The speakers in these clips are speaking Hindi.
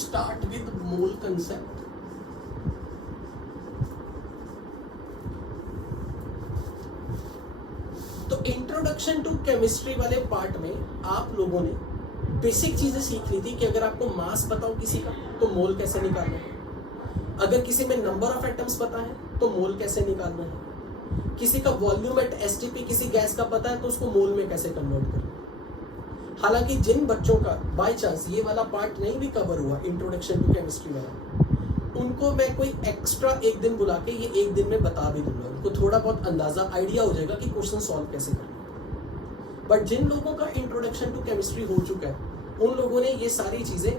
start with mole concept. तो इंट्रोडक्शन टू केमिस्ट्री वाले पार्ट में आप लोगों ने बेसिक चीजें सीख ली थी कि अगर आपको मास पता हो किसी का तो मोल कैसे निकालना है, अगर किसी में नंबर ऑफ एटम्स पता है तो मोल कैसे निकालना है, किसी का वॉल्यूम एट एसटीपी किसी गैस का पता है तो उसको मोल में कैसे कन्वर्ट करना। हालांकि जिन बच्चों का बाय चांस ये वाला पार्ट नहीं भी कवर हुआ इंट्रोडक्शन टू केमिस्ट्री वाला, उनको मैं कोई एक्स्ट्रा एक दिन बुला के ये एक दिन में बता भी दूंगा, उनको थोड़ा बहुत अंदाजा आइडिया हो जाएगा कि क्वेश्चन सॉल्व कैसे करना। बट जिन लोगों का इंट्रोडक्शन टू केमिस्ट्री हो चुका है उन लोगों ने ये सारी चीजें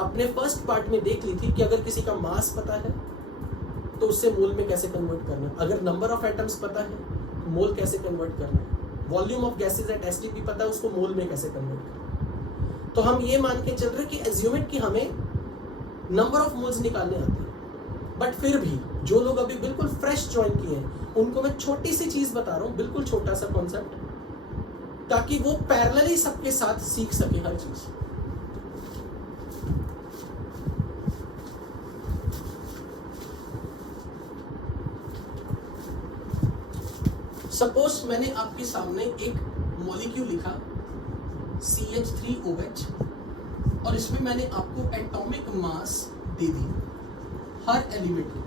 अपने फर्स्ट पार्ट में देख ली थी कि अगर किसी का मास पता है तो उससे मोल में कैसे कन्वर्ट करना है, अगर नंबर ऑफ एटम्स पता है मोल कैसे कन्वर्ट करना है, volume of gases at STP पता है उसको मोल में कैसे कन्वर्ट करना है। तो हम ये मान के चल रहे कि एज्यूमेट कि हमें नंबर ऑफ मोल्स निकालने आते हैं। बट फिर भी जो लोग अभी बिल्कुल फ्रेश ज्वाइन किए हैं उनको मैं छोटी सी चीज बता रहा हूँ, बिल्कुल छोटा सा कॉन्सेप्ट, ताकि वो पैरेलली सबके साथ सीख सके हर चीज। सपोज मैंने आपके सामने एक मॉलिक्यूल लिखा CH3OH और इसमें मैंने आपको एटॉमिक मास दे दी हर एलिमेंट में।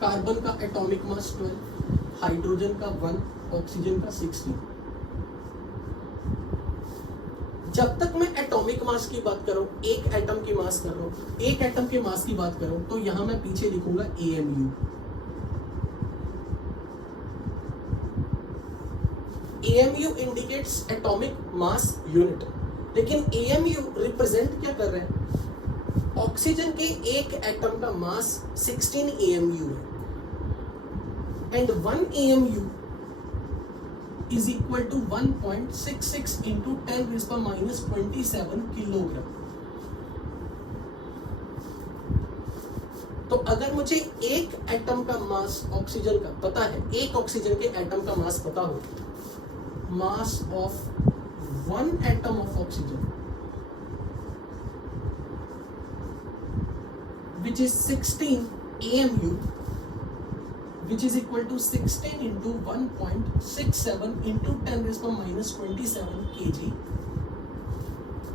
कार्बन का एटॉमिक मास 12, हाइड्रोजन का 1, ऑक्सीजन का 16। जब तक मैं एटॉमिक मास की बात कर रहा हूं, एक एटम की मास कर रहा हूं, एक एटम के मास की बात कर रहा हूं, तो यहां मैं पीछे लिखूंगा AMU। AMU indicates atomic mass unit. लेकिन AMU रिप्रेजेंट क्या कर रहा है? ऑक्सीजन के एक एटम का मास 16 AMU है and 1 AMU is equal to 1.66 into 10⁻⁻27 kilogram. तो अगर मुझे एक एटम का मास ऑक्सीजन का पता है, एक ऑक्सीजन के एटम का मास पता हो, mass of 1 atom of oxygen which is 16 AMU, which is equal to 16 into 1.67 into 10⁻⁻27 kg।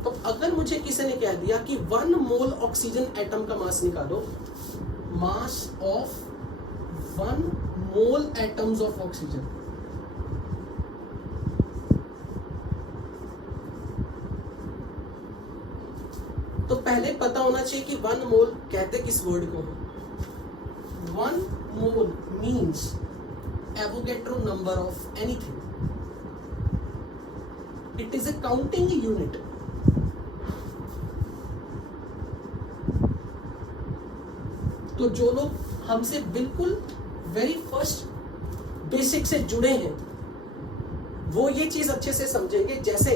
तो अगर मुझे किसी ने कह दिया कि 1 मोल ऑक्सीजन एटम का मास निकालो, मास of 1 mole atoms of oxygen, तो पहले पता होना चाहिए कि 1 मोल कहते किस वर्ड को है। 1 mole means Avogadro number of anything, it is a counting unit. तो जो लोग हमसे बिल्कुल वेरी फर्स्ट बेसिक से जुड़े हैं वो ये चीज अच्छे से समझेंगे। जैसे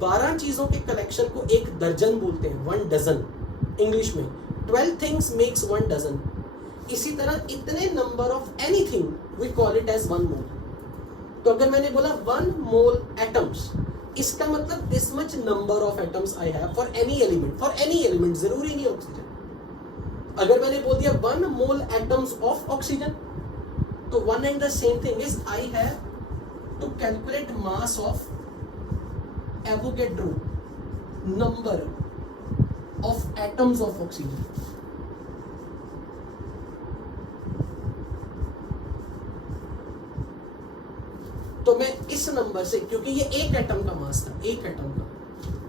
12 चीजों के कलेक्शन को एक दर्जन बोलते हैं, 1 डजन इंग्लिश में। 12 थिंग्स मेक्स 1 डजन। इसी तरह इतने number of anything we call it as 1 mole. तो अगर मैंने बोला 1 मोल एटम्स, इसका मतलब this much number of atoms I have for any element, for any element, जरूरी नहीं ऑक्सीजन। अगर मैंने बोल दिया 1 मोल एटम्स ऑफ ऑक्सीजन, तो one and the same thing is I have to calculate mass of Avogadro number of atoms of oxygen. तो मैं इस नंबर से, क्योंकि ये एक एटम का मास था, एक एटम का,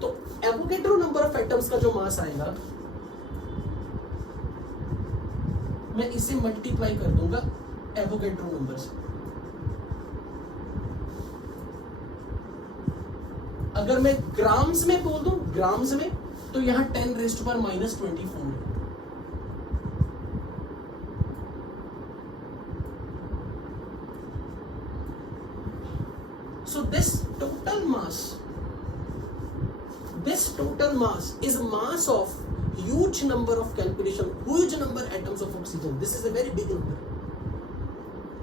तो एवोगैड्रो नंबर ऑफ एटम्स का जो मास आएगा मैं इसे मल्टीप्लाई कर दूंगा एवोगैड्रो नंबर से। अगर मैं ग्राम्स में बोल दूं, ग्राम्स में, तो यहां 10⁻⁻24 है। So this total mass is mass of huge number of calculation, huge number atoms of oxygen. This is a very big number.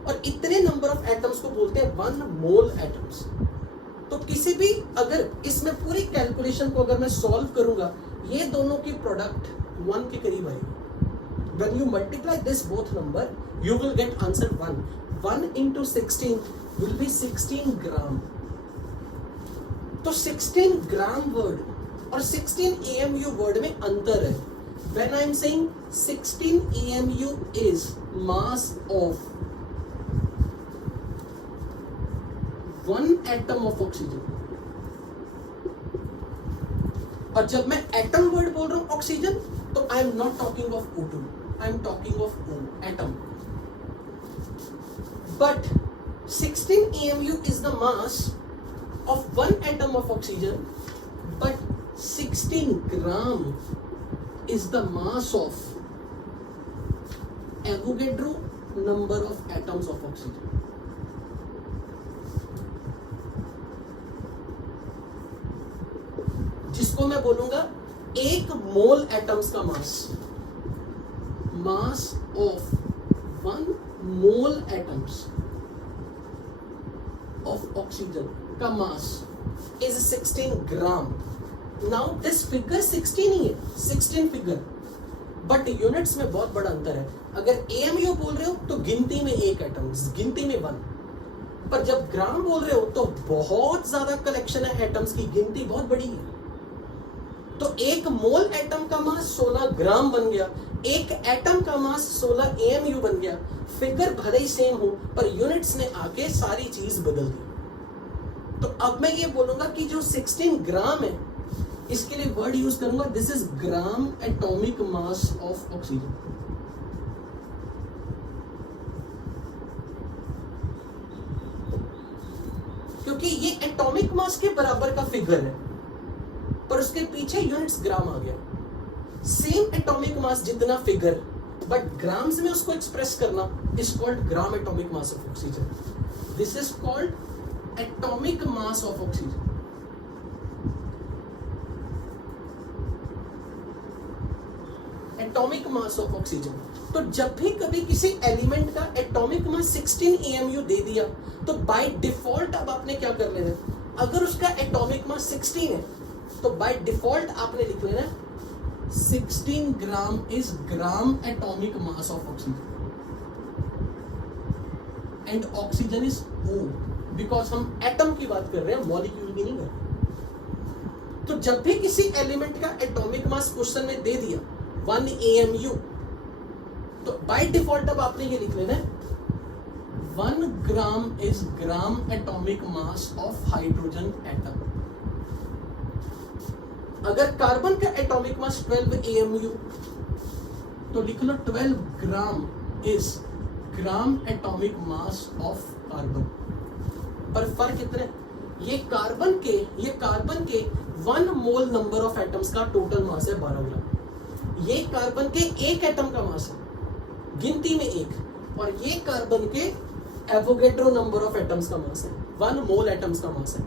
और इतने नंबर ऑफ एटम्स को बोलते हैं 1 मोल एटम्स। तो किसी भी, अगर इसमें पूरी कैलकुलेशन को अगर मैं सॉल्व करूंगा, ये दोनों की प्रोडक्ट 1 के करीब आएगी। when you multiply this both number you will get answer 1. 1 into 16 will be 16 ग्राम। तो 16 ग्राम वर्ड और 16 AMU वर्ड में अंतर है। when I am saying 16 AMU is mass of one atom of oxygen, और जब मैं एटम वर्ड बोल रहा हूं ऑक्सीजन तो I am not talking of O2, I am talking of O, atom. But 16 AMU is the mass of one atom of oxygen, but 16 gram is the mass of Avogadro number of atoms of oxygen. जिसको मैं बोलूंगा एक मोल एटम्स का mass of 1 mole atoms of oxygen का mass is 16 gram. Now this figure 16 ही है, 16 फिगर, बट यूनिट्स में बहुत बड़ा अंतर है। अगर AMU बोल रहे हो तो गिनती में एक एटम, गिनती में 1, पर जब ग्राम बोल रहे हो तो बहुत ज्यादा कलेक्शन है एटम्स की, गिनती बहुत बड़ी है। तो एक मोल एटम का मास 16 ग्राम बन गया, एक एटम का मास 16 AMU बन गया। फिगर भले ही सेम हो पर यूनिट्स ने आके सारी चीज बदल दी। तो अब मैं ये बोलूंगा कि जो 16 ग्राम है इसके लिए वर्ड यूज करूंगा this is gram atomic mass of oxygen. क्योंकि ये एटॉमिक मास के बराबर का फिगर है पर उसके पीछे यूनिट्स ग्राम आ गया। सेम एटॉमिक मास जितना फिगर बट ग्राम्स में उसको एक्सप्रेस करना is called gram atomic mass of oxygen. This is called atomic mass of oxygen. Atomic mass of oxygen. तो जब भी कभी किसी एलिमेंट का एटॉमिक मास 16 AMU दे दिया तो बाय डिफॉल्ट अब आपने क्या कर लेना, अगर उसका एटॉमिक मास 16 है तो बाय डिफॉल्ट आपने लिख लेना 16 gram is gram atomic mass of oxygen and oxygen is O, because हम एटम की बात कर रहे हैं, मॉलिक्यूल की नहीं कर रहे। तो जब भी किसी एलिमेंट का एटॉमिक मास क्वेश्चन में दे दिया 1 AMU तो बाय डिफॉल्ट अब आपने ये लिख लेना 1 gram is gram atomic mass of hydrogen atom. अगर कार्बन का एटॉमिक मास 12 AMU तो लिख लो 12 gram is gram atomic mass of carbon. पर फर्क इतना है, ये कार्बन के 1 मोल नंबर ऑफ एटम्स का टोटल मास है 12 ग्राम। ये कार्बन के एक एटम का मास है गिनती में एक, और ये कार्बन के एवोगेड्रो नंबर ऑफ एटम्स का मास है 1 मोल एटम्स का मास है।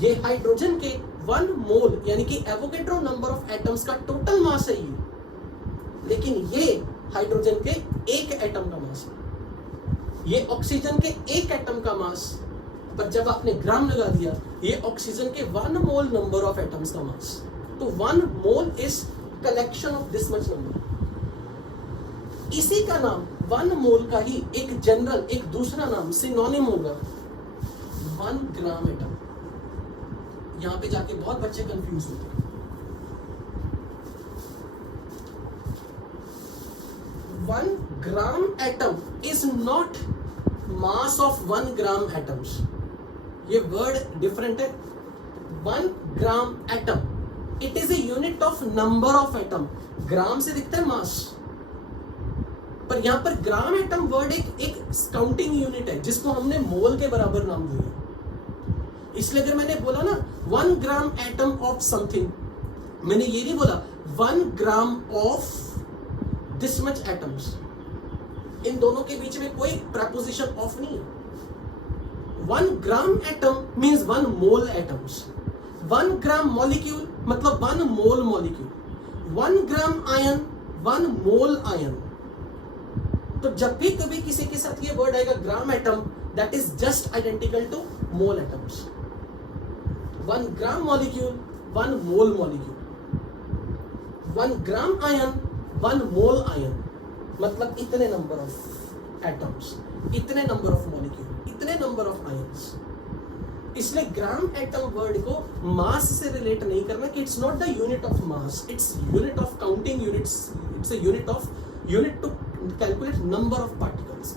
ये हाइड्रोजन के 1 मोल यानी कि एवोगेड्रो नंबर ऑफ एटम्स का टोटल मास है ये, लेकिन ये हाइड्रोजन के एक एटम का मास है। ये ऑक्सीजन के एक एटम का मास, पर जब आपने ग्राम लगा दिया ये ऑक्सीजन के 1 मोल नंबर ऑफ एटम्स का मास। तो 1 mole is collection of this much number. इसी का नाम 1 मोल का ही एक जनरल एक दूसरा नाम सिनोनिम होगा 1 ग्राम एटम। यहां पे जाके बहुत बच्चे कंफ्यूज होते हैं। 1 gram atom is not mass of 1 gram atoms. ये वर्ड डिफरेंट है। 1 gram atom it is a unit of number of atom. Gram से दिखता है मास, पर यहां पर ग्राम एटम वर्ड एक काउंटिंग यूनिट है जिसको हमने मोल के बराबर नाम दिया। इसलिए अगर मैंने बोला ना 1 ग्राम एटम ऑफ समथिंग, मैंने ये नहीं बोला 1 gram of this much atoms. इन दोनों के बीच में कोई प्रपोजिशन ऑफ नहीं है। 1 gram atom means 1 mole atoms. 1 gram molecule मतलब 1 mole molecule. 1 gram ion 1 mole ion. तो जब भी कभी किसी के साथ ये वर्ड आएगा gram atom, that is just identical to mole atoms. 1 gram molecule 1 mole molecule. 1 gram ion 1 mole ion, मतलब इतने नंबर ऑफ एटम्स, इतने नंबर ऑफ मॉलिक्यूल, इतने नंबर ऑफ आयंस। इसलिए ग्राम एटम वर्ड को मास से रिलेट नहीं करना कि it's not the unit of mass, it's unit of counting units, it's a unit to calculate number of particles.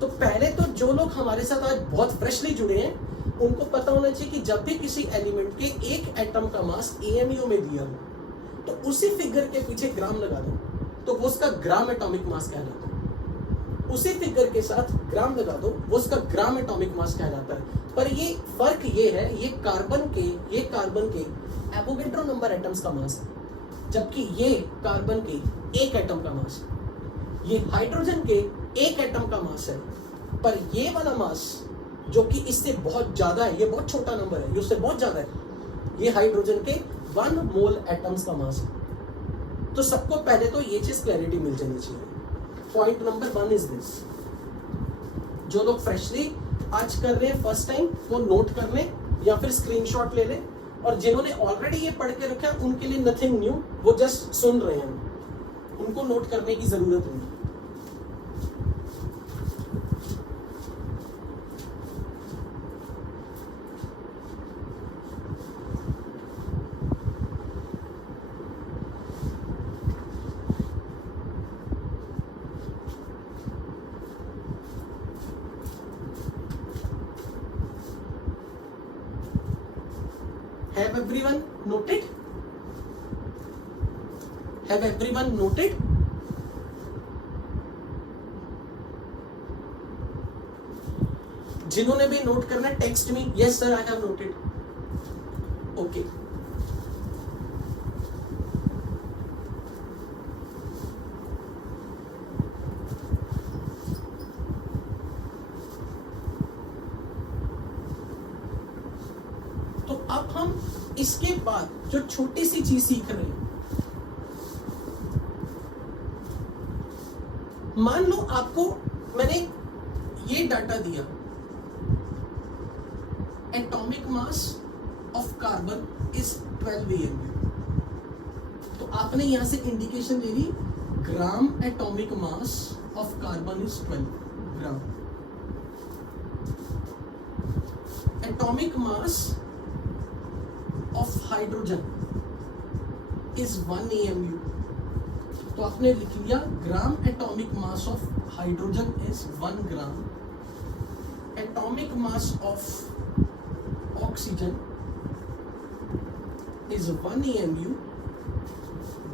तो पहले तो जो लोग हमारे साथ आज बहुत फ्रेशली जुड़े हैं उनको पता होना चाहिए कि जब भी किसी एलिमेंट के एक एटम का मास एएमयू में दिया हो तो उसी फिगर के पीछे ग्राम लगा दो तो वो उसका ग्राम एटॉमिक मास कहलाता है। उसी फिगर के साथ ग्राम लगा दो वो उसका ग्राम एटॉमिक मास कहलाता है। पर ये फर्क ये है, ये कार्बन के एवोगेड्रो नंबर एटम्स का मास है, जबकि ये कार्बन के एक एटम का मास है। ये हाइड्रोजन के एक एटम का मास है, पर ये वाला मास जो कि इससे बहुत ज्यादा है, ये बहुत छोटा नंबर है, ये उससे बहुत ज्यादा है, ये हाइड्रोजन के 1 मोल एटम्स का मास है। तो सबको पहले तो ये चीज क्लैरिटी मिल जानी चाहिए। पॉइंट नंबर 1 इज दिस, जो लोग फ्रेशली आज कर रहे हैं फर्स्ट टाइम वो नोट कर लें या फिर स्क्रीनशॉट ले लें, और जिन्होंने ऑलरेडी ये पढ़ के रखा है उनके लिए नथिंग न्यू, वो जस्ट सुन रहे हैं, उनको नोट करने की जरूरत नहीं। Have everyone noted? Have everyone noted? जिन्होंने भी नोट करना है text me, yes sir I have noted. Okay, तो अब हम इसके बाद जो छोटी सी चीज सीख रहे हैं, मान लो आपको मैंने ये डाटा दिया, atomic mass of carbon is 12 AMU, तो आपने यहां से इंडिकेशन ले ली gram atomic mass of carbon is 12 gram. Atomic mass of hydrogen is 1 AMU, तो आपने लिख लिया gram atomic mass of hydrogen is 1 gram. Atomic mass of oxygen is 1 AMU,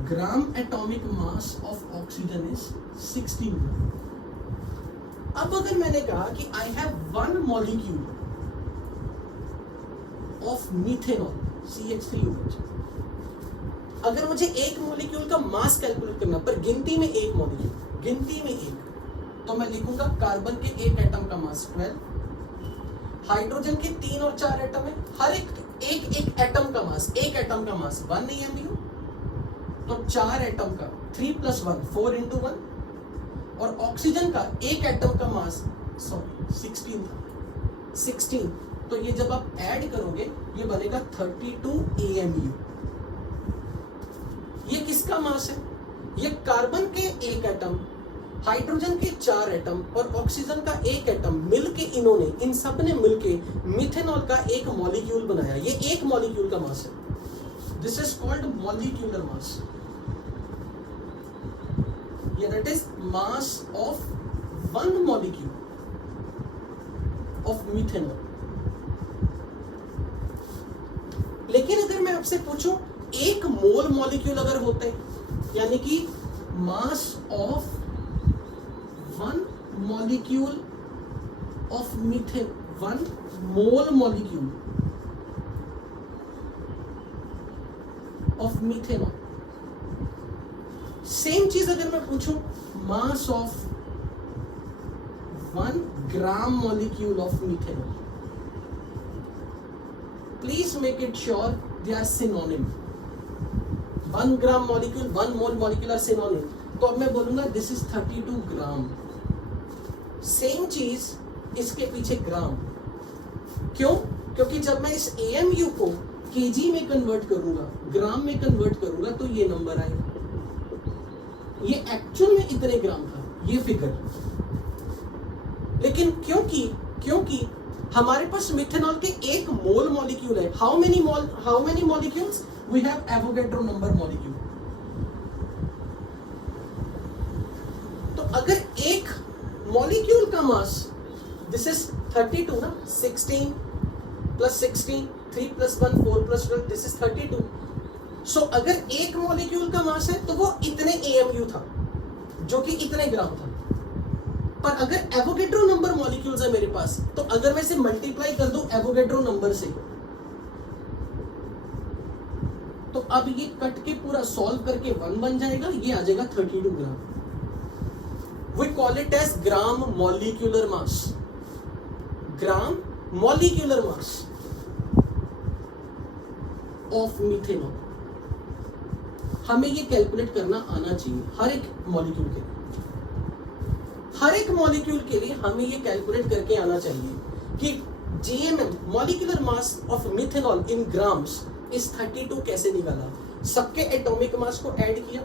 gram atomic mass of oxygen is 16 gram. अब अगर मैंने कहा कि I have 1 molecule of methanol CH3OH, अगर मुझे एक मॉलिक्यूल का मास कैलकुलेट करना पर गिनती में एक मॉलिक्यूल, गिनती में एक, तो मैं लिखूंगा कार्बन के एक एटम का मास 12, हाइड्रोजन के 3 और 4 एटम है, हर एक एटम का मास, एक एटम का मास 1 AMU, तो 4 एटम का 3 + 1 4 × 1, और ऑक्सीजन का एक एटम का मास 16 था, 16, तो ये जब आप ऐड करोगे ये बनेगा 32 AMU। ये किसका मास है? ये कार्बन के एक एटम, हाइड्रोजन के 4 एटम और ऑक्सीजन का एक एटम मिलके, इन्होंने, इन सब ने मिलके मिथेनॉल का एक मॉलिक्यूल बनाया। ये एक मॉलिक्यूल का मास है, this is called molecular mass. ये that is mass of 1 molecule of methanol. लेकिन अगर मैं आपसे पूछूं एक मोल मॉलिक्यूल अगर होते हैं, यानी कि mass of 1 molecule of methane, 1 mole molecule of methanol, same चीज अगर मैं पूछूं mass of 1 gram molecule of methanol, please make it sure they are synonym. 1 gram molecule, 1 mole molecule are synonym. तो अब मैं बोलूंगा दिस इज 32 ग्राम। सेम चीज इसके पीछे ग्राम, क्यों? क्योंकि जब मैं इस AMU को केजी में कन्वर्ट करूंगा, ग्राम में कन्वर्ट करूंगा, तो ये नंबर आएगा। ये एक्चुअल में इतने ग्राम था ये फिगर, लेकिन क्योंकि हमारे पास मिथेनॉल के एक मोल मॉलिक्यूल है। How many molecules we have? Avogadro number molecule. तो अगर एक मॉलिक्यूल का मास, दिस इज 32 ना, 16 plus 16, 3 plus 1 4 plus 12, this is 32। सो अगर एक मॉलिक्यूल का मास है तो वो इतने AMU था, जो कि इतने ग्राम था। पर अगर एवोगैड्रो नंबर मॉलिक्यूल्स है मेरे पास, तो अगर मैं इसे मल्टीप्लाई कर दूं एवोगैड्रो नंबर से, तो अब ये कट के पूरा सॉल्व करके 1 बन जाएगा, ये आ जाएगा 32 gram. We call it as gram molecular mass. Gram molecular mass of methanol. हमें ये कैलकुलेट करना आना चाहिए हर एक मॉलिक्यूल के लिए। हर एक मॉलिक्यूल के लिए हमें ये कैलकुलेट करके आना चाहिए कि GMM molecular mass of methanol in grams is 32 कैसे निकाला। सबके एटॉमिक मास को ऐड किया,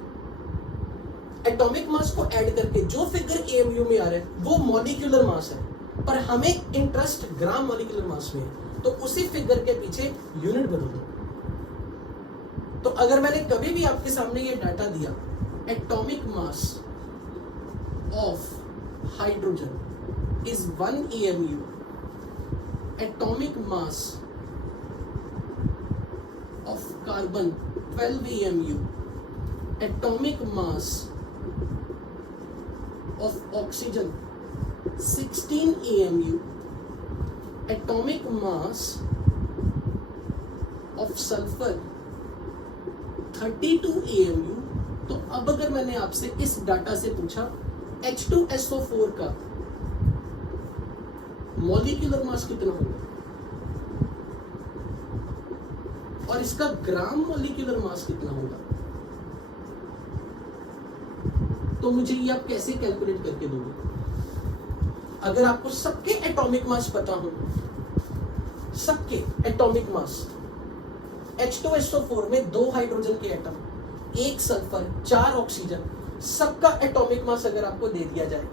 एटॉमिक मास को ऐड करके जो फिगर AMU में आ रहा है वो मॉलिक्यूलर मास है, पर हमें इंटरेस्ट ग्राम मॉलिक्यूलर मास में है, तो उसी फिगर के पीछे यूनिट बदल दो। तो अगर मैंने कभी भी आपके सामने ये डाटा दिया, atomic mass of hydrogen is 1 AMU, atomic mass of carbon 12 AMU, atomic mass of oxygen 16 AMU, atomic mass of sulphur 32 AMU। तो अब अगर मैंने आपसे इस डाटा से पूछा H2SO4 का मॉलिक्यूलर मास कितना होगा और इसका ग्राम मॉलिक्यूलर मास कितना होगा, तो मुझे ये आप कैसे कैलकुलेट करके दोगे? अगर आपको सबके एटॉमिक मास पता हो, सबके एटॉमिक मास, H2SO4 में 2 हाइड्रोजन के एटम, 1 सल्फर, 4 ऑक्सीजन, सबका एटॉमिक मास अगर आपको दे दिया जाए,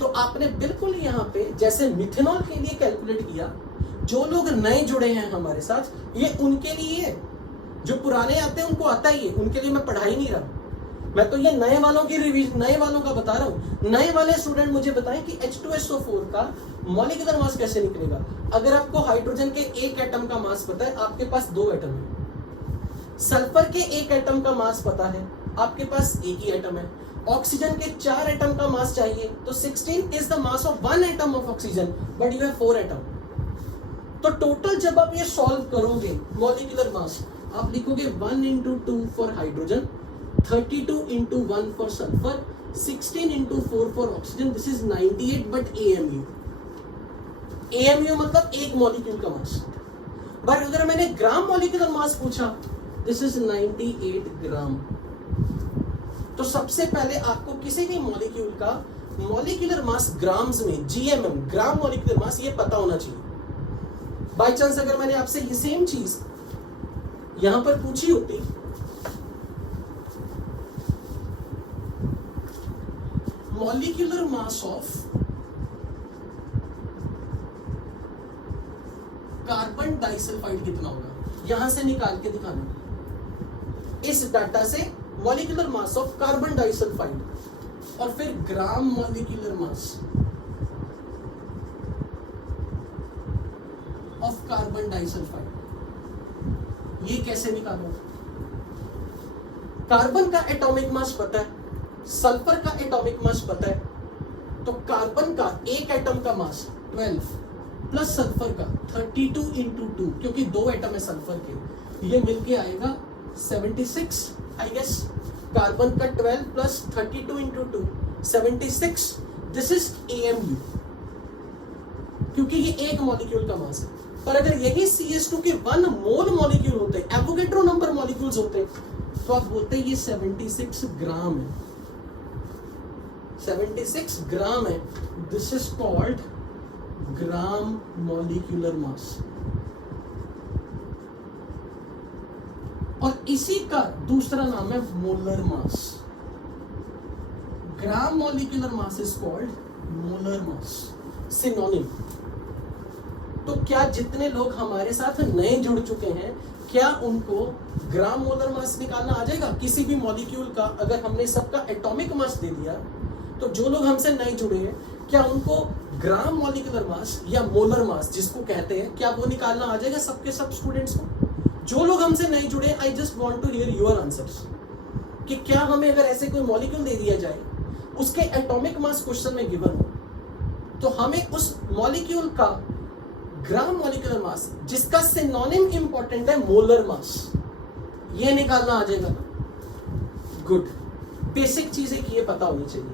तो आपने बिल्कुल यहाँ पे जैसे मिथेनॉल के लिए कैलकुलेट किया, जो लोग नए जुड़े हैं हमारे साथ, ये उनके लिए है। जो पुराने आते हैं उनको आता ही है, उनके लिए मैं पढ़ा ही नहीं रहा। मैं तो ये नए वालों की रिवीजन, नए वालों का बता रहा हूँ। नए वाले स्टूडेंट मुझे बताएं कि H2SO4 का मॉलिक्यूलर मास कैसे निकलेगा। अगर आपको हाइड्रोजन के एक एटम का मास पता है, आपके पास 2 एटम है। सल्फर के एक एटम का मास पता है, आपके पास एक ही एटम है। ऑक्सीजन के 4 एटम का मास चाहिए, तो 16 is the mass of 1 atom of oxygen, but you have 4 atom. तो टोटल जब आप ये सॉल्व करोगे मॉलिक्यूलर मास, आप लिखोगे 1 into 2 for hydrogen, 32 into 1 for sulphur, 16 into 4 for oxygen, this is 98 but AMU। AMU मतलब एक मॉलिक्यूल का मास। बट अगर मैंने ग्राम मॉलिक्यूलर मास पूछा, दिस इज 98 ग्राम। तो सबसे पहले आपको किसी भी मॉलिक्यूल का मॉलिक्यूलर मास ग्राम्स में, GMM ग्राम मॉलिक्यूलर मास, ये पता होना चाहिए। बाय चांस अगर मैंने आपसे ये सेम चीज यहां पर पूछी होती, molecular mass of carbon disulphide कितना होगा, यहां से निकाल के दिखाना। इस डाटा से molecular mass of carbon disulphide और फिर ग्राम molecular mass of carbon disulphide, ये कैसे निकालो? कार्बन का एटॉमिक मास पता है, सल्फर का एटॉमिक मास पता है, तो कार्बन का एक एटम का मास 12 प्लस सल्फर का 32 into 2, क्योंकि 2 एटम है सल्फर के, ये मिलके आएगा 76 आई गेस। कार्बन का 12 plus 32 into 2 76, this is AMU, क्योंकि ये एक मॉलिक्यूल का मास है। पर अगर यही CH2 के 1 मोल मॉलिक्यूल होते, एवोगैड्रो नंबर मॉलिक्यूल्स होते, तो आप बोलते ये 76 ग्राम है, 76 ग्राम है। This is called gram molecular मास। इसी का दूसरा नाम है molar mass. Gram molecular mass is called molar mass, synonym. तो क्या जितने लोग हमारे साथ नए जुड़ चुके हैं, क्या उनको ग्राम मोलर मास निकालना आ जाएगा? किसी भी मॉलिक्यूल का अगर हमने सबका एटॉमिक मास दे दिया, तो जो लोग हमसे नए जुड़े हैं, क्या उनको ग्राम मॉलिक्यूलर मास या मोलर मास जिसको कहते हैं, क्या वो निकालना आ जाएगा सबके सब स्टूडेंट्स को? जो लोग हमसे नए जुड़े, I just want to hear your answers कि क्या हमें अगर ऐसे कोई मॉलिक्यूल दे दिया जाए, उसके एटॉमिक मास क्वेश्चन में गिवन हो, तो हमें उस मॉलिक्यूल का ग्राम मॉलिक्यूलर मास, जिसका सिनोनिम इंपॉर्टेंट है मोलर मास, ये निकालना आ जाएगा ना? गुड, बेसिक चीजें की ये पता होनी चाहिए।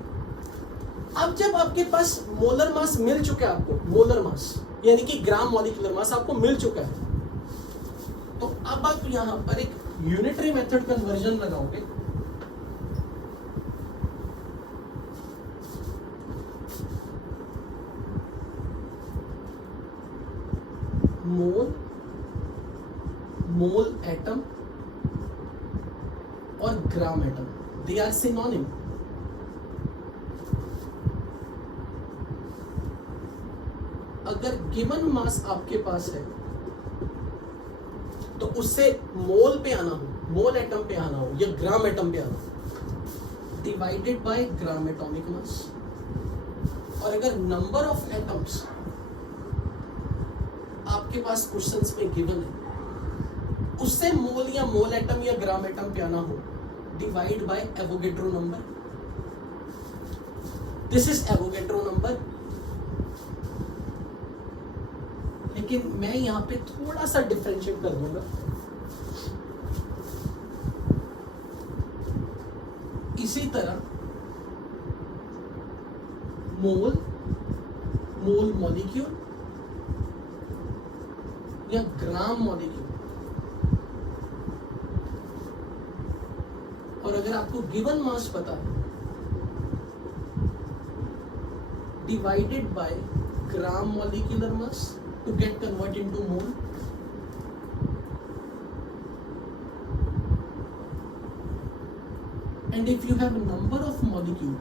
अब जब आपके पास मोलर मास मिल चुका है, आपको मोलर मास यानी कि ग्राम मॉलिक्यूलर मास आपको मिल चुका है, तो अब आप यहां पर एक यूनिटरी मेथड कन्वर्जन लगाओगे। मोल, मोल एटम और gram atom, they are synonym. अगर गिवन मास आपके पास है, तो उससे मोल पे आना हो, मोल एटम पे आना हो या ग्राम एटम पे आना हो, डिवाइडेड बाय ग्राम एटॉमिक मास। और अगर नंबर ऑफ एटम्स आपके पास क्वेश्चंस में गिवन है, उससे मोल या मोल एटम या ग्राम एटम पे आना हो, divide bye Avogadro number. This is Avogadro number. लेकिन मैं यहां पे थोड़ा सा डिफरेंशिएट कर दूंगा। इसी तरह मोल, मोल मॉलिक्यूल या ग्राम मॉलिक्यूल, और अगर आपको गिवन मास पता है, divided by gram molecular mass to get converted into mole. And if you have a number of molecule,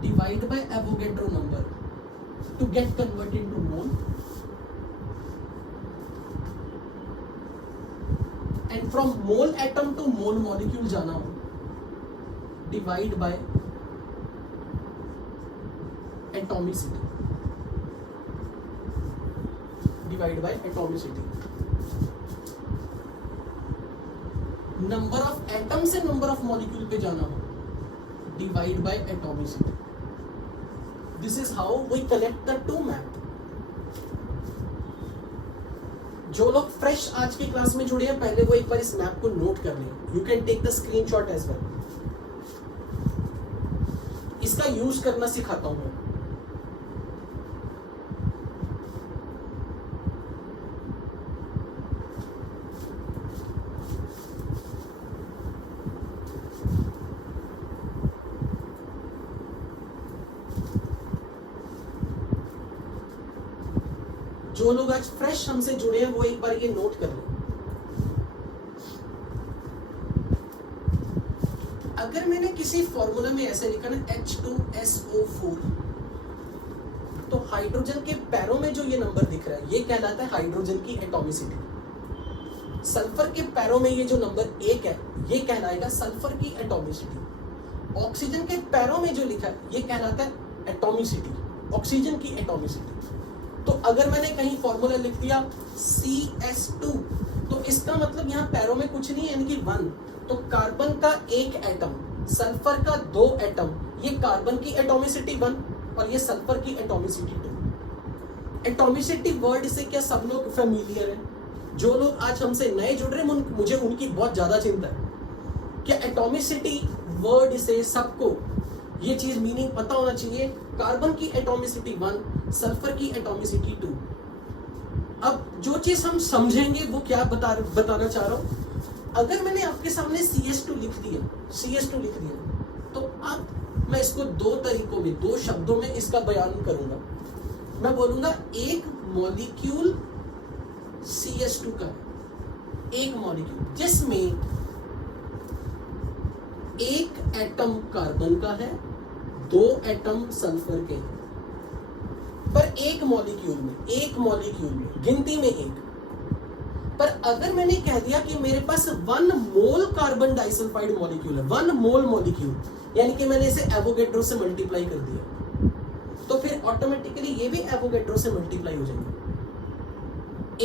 divide by Avogadro number to get converted into mole. And from mole atom to mole molecule जाना हो, divide by atomicity, divide by atomicity. Number of atom से नंबर ऑफ मॉलिक्यूल पे जाना हो, divide by atomicity. This is how we collect the to map. जो लोग फ्रेश आज की क्लास में जुड़े हैं, पहले वो एक बार इस मैप को नोट कर लें। You can take the screenshot as well. इसका यूज करना सिखाता हूं मैं। जो लोग आज फ्रेश हमसे जुड़े हैं, वो एक बार ये नोट कर लें। अगर मैंने किसी फॉर्मूला में ऐसे लिखा ना H2SO4, तो हाइड्रोजन के पैरों में जो ये नंबर दिख रहा है, ये कहलाता है हाइड्रोजन की एटॉमिसिटी। सल्फर के पैरों में ये जो नंबर 1 है, ये कहलाएगा सल्फर की एटॉमिसिटी। ऑक्सीजन के पैरों में जो लिखा है, ये कहलाता है एटॉमिसिटी, ऑक्सीजन की एटॉमिसिटी। तो अगर मैंने कहीं फॉर्मूला लिख दिया CS2, तो इसका मतलब यहाँ पैरों में कुछ नहीं है, यानी कि 1। तो कार्बन का 1 एटम, सल्फर का 2 एटम, ये कार्बन की एटॉमिसिटी 1 और ये सल्फर की एटॉमिसिटी 2। एटॉमिसिटी वर्ड से क्या सब लोग फेमिलियर हैं? जो लोग आज हमसे नए जुड़ रहे हैं, मुझे उनकी बहुत ज्यादा चिंता है। क्या एटॉमिसिटी वर्ड से सबको ये चीज मीनिंग पता होना चाहिए? कार्बन की एटॉमिसिटी 1, सल्फर की एटॉमिसिटी 2। अब जो चीज हम समझेंगे वो क्या बताना चाह रहा हूं। अगर मैंने आपके सामने CS2 लिख दिया, तो अब मैं इसको 2 तरीकों में, 2 शब्दों में इसका बयान करूंगा। मैं बोलूंगा एक मॉलिक्यूल CS2 का है, एक मॉलिक्यूल जिसमें एक एटम कार्बन का है, 2 एटम सल्फर के हैं, पर एक मॉलिक्यूल में गिनती में एक। पर अगर मैंने कह दिया कि मेरे पास 1 मोल कार्बन डाइसल्फाइड मॉलिक्यूल है, 1 मोल मॉलिक्यूल, यानी कि मैंने इसे एवोगैड्रो से मल्टीप्लाई कर दिया, तो फिर ऑटोमेटिकली ये भी एवोगैड्रो से मल्टीप्लाई हो जाएंगे।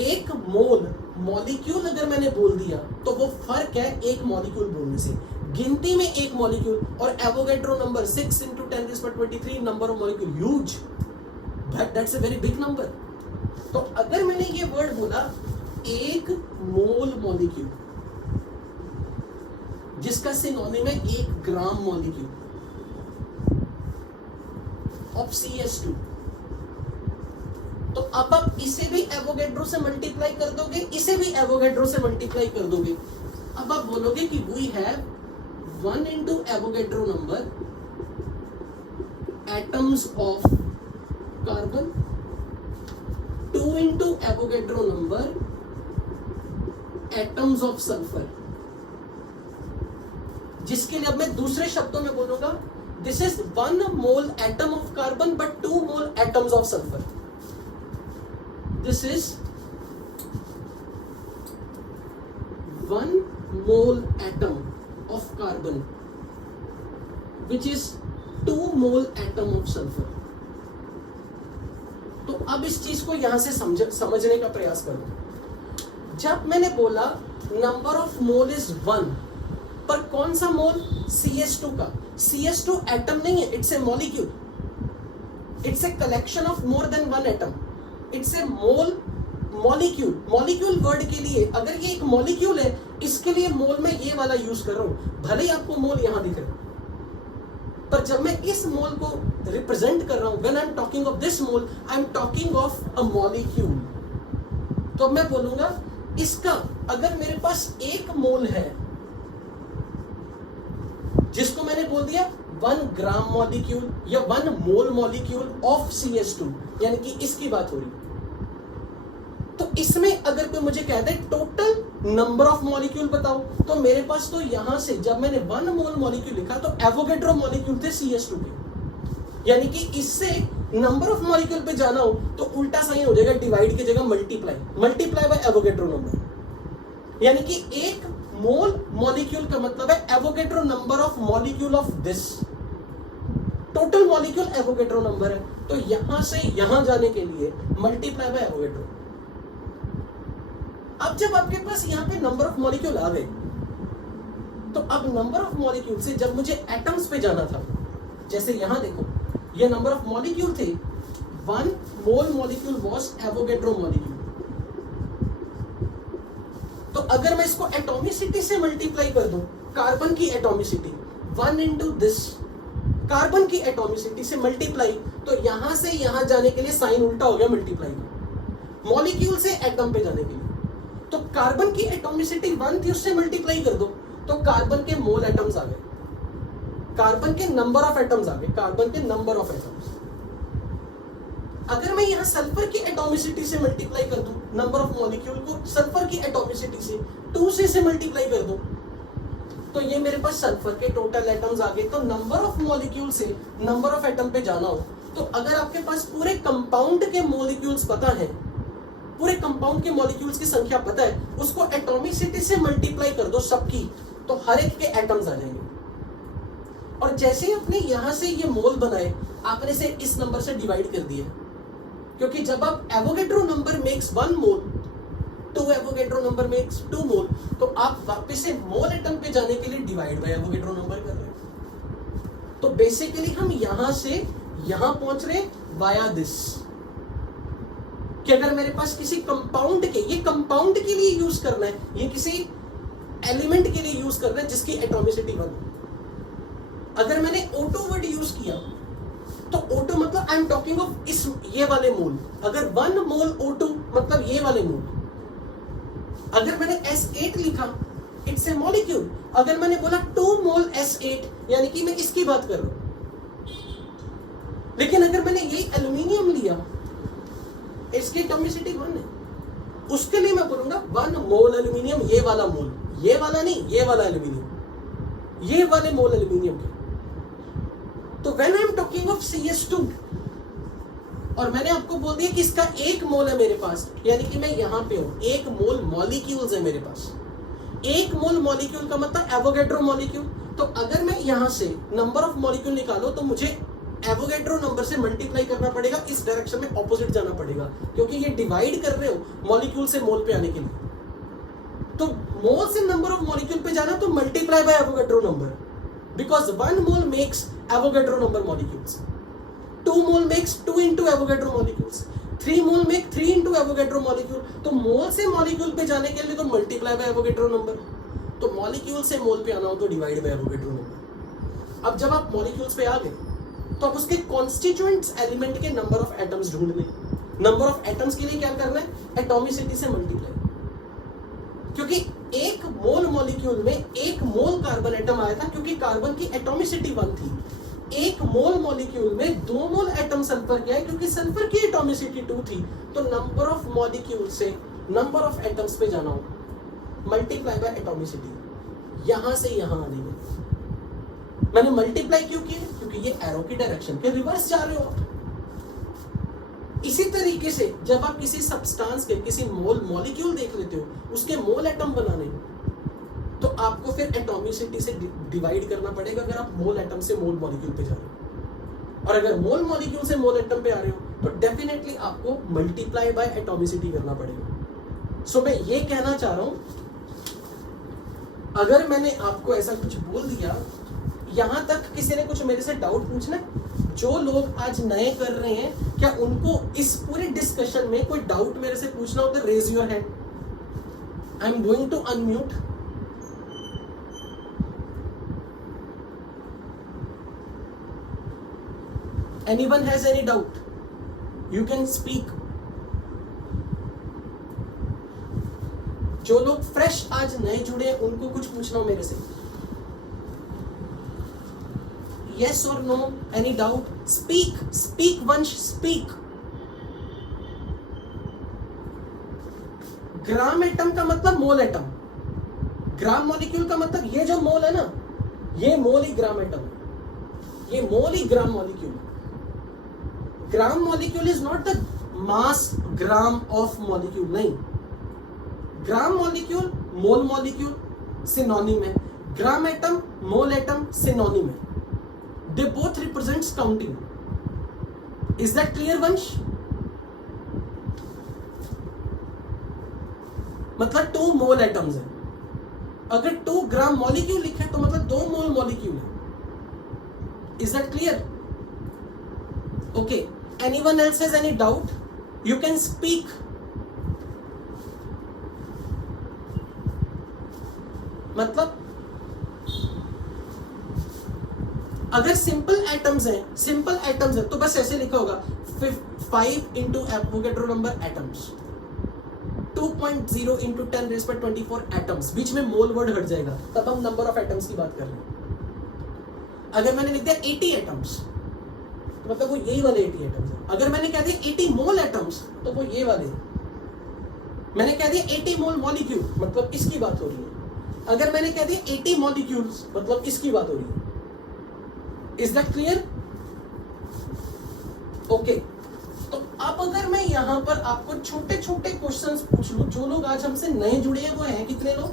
एक मोल मॉलिक्यूल अगर मैंने बोल दिया तो वो फर्क है एक मॉलिक्यूल बोलने से। गिनती में एक मॉलिक्यूल और Avogadro number 6 × 10⁻23 number of molecule, huge, but that's a very big number. तो अगर मैंने ये वर्ड बोला एक मोल मॉलिक्यूल, जिसका सिनोनिम है 1 ग्राम मॉलिक्यूल ऑफ CH2, तो अब आप इसे भी एवोगैड्रो से मल्टीप्लाई कर दोगे, इसे भी एवोगैड्रो से मल्टीप्लाई कर दोगे। अब आप बोलोगे कि we have 1 × Avogadro number atoms of carbon, 2 × Avogadro number atoms of sulphur, जिसके लिए अब मैं दूसरे शब्दों में बोलूंगा this is 1 mole atom of carbon but 2 mole atoms of sulphur. This is 1 mole atom of carbon which is 2 mole atom of sulphur. तो अब इस चीज को यहां से समझने का प्रयास करो। जब मैंने बोला नंबर ऑफ मोल इज 1, पर कौन सा मोल? CH2 का। CH2 एटम नहीं है, it's a molecule, it's a collection of more than 1 atom, it's a mole molecule. Molecule word के लिए अगर ये एक मॉलिक्यूल है, इसके लिए मोल में ये वाला यूज कर रहा हूं, भले ही आपको मोल यहां दिख रहा है, पर जब मैं इस मोल को रिप्रेजेंट कर रहा हूं, when I am talking of this mole, I am talking of a molecule. तो अब मैं बोलूंगा इसका, अगर मेरे पास 1 मोल है, जिसको मैंने बोल दिया 1 ग्राम मॉलिक्यूल या 1 मोल मॉलिक्यूल ऑफ CH2, यानी कि इसकी बात हो रही। तो इसमें अगर कोई मुझे कह दे टोटल नंबर ऑफ मॉलिक्यूल बताओ, तो मेरे पास तो यहां से जब मैंने 1 मोल मॉलिक्यूल लिखा तो एवोगैड्रो मॉलिक्यूल थे CH2 के, यानी कि इससे नंबर ऑफ मॉलिक्यूल पे जाना हो तो उल्टा साइन हो जाएगा, डिवाइड की जगह मल्टीप्लाई बाय एवोगैड्रो नंबर, यानी कि 1 मोल मॉलिक्यूल का मतलब है Avogadro number of molecule of this. Total molecule Avogadro number है, तो यहां से यहां जाने के लिए मल्टीप्लाई बाय एवोगैड्रो। अब जब आपके पास यहां पे नंबर ऑफ मॉलिक्यूल आ गए, तो अब नंबर ऑफ मॉलिक्यूल से जब मुझे एटम्स पे जाना था, जैसे यहां देखो ये नंबर ऑफ मॉलिक्यूल थे, 1 mole molecule was Avogadro molecule. तो अगर मैं इसको एटॉमिसिटी से मल्टीप्लाई कर दूं, कार्बन की एटॉमिसिटी 1 × दिस, कार्बन की एटॉमिसिटी से मल्टीप्लाई, तो यहां से यहां जाने के लिए साइन उल्टा हो गया मल्टीप्लाई का, मॉलिक्यूल से एटम पे जाने के लिए। तो कार्बन की एटॉमिसिटी 1 थी, उससे मल्टीप्लाई कर दो तो कार्बन के मोल एटम्स आ गए, कार्बन के नंबर ऑफ एटम्स आ गए, कार्बन के नंबर ऑफ एटम्स। अगर मैं यहां सल्फर की एटॉमिसिटी से मल्टीप्लाई कर दूं, नंबर ऑफ मॉलिक्यूल को सल्फर की एटॉमिसिटी से 2 से मल्टीप्लाई कर दूं, तो ये मेरे पास सल्फर के टोटल एटम्स आ गए। तो नंबर ऑफ मॉलिक्यूल से नंबर ऑफ एटम पे जाना हो, तो अगर आपके पास पूरे कंपाउंड के मॉलिक्यूल्स पता है, पूरे कंपाउंड के मॉलिक्यूल्स की संख्या पता है, उसको एटॉमिसिटी से मल्टीप्लाई कर दो सबकी, तो हर एक के एटम्स आ जाएंगे। और जैसे ही आपने यहां से ये मोल बनाए, आपने से इस नंबर से डिवाइड कर दिया, क्योंकि जब आप एवोगैड्रो नंबर मेक्स 1 मोल, 2 एवोगैड्रो नंबर मेक्स 2 मोल, तो आप वापस से मोल एटम पे जाने के लिए डिवाइड बाय एवोगैड्रो नंबर कर रहे हैं। तो बेसिकली हम यहां से यहां पहुंच रहे वाया दिस, कि अगर मेरे पास किसी कंपाउंड के, ये कंपाउंड के लिए यूज करना है, ये किसी एलिमेंट के लिए यूज करना है जिसकी एटॉमिसिटी 1। अगर मैंने O2 वर्ड यूज किया, तो O2 मतलब आई एम टॉकिंग ऑफ इस ये वाले मोल। अगर 1 मोल O2 मतलब ये वाले मोल। अगर मैंने S8 लिखा, इट्स ए मॉलिक्यूल। अगर मैंने बोला 2 मोल S8, यानी कि मैं इसकी बात कर रहा हूं। लेकिन अगर मैंने यही एल्यूमिनियम लिया, इसकी एटॉमिसिटी 1 है, उसके लिए मैं बोलूंगा 1 मोल एल्यूमिनियम, ये वाला मोल, ये वाला नहीं, ये वाला एल्यूमिनियम, ये वाले मोल एल्यूमिनियम के। तो when I am talking of CS2 और मैंने आपको बोल दिया कि इसका 1 मोल है मेरे पास, यानी कि मैं यहां पे हूं, 1 मोल मॉलिक्यूल्स है मेरे पास। 1 मोल मॉलिक्यूल का मतलब एवोगैड्रो मॉलिक्यूल। तो अगर मैं यहां से नंबर ऑफ मॉलिक्यूल निकालो तो मुझे एवोगैड्रो नंबर से मल्टीप्लाई करना पड़ेगा, इस डायरेक्शन में ऑपोजिट जाना पड़ेगा, क्योंकि ये डिवाइड कर रहे हो मॉलिक्यूल से मोल पे आने के लिए। तो मोल से नंबर ऑफ मॉलिक्यूल पे जाना तो multiply by Avogadro number, because 1 mole makes Avogadro number molecules, 2 mole makes 2 into Avogadro molecules, 3 mole make 3 into Avogadro molecule. तो मोल से मॉलिक्यूल पे जाने के लिए तो मल्टीप्लाई बाय एवोगैड्रो नंबर, तो मॉलिक्यूल से मोल पे आना हो तो डिवाइड बाय एवोगैड्रो नंबर। अब जब आप मॉलिक्यूल्स पे आ गए तो आप उसके कॉन्स्टिट्यूएंट्स एलिमेंट के नंबर ऑफ एटम्स ढूंढ लें। नंबर ऑफ एटम्स के लिए क्या करना है, एटॉमिसिटी से मल्टीप्लाई, क्योंकि 1 मोल मॉलिक्यूल में 1 मोल कार्बन एटम आया था, क्योंकि कार्बन की एटॉमिसिटी 1 थी। 1 मोल मॉलिक्यूल में 2 मोल एटम सल्फर के आए, क्योंकि सल्फर की एटॉमिसिटी 2 थी। तो नंबर ऑफ मॉलिक्यूल से नंबर ऑफ एटम्स पे जाना हो, मल्टीप्लाई बाय एटॉमिसिटी, यहां से यहां आने में। मैंने मल्टीप्लाई क्यों किया, क्योंकि ये एरो की डायरेक्शन के रिवर्स जा रहे हो आप। इसी तरीके से जब आप किसी सब्सटेंस के किसी मोल मॉलिक्यूल देख लेते हो, उसके मोल एटम बनाने, तो आपको फिर एटॉमिसिटी से डिवाइड करना पड़ेगा अगर आप मोल एटम से मोल मॉलिक्यूल पे जा रहे हो। और अगर मोल मॉलिक्यूल से मोल एटम पे आ रहे हो तो डेफिनेटली आपको मल्टीप्लाई बाय एटॉमिसिटी करना पड़ेगा। सो मैं ये कहना चाह रहा हूं, अगर मैंने आपको ऐसा कुछ बोल दिया, यहां तक किसी ने कुछ मेरे से डाउट पूछना है? जो लोग आज नए कर रहे हैं, क्या उनको इस पूरे डिस्कशन में कोई डाउट मेरे से पूछना हो तो raise your hand. I am going to unmute. Anyone has any doubt, you can speak. जो लोग फ्रेश आज नए जुड़े हैं, उनको कुछ पूछना हो मेरे से। Yes or no? Any doubt? Speak. Speak, Vansh. Speak. Gram atom का मतलब मोल एटम, ग्राम मॉलिक्यूल का मतलब ये जो मोल है ना, ये मोल ही ग्राम एटम है, ये मोल ही gram molecule. Gram molecule is not the mass gram of molecule, नहीं। Gram molecule mole molecule synonym है, gram atom mole atom synonym है। They both represents counting. Is that clear, Vansh? मतलब 2 मोल एटम्स है। अगर 2 ग्राम मॉलिक्यूल लिखे तो मतलब 2 मोल मॉलिक्यूल है। Is that clear? Okay. Anyone else has any doubt? You can speak. मतलब अगर सिंपल एटम्स है तो बस ऐसे लिखा होगा 5 into Avogadro number atoms, 2.0 into 10⁻24 atoms, बीच में मोल वर्ड हट जाएगा, तब हम नंबर ऑफ एटम्स की बात कर रहे हैं। अगर मैंने लिख दिया 80 एटम्स तो मतलब वो यही वाले 80 एटम्स है। अगर मैंने कह दिया 80 मोल एटम्स तो वो ये वाले। मैंने कह दिया 80 मोल मॉलिक्यूल मतलब इसकी बात हो रही है। अगर मैंने कह दिया 80 मॉलिक्यूल्स मतलब इसकी बात हो रही है। Is that clear? Okay. तो अब अगर मैं यहां पर आपको छोटे छोटे क्वेश्चंस पूछ लूं, जो लोग आज हमसे नए जुड़े हैं वो हैं कितने लोग?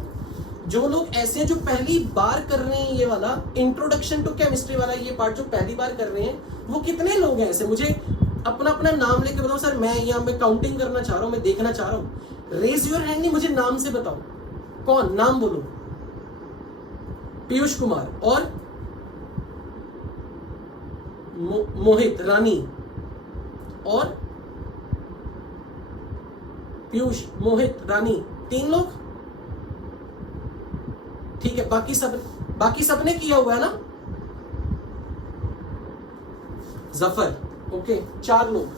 जो लोग ऐसे हैं जो पहली बार कर रहे हैं, ये वाला इंट्रोडक्शन टू केमिस्ट्री वाला ये पार्ट जो पहली बार कर रहे हैं, वो कितने लोग हैं ऐसे? मुझे अपना अपना नाम लेके बताओ। सर मैं यहाँ पे काउंटिंग करना चाह रहा हूँ, मैं देखना चाह रहा हूँ। रेज योर हैंड नहीं, मुझे नाम से बताओ। कौन? नाम बोलो। पीयूष कुमार और मोहित रानी और पीयूष, मोहित, रानी, 3 लोग। ठीक है, बाकी सब ने किया हुआ है ना? जफर, ओके, 4 लोग,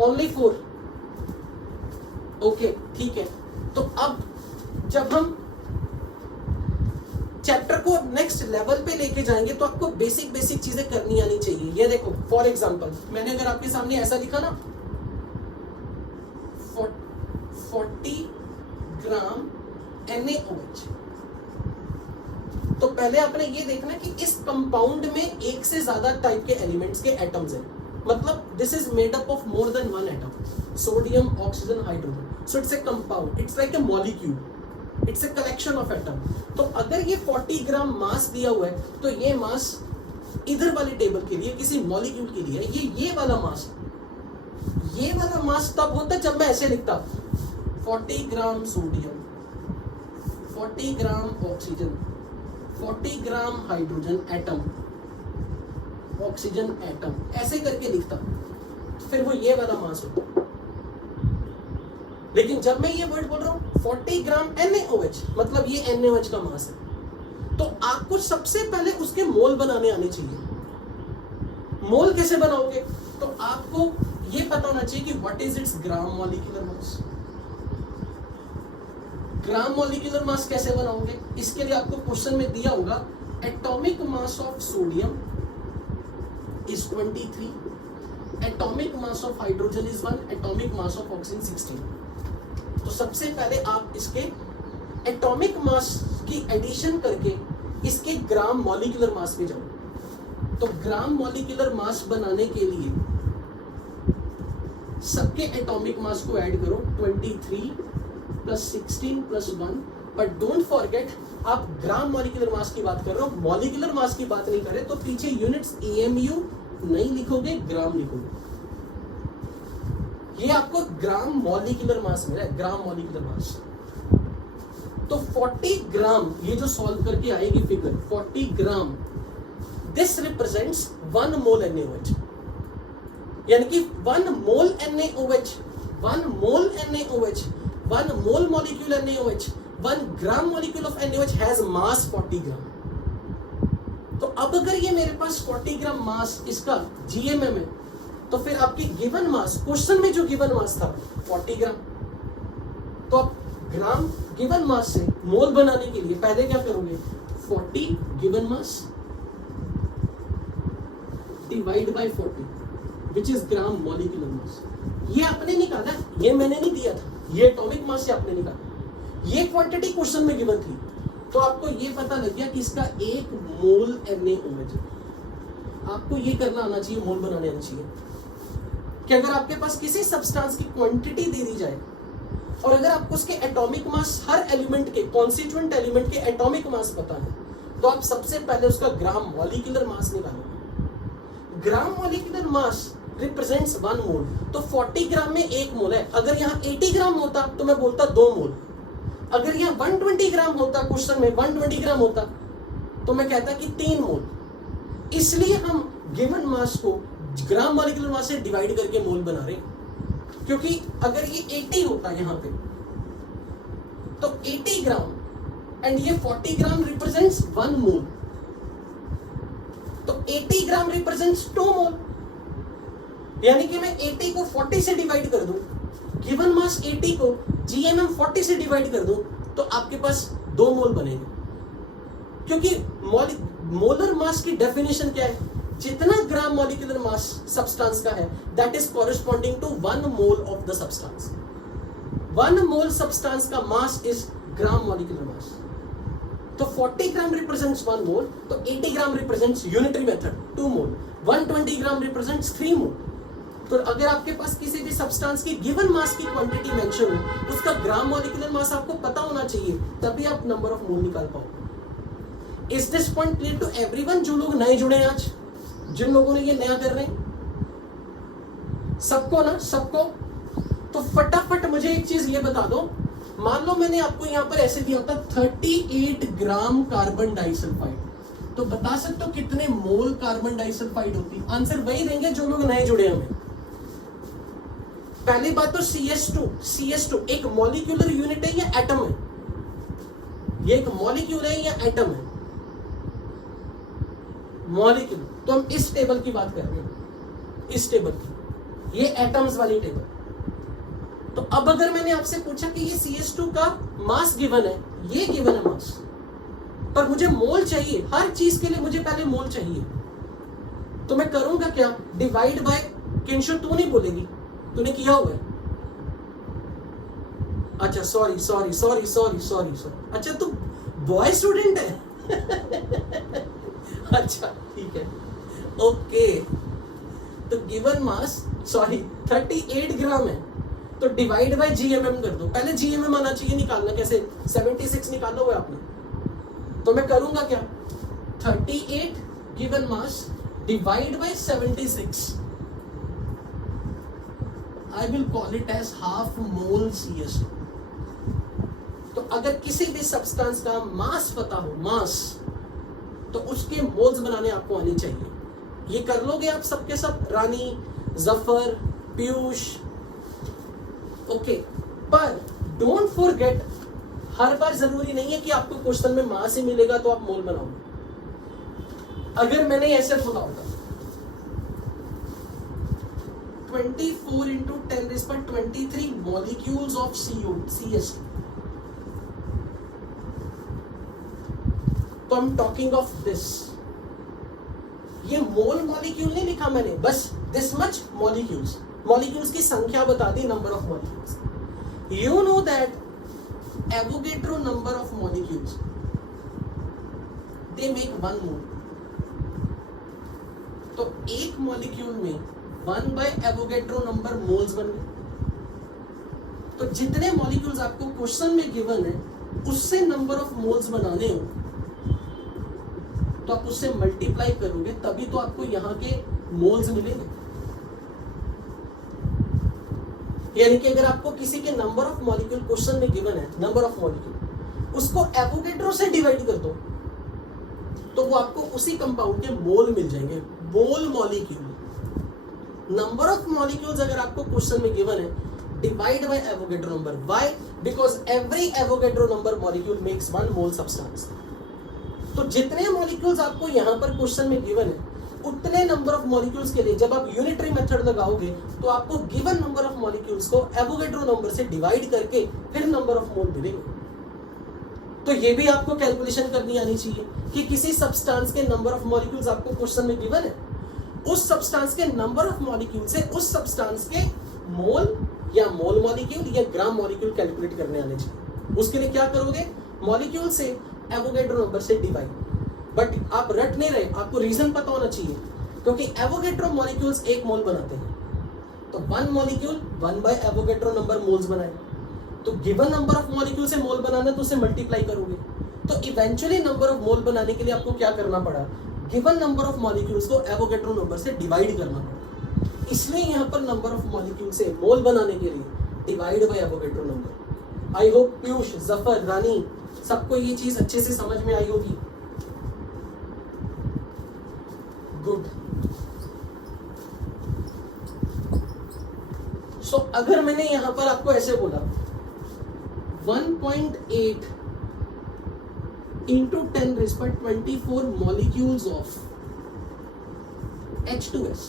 ओनली 4। ओके, ठीक है। तो अब जब हम चैप्टर को नेक्स्ट लेवल पे लेके जाएंगे तो आपको बेसिक चीजें करनी आनी चाहिए। ये देखो, फॉर एग्जांपल मैंने अगर आपके सामने ऐसा लिखा ना 40 तो पहले आपने ये देखना कि इस कंपाउंड में एक से ज्यादा टाइप के एलिमेंट्स के एटम्स हैं, मतलब this is made up of more than one atom, sodium oxygen hydrogen, so it's a compound, it's like a molecule, it's a collection of atom. तो अगर ये 40 ग्राम मास दिया हुआ है तो ये मास इधर वाले टेबल के लिए किसी मॉलिक्यूल के लिए ये वाला मास, ये वाला मास तब होता है जब मैं ऐसे लिखता 40 gram sodium, 40 gram oxygen, 40 gram hydrogen atom, oxygen atom, ऐसे करके लिखता, फिर वो ये वाला मास होता। लेकिन जब मैं ये वर्ड बोल रहा हूं 40 ग्राम NaOH, मतलब ये NaOH का मास है, तो आपको सबसे पहले उसके मोल बनाने आने चाहिए। मोल कैसे बनाओगे? तो आपको ये पता होना चाहिए कि what is it's gram molecular mass. Gram molecular मास कैसे बनाओगे? इसके लिए आपको क्वेश्चन में दिया होगा atomic mass of sodium is 23, atomic mass of hydrogen is 1, atomic mass of oxygen 16। तो सबसे पहले आप इसके एटॉमिक मास की एडिशन करके इसके ग्राम मॉलिक्यूलर मास पे जाओ। तो ग्राम मॉलिक्यूलर मास बनाने के लिए सबके एटॉमिक मास को ऐड करो, 23 plus 16 plus 1, but don't forget आप ग्राम मॉलिक्यूलर मास की बात कर रहे हो, मॉलिक्यूलर मास की बात नहीं कर रहे, तो पीछे यूनिट्स EMU नहीं लिखोगे, ग्राम लिखोगे। ये आपको ग्राम मॉलिक्यूलर मास मिला है, ग्राम मॉलिक्यूलर मास। तो 40 ग्राम, ये जो सॉल्व करके आएगी figure 40 gram, this represents 1 mole NaOH, यानी कि 1 मोल NaOH, 1 mole NaOH, 1 mole molecule NaOH, 1 gram molecule of NaOH has mass 40 ग्राम। तो अब अगर ये मेरे पास 40 ग्राम मास इसका GMM है, तो फिर आपकी गिवन मास, क्वेश्चन में जो गिवन मास था 40 ग्राम, तो आप ग्राम गिवन मास से मोल बनाने के लिए पहले क्या करोगे, 40 given mass divide bye 40 which is gram molecular mass. ये आपने निकाला, ये मैंने नहीं दिया था, ये एटॉमिक मास से आपने निकाला, ये क्वांटिटी क्वेश्चन में गिवन थी, तो आपको ये पता लग गया कि इसका 1 मोल NaOH। आपको ये करना आना चाहिए, मोल बनाने आना चाहिए कि अगर आपके पास किसी सब्सटेंस की क्वांटिटी दे दी जाए और अगर आपको उसके एटॉमिक मास, हर एलिमेंट के कॉन्स्टिट्यूएंट एलिमेंट के एटॉमिक मास पता है, तो आप सबसे पहले उसका ग्राम मॉलिक्यूलर मास निकालोगे। ग्राम मॉलिक्यूलर मास रिप्रेजेंट्स 1 मोल, तो 40 ग्राम में 1 मोल है। अगर यहाँ 80 ग्राम होता तो मैं बोलता 2 मोल, अगर यहाँ 120 ग्राम होता, क्वेश्चन में 120 ग्राम होता, तो मैं कहता कि 3 मोल। इसलिए हम गिवन मास को ग्राम मॉलिक्यूलर मास से डिवाइड करके मोल बना रहे हैं, क्योंकि अगर ये 80 होता यहाँ पे तो 80 ग्राम एंड ये 40 ग्राम रिप्रेजेंट्स 1 मोल, तो 80 ग्राम रिप्रेजेंट्स 2 मोल, यानी कि मैं 80 को 40 से डिवाइड कर दूं, गिवन मास 80 को GMM 40 से डिवाइड कर दूं, तो आपके पास 2 मोल बनेंगे। क्योंकि मोलर मास की डेफिनेशन क्या है, जितना ग्राम मॉलिक्यूलर मास सब्सटेंस का है that is corresponding to 1 mole of the substance. 1 mole substance का मास इज ग्राम मॉलिक्यूलर मास। तो 40 ग्राम रिप्रेजेंट्स 1 मोल, तो 80 ग्राम रिप्रेजेंट्स यूनिटरी मेथड 2 मोल, 120 ग्राम रिप्रेजेंट्स 3 मोल। तो अगर आपके पास किसी भी सब्सटेंस की गिवन मास की क्वांटिटी मेंशन हो, उसका ग्राम मॉलिक्यूलर मास आपको पता होना चाहिए, तभी आप नंबर ऑफ मोल निकाल पाओगे। Is this point clear to everyone? जो लोग नए जुड़े हैं आज, जिन लोगों ने ये नया कर रहे हैं, सबको ना, सबको। तो फटाफट मुझे एक चीज ये बता दो, मान लो मैंने आपको यहां पर ऐसे दिया होता 38 ग्राम कार्बन डाइसल्फाइड, तो बता सकते हो कितने मोल कार्बन डाइसल्फाइड होती? आंसर वही देंगे जो लोग नए जुड़े हमें। पहली बात तो CS2 एक मॉलिक्यूलर यूनिट है या एटम है? ये एक मॉलिक्यूल है या एटम है? मॉलिक्यूल। तो हम इस टेबल की बात कर रहे हैं, इस टेबल की, ये एटम्स वाली टेबल। तो अब अगर मैंने आपसे पूछा कि ये CS2 का मास गिवन है, ये गिवन है मास, पर मुझे मोल चाहिए, हर चीज के लिए मुझे पहले मोल चाहिए, तो मैं करूंगा क्या? डिवाइड बाय, किंशु तू नहीं बोलेगी, तूने किया हुआ है। अच्छा सॉरी, अच्छा तू बॉय स्टूडेंट है अच्छा ठीक है, ओके। तो गिवन मास 38 ग्राम है, तो डिवाइड बाय जीएमएम कर दो। पहले जीएमएम आना चाहिए निकालना, कैसे 76 निकालना हुआ आपने, तो मैं करूंगा क्या, 38 given mass divide by 76, I will call it as half mole CS2। तो अगर किसी भी सब्सटेंस का मास पता हो, मास, तो उसके मोल्स बनाने आपको आने चाहिए। ये कर लोगे आप सबके सब, रानी, जफर, पीयूष, ओके। पर डोंट फॉरगेट, हर बार जरूरी नहीं है कि आपको क्वेश्चन में मास ही मिलेगा तो आप मोल बनाओगे। अगर मैंने ऐसे बोला होगा 24 into 10⁻23 molecules of CS2, तो I'm talking of this। ये मोल मॉलिक्यूल नहीं लिखा मैंने, बस this much molecules, molecules की संख्या बता दी, number of molecules। You know that Avogadro number of molecules, they make 1 mole। तो एक मॉलिक्यूल में 1/Avogadro नंबर मोल्स बन गए। तो जितने मॉलिक्यूल्स आपको क्वेश्चन में गिवन है उससे नंबर ऑफ मोल्स बनाने हो, तो आप उससे मल्टीप्लाई करोगे, तभी तो आपको यहाँ के मोल्स मिलेंगे। यानी कि अगर आपको किसी के नंबर ऑफ मॉलिक्यूल क्वेश्चन में गिवन है, नंबर ऑफ मॉलिक्यूल, उसको एवोगैड्रो से डिवाइड कर दो, तो वो आपको उसी कंपाउंड के मोल मिल जाएंगे, मोल मॉलिक्यूल। नंबर ऑफ मॉलिक्यूल्स अगर आपको क्वेश्चन में गिवन है, divide by Avogadro number. Why? Because every Avogadro number molecule makes 1 mole substance. तो जितने मॉलिक्यूल्स आपको यहाँ पर क्वेश्चन में गिवन है, उतने नंबर ऑफ मॉलिक्यूल्स के लिए जब आप यूनिटरी मेथड लगाओगे तो आपको गिवन नंबर ऑफ मॉलिक्यूल्स को एवोगैड्रो नंबर से डिवाइड करके फिर नंबर ऑफ मोल मिलेंगे। तो ये भी आपको कैलकुलेशन करनी आनी चाहिए कि किसी सब्सटेंस के नंबर ऑफ मॉलिक्यूल्स आपको क्वेश्चन में गिवन है, उस सब्सटेंस के नंबर ऑफ मॉलिक्यूल से उस सब्सटेंस के मोल या मोल मॉलिक्यूल या ग्राम मॉलिक्यूल कैलकुलेट करने आने चाहिए। उसके लिए क्या करोगे, मॉलिक्यूल से एवोगैड्रो नंबर से डिवाइड। बट आप रट नहीं रहे, आपको रीजन पता होना चाहिए, क्योंकि एवोगैड्रो मॉलिक्यूल्स 1 मोल बनाते हैं, तो 1 मॉलिक्यूल 1/एवोगैड्रो नंबर मोल्स बनाएगा। तो गिवन नंबर ऑफ मॉलिक्यूल से मोल बनाना तो उसे मल्टीप्लाई करोगे। तो इवेंचुअली नंबर ऑफ मोल बनाने के लिए आपको क्या करना पड़ा, गिवन नंबर ऑफ मॉलिक्यूल्स को एवोगैड्रो नंबर से डिवाइड करना पड़ा। इसलिए यहाँ पर नंबर ऑफ मॉलिक्यूल से मोल बनाने के लिए divide by Avogadro number. I hope Piyush, Zafar, Rani, सबको ये चीज अच्छे से समझ में आई होगी। गुड। सो अगर मैंने यहां पर आपको ऐसे बोला 1.8 into 10⁻24 molecules of H2S,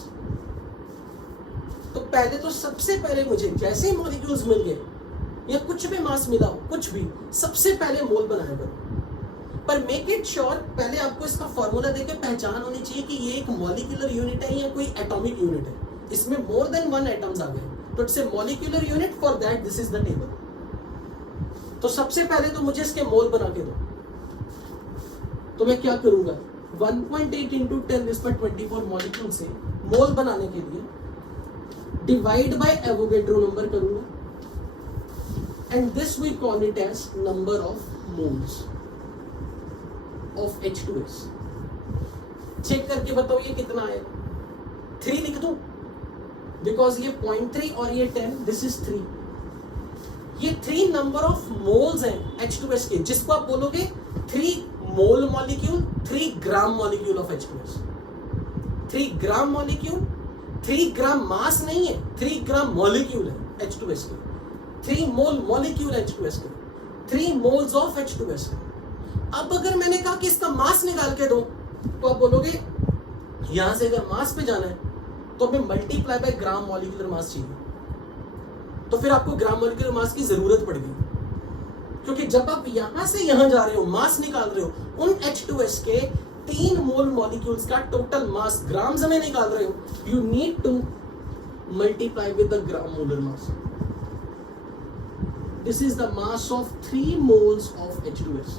तो पहले तो सबसे पहले मुझे जैसे ही मॉलिक्यूल्स मिल गए या कुछ भी मास मिला हो, कुछ भी, सबसे पहले मोल बनाया करो। पर मेक इट श्योर, पहले आपको इसका फॉर्मूला देके पहचान होनी चाहिए कि ये एक मॉलिक्यूलर यूनिट है या कोई एटॉमिक यूनिट है। इसमें मोर देन 1 एटम्स आ गए, तो it's a molecular unit, for that this is the table. तो सबसे पहले तो मुझे इसके मोल बना के दो। तो मैं क्या करूंगा, 1.8 into 10⁻24 मॉलिक्यूल से मोल बनाने के लिए डिवाइड बाय एवोगैड्रो नंबर करूंगा, and this we call it as number of moles of H2S। Check करके बताओ ये कितना आएगा। 3 लिख दूं, बिकॉज ये 0.3 और ये 10, दिस इज 3। ये 3 नंबर ऑफ मोल्स हैं H2S के, जिसको आप बोलोगे 3 mole molecule, 3 gram molecule of H2S। 3 gram molecule, 3 gram mass नहीं है, 3 ग्राम मॉलिक्यूल है H2S के। 3 मोल मॉलिक्यूल H2S के, 3 मोल्स ऑफ H2S के। अब अगर मैंने कहा कि इसका मास निकाल के दो, तो आप बोलोगे यहां से अगर मास पे जाना है तो हमें मल्टीप्लाई बाय ग्राम मॉलिक्यूलर मास चाहिए। तो फिर आपको ग्राम मॉलिक्यूलर मास की जरूरत पड़ेगी, क्योंकि जब आप यहां से यहां जा रहे हो, मास निकाल रहे हो, उन H2S के 3 मोल मॉलिक्यूल्स का टोटल मास ग्राम्स में निकाल रहे हो, you need to multiply with the gram molar mass. This is the mass of 3 moles of H2S।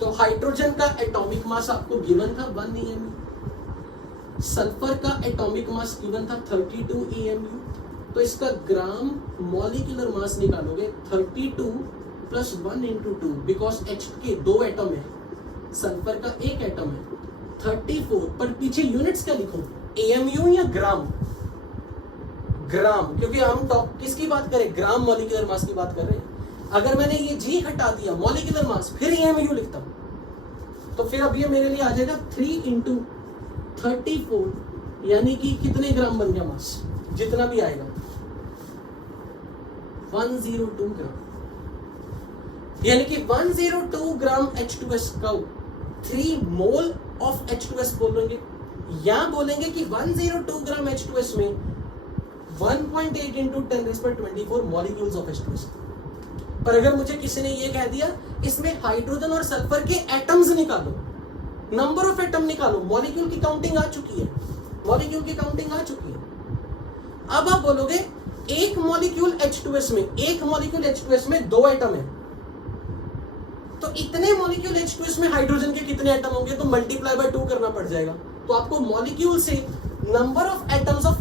तो हाइड्रोजन का एटॉमिक मास आपको गिवन था 1 EMU, सल्फर का एटॉमिक मास गिवन था 32 EMU। तो इसका ग्राम मॉलिक्यूलर मास निकालोगे 32 प्लस 1 इंटू 2, बिकॉज H के 2 एटम है, सल्फर का 1 एटम है, 34। पर पीछे यूनिट्स क्या लिखूं, AMU या ग्राम? ग्राम, क्योंकि हम टॉप किसकी बात करें, ग्राम मॉलिक्यूलर मास की बात कर रहे हैं। अगर मैंने ये G हटा दिया मॉलिक्यूलर मास, फिर AMU लिखता हूं, तो फिर अब ये मेरे लिए आ जाएगा 3 इंटू 34, यानी कि कितने ग्राम बन गया मास, जितना भी आएगा 102 ग्राम, यानी कि 102 ग्राम H2S का 3 मोल ऑफ H2S बोलेंगे, या बोलेंगे कि 102 ग्राम H2S में 1.8 इंटू 10⁻24 मॉलिक्यूल्स ऑफ H2S। पर अगर मुझे किसी ने ये कह दिया इसमें हाइड्रोजन और सल्फर के एटम्स निकालो, नंबर ऑफ एटम निकालो, मॉलिक्यूल की काउंटिंग आ चुकी है, मॉलिक्यूल की काउंटिंग आ चुकी है। अब आप बोलोगे एक मॉलिक्यूल H2S में, एक मॉलिक्यूल H2S में 2 एटम है, तो इतने मॉलिक्यूल H2S में हाइड्रोजन के कितने एटम होंगे, तो मल्टीप्लाई बाय 2 करना पड़ जाएगा। तो आपको मॉलिक्यूल से number of atoms of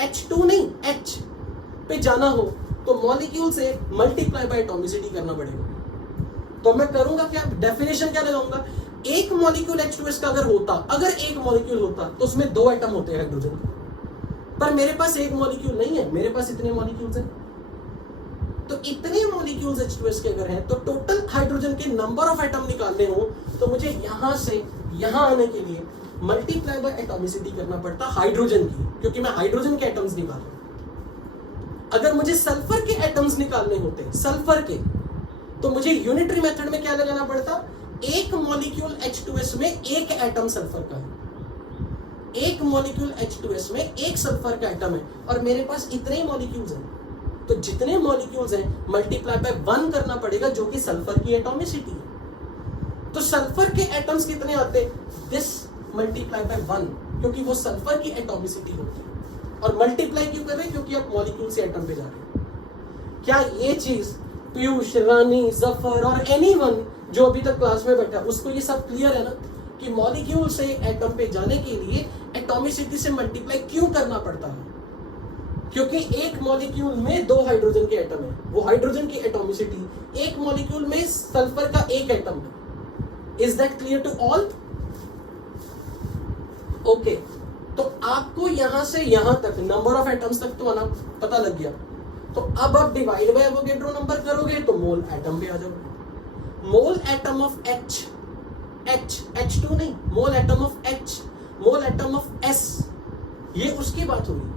H2 नहीं H पे जाना हो तो मॉलिक्यूल से मल्टीप्लाई बाय एटॉमिसिटी करना पड़ेगा। तो मैं करूंगा क्या, डेफिनेशन क्या लगाऊंगा, एक मॉलिक्यूल H2S का अगर एक मॉलिक्यूल होता तो उसमें 2 एटम होते हैं हाइड्रोजन के, पर मेरे पास एक मॉलिक्यूल नहीं है, मेरे पास इतने मॉलिक्यूल्स हैं। तो इतने मॉलिक्यूल्स H2S के अगर हैं तो टोटल हाइड्रोजन के नंबर ऑफ एटम निकालने हो तो मुझे यहां से यहां आने के लिए मल्टीप्लाई बाय एटॉमिसिटी करना पड़ता हाइड्रोजन की, क्योंकि मैं हाइड्रोजन के एटम्स निकाल रहा हूं। अगर मुझे सल्फर के एटम्स निकालने होते, सल्फर के, तो मुझे यूनिटरी मेथड में क्या लगाना पड़ता, एक मॉलिक्यूल H2S में एक एटम सल्फर का है, एक मॉलिक्यूल H2S में एक सल्फर का एटम है, और मेरे पास इतने ही मॉलिक्यूल्स हैं, तो जितने मॉलिक्यूल्स हैं मल्टीप्लाई बाय 1 करना पड़ेगा, जो कि सल्फर की एटॉमिसिटी है। तो सल्फर के एटम्स कितने आते हैं, दिस मल्टीप्लाई बाय 1, क्योंकि वो सल्फर की एटॉमिसिटी होती है। और मल्टीप्लाई क्यों कर रहे हैं, क्योंकि आप मॉलिक्यूल से एटम पे जा रहे हैं। क्या ये चीज पीयूष, रानी, जफर और एनीवन जो अभी तक क्लास में बैठा उसको ये सब क्लियर है ना, कि मॉलिक्यूल से एटम पे जाने के लिए एटॉमिसिटी से मल्टीप्लाई क्यों करना पड़ता है, क्योंकि एक मॉलिक्यूल में 2 हाइड्रोजन के एटम है, वो हाइड्रोजन की एटॉमिसिटी एक मॉलिक्यूल में सल्फर का 1 एटम है। Is that clear to all? Okay, तो आपको यहां से यहां तक नंबर ऑफ एटम्स तक तो आना पता लग गया। तो अब आप डिवाइड बाय एवोगैड्रो नंबर करोगे तो मोल एटम पे आ जाओगे। मोल एटम ऑफ H2 नहीं, मोल atom of H, mole atom of S, ये उसकी बात होगी।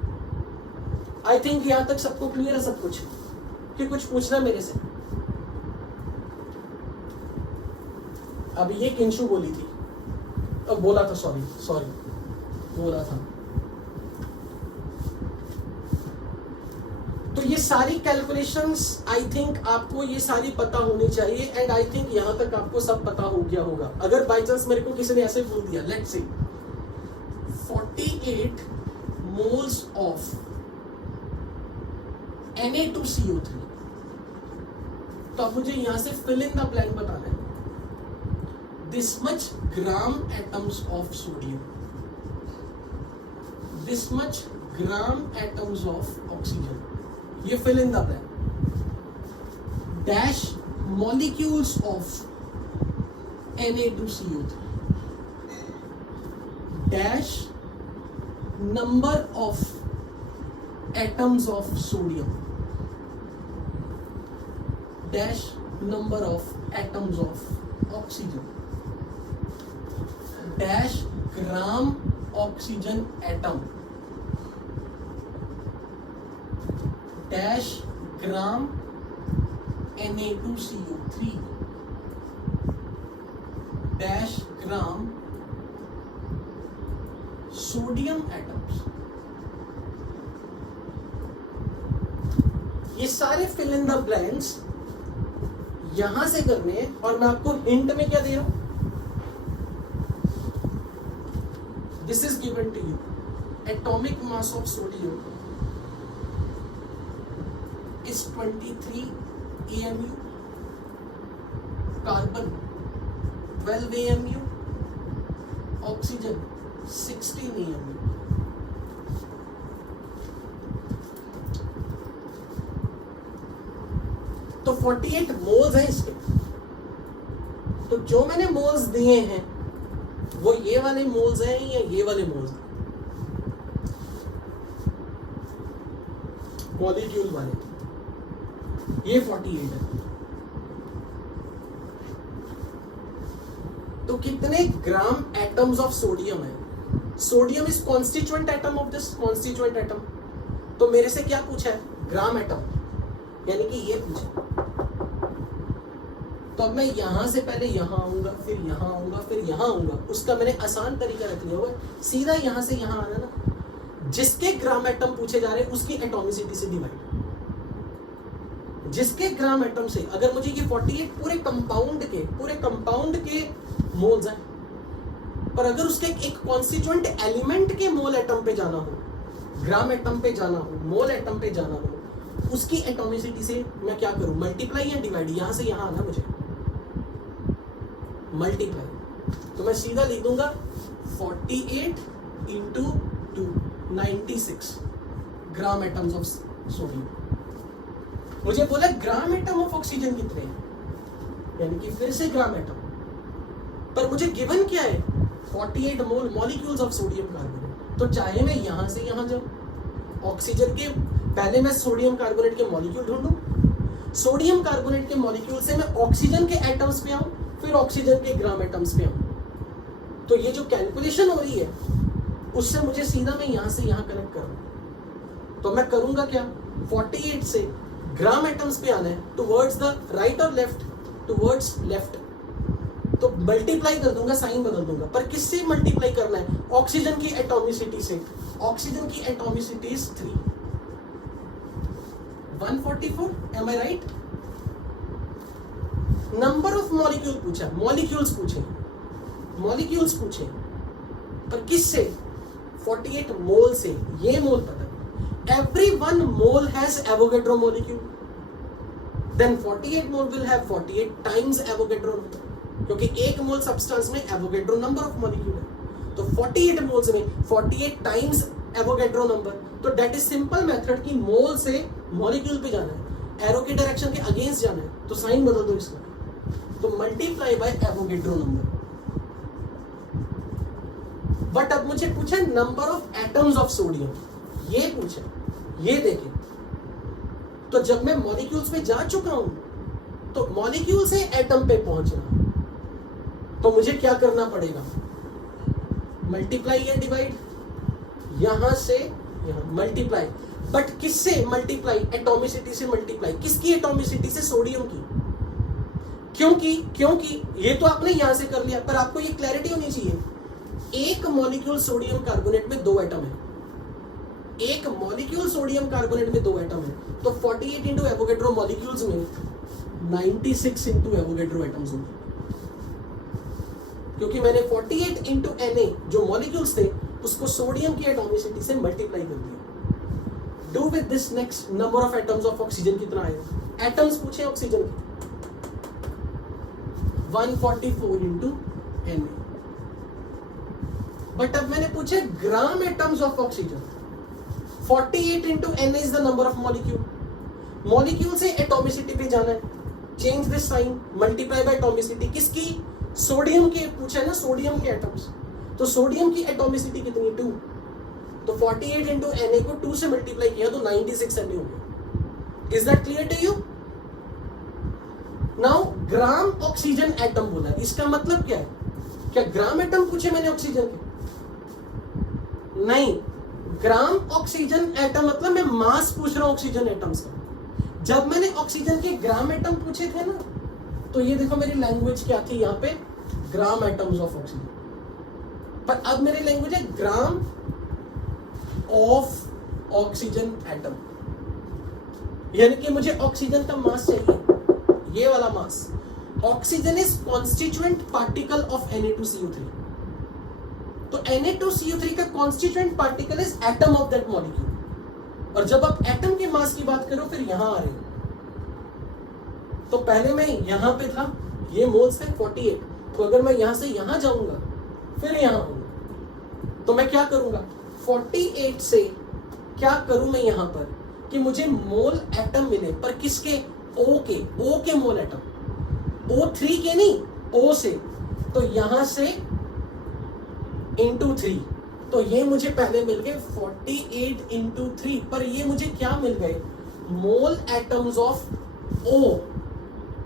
आई थिंक यहां तक सबको क्लियर है सब कुछ, कि कुछ पूछना मेरे से? अब ये किंशु बोली थी, अब बोला था, सॉरी बोला था। तो ये सारी कैलकुलेशंस आई थिंक आपको ये सारी पता होनी चाहिए, एंड आई थिंक यहां तक आपको सब पता हो गया होगा। अगर बाई चांस मेरे को किसी ने ऐसे बोल दिया, let's say 48 moles of Na2CO3, तो अब मुझे यहां से फिल इन द ब्लैंक बताना है। This much gram atoms of sodium, this much gram atoms of oxygen, ये fill in the blank. Dash molecules of Na2CO3, dash number of atoms of sodium, dash number of atoms of oxygen, dash gram oxygen atom, dash gram Na2CO3, dash gram sodium atoms. ये सारे फिल इन द ब्लैंक्स यहां से करने, और मैं आपको हिंट में क्या दे रहा हूं, this is given to you, atomic mass of sodium is 23 EMU, carbon 12 AMU, oxygen 16 AMU। तो 48 मोल्स हैं इसके। तो जो मैंने मोल्स दिए हैं वो ये वाले मोल्स हैं या ये वाले मोल्स हैं? मॉलिक्यूल वाले, ये 48 है। तो कितने ग्राम एटम्स ऑफ सोडियम है? Sodium is constituent atom of this constituent atom. तो मेरे से क्या पूछा है? ग्राम एटम, यानी कि ये पूछा। तो अब मैं यहां से पहले यहां आऊंगा, फिर यहां आऊंगा, फिर यहां आऊंगा। उसका मैंने आसान तरीका रख लिया हुआ है, सीधा यहां से यहां आना ना। जिसके ग्राम एटम पूछे जा रहे हैं उसकी एटॉमिसिटी से डिवाइड। जिसके ग्राम एटम से, अगर मुझे ये 48 पूरे कंपाउंड के मोल्स हैं, पर अगर उसके एक कॉन्स्टिट्यूएंट एलिमेंट के मोल एटम पे जाना हो, ग्राम एटम पे जाना हो, मोल एटम पे जाना हो, उसकी एटॉमिसिटी से मैं क्या करूं? मल्टीप्लाई या डिवाइड? यहां से यहां आना मुझे, मल्टीप्लाई। तो मैं सीधा लिख दूंगा 48 into 2, 96 gram atoms of sodium. मुझे बोला ग्राम एटम ऑफ ऑक्सीजन कितने हैं, यानी कि फिर से ग्राम एटम, पर मुझे गिवन क्या है? 48 मोल मॉलिक्यूल्स ऑफ सोडियम कार्बोनेट। तो चाहे मैं यहां से यहां जाऊं, ऑक्सीजन के पहले मैं सोडियम कार्बोनेट के मॉलिक्यूल ढूंढूं, सोडियम कार्बोनेट के मॉलिक्यूल से मैं ऑक्सीजन के एटम्स पे आऊं, फिर ऑक्सीजन के ग्राम एटम्स पे आऊं। तो ये जो कैलकुलेशन हो रही है उससे मुझे सीधा मैं यहां से यहां कनेक्ट करूं। तो मैं करूंगा क्या? 48 से ग्राम एटम्स पे आना है, टुवर्ड्स द राइट और लेफ्ट, टुवर्ड्स लेफ्ट। तो मल्टीप्लाई कर दूंगा, साइन बदल दूंगा, पर किससे मल्टीप्लाई करना है? ऑक्सीजन की एटॉमिसिटी से। ऑक्सीजन की atomicity is 3, 144, am I right? Number of molecule पूछा, मॉलिक्यूल्स पूछे, पर किससे? 48 मोल से। ये मोल पता है, every one mole has Avogadro molecule, then 48 mole will have 48 times Avogadro number, क्योंकि एक मोल सब्सटेंस में एवोगैड्रो नंबर ऑफ मॉलिक्यूल है। तो 48 मोल्स में 48 टाइम्स एवोगैड्रो नंबर। तो दैट इज सिंपल मेथड कि मोल से मॉलिक्यूल पे जाना है, एरो की डायरेक्शन के अगेंस्ट जाना है, तो साइन बदल दो इसका। तो multiply by Avogadro number. But अब मुझे पूछा number of atoms of sodium, ये पूछा, ये देखें। तो जब मैं मॉलिक्यूल्स पे जा चुका हूं, तो मॉलिक्यूल से एटम पे पहुंचना, तो मुझे क्या करना पड़ेगा? मल्टीप्लाई या डिवाइड? यहां से यहां मल्टीप्लाई, बट किससे मल्टीप्लाई? एटॉमिसिटी से मल्टीप्लाई। किसकी एटॉमिसिटी से? सोडियम की। क्योंकि ये तो आपने यहां से कर लिया, पर आपको ये क्लैरिटी होनी चाहिए, एक मॉलिक्यूल सोडियम कार्बोनेट में 2 एटम है, एक मॉलिक्यूल सोडियम कार्बोनेट में 2 एटम है। तो 48 इंटू एवोगैड्रो मॉलिक्यूल्स में 96 इंटू एवोगैड्रो एटम्स होंगे, क्योंकि मैंने 48 इंटू Na जो मॉलिक्यूल्स थे उसको सोडियम की एटॉमिसिटी से मल्टीप्लाई कर दिया। Do with this next, number of atoms of oxygen कितना आएगा? एटम्स पूछे ऑक्सीजन के, 144 इंटू Na। बट अब मैंने पूछे gram atoms of oxygen, 48 into Na is the number of molecule. Molecule से एटॉमिसिटी पे जाना है, change this sign, multiply by atomicity. किसकी? सोडियम के पूछा है ना, सोडियम के एटम्स। तो सोडियम की एटॉमिसिटी कितनी? 2। तो 48 इंटू Na को 2 से मल्टीप्लाई किया तो 96 Na हो गया। Is that clear to you? Now gram oxygen atom बोला, इसका मतलब क्या है? क्या ग्राम एटम पूछे मैंने ऑक्सीजन के? नहीं, ग्राम ऑक्सीजन एटम मतलब मैं मास पूछ रहा हूं ऑक्सीजन एटम्स का। जब मैंने ऑक्सीजन के ग्राम एटम पूछे थे ना, तो ये देखो मेरी लैंग्वेज क्या थी यहाँ पे, ग्राम एटम्स ऑफ ऑक्सीजन। पर अब मेरी लैंग्वेज है ग्राम ऑफ ऑक्सीजन एटम, यानी कि मुझे ऑक्सीजन का मास चाहिए, ये वाला mass. Oxygen is constituent particle of Na2CO3। तो Na2CO3 का constituent particle is atom of that molecule. और जब आप एटम के मास की बात करो, फिर यहां आ रहे हो। तो पहले मैं यहां पे था, ये मोल्स है 48, तो अगर मैं यहां से यहां जाऊंगा फिर यहां आऊंगा तो मैं क्या करूंगा, 48 से क्या करूं मैं यहां पर कि मुझे मोल एटम मिले, पर किसके, O के मोल एटम, O3 के नहीं, O से, तो यहां से इंटू 3, तो ये मुझे पहले मिल गए 48 इंटू 3, पर ये मुझे क्या मिल गए, मोल एटम्स ऑफ O,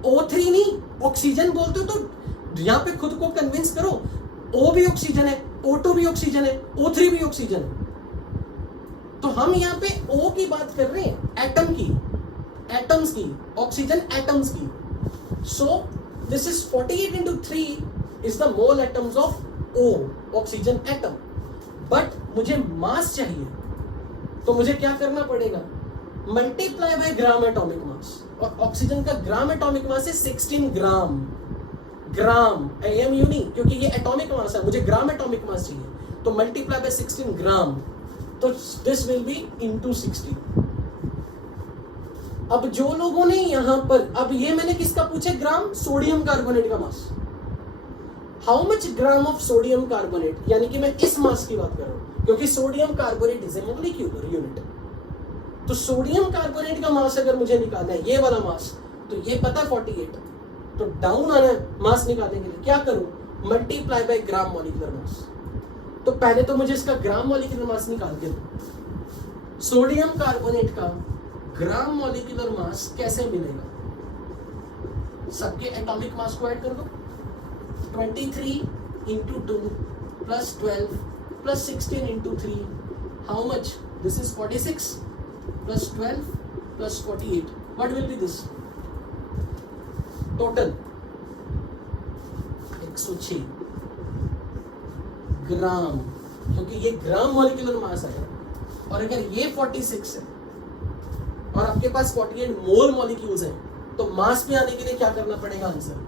O3 नहीं, ऑक्सीजन बोलते हो तो यहां पे खुद को कन्विंस करो, O भी ऑक्सीजन है, O2 भी ऑक्सीजन है, O3 भी ऑक्सीजन है, तो हम यहाँ पे O की बात कर रहे हैं, एटम की, एटम्स की, ऑक्सीजन एटम्स की. So this is 48 into 3 is the mole atoms of O, oxygen atom. But मुझे मास चाहिए, तो मुझे क्या करना पड़ेगा, मल्टीप्लाई बाय ग्राम एटॉमिक मास, और ऑक्सीजन का ग्राम एटॉमिक मास है 16 ग्राम. ग्राम AMU नहीं, क्योंकि ये एटॉमिक मास है, मुझे ग्राम एटॉमिक मास चाहिए, तो मल्टीप्लाई बाय 16 ग्राम, तो दिस विल बी इंटू 16. अब जो लोगों ने यहां पर, अब ये मैंने किसका पूछा, ग्राम सोडियम कार्बोनेट का mass, how much gram of sodium carbonate, यानी कि मैं इस मास की बात कर रहा हूं, क्योंकि sodium carbonate is a molecular unit. तो सोडियम कार्बोनेट का मास अगर मुझे निकालना है, ये वाला मास, तो ये पता है 48, तो डाउन आना है मास निकालने के लिए, क्या करूं, मल्टीप्लाई बाय ग्राम मॉलिक्यूलर मास. तो पहले तो मुझे इसका ग्राम मॉलिक्यूलर मास निकाल के दो. सोडियम कार्बोनेट का ग्राम मॉलिक्यूलर मास कैसे मिलेगा, सबके एटॉमिक मास को ऐड कर दो, 23 into 2 plus 12 plus 16 into 3, how much, this is 46 plus 12 plus 48, what will be this, total 106 ग्राम, क्योंकि ये ग्राम मॉलिक्यूलर मास है, और अगर ये 46 है और आपके पास 48 मोल मॉलिक्यूल्स हैं, तो मास पे आने के लिए क्या करना पड़ेगा, आंसर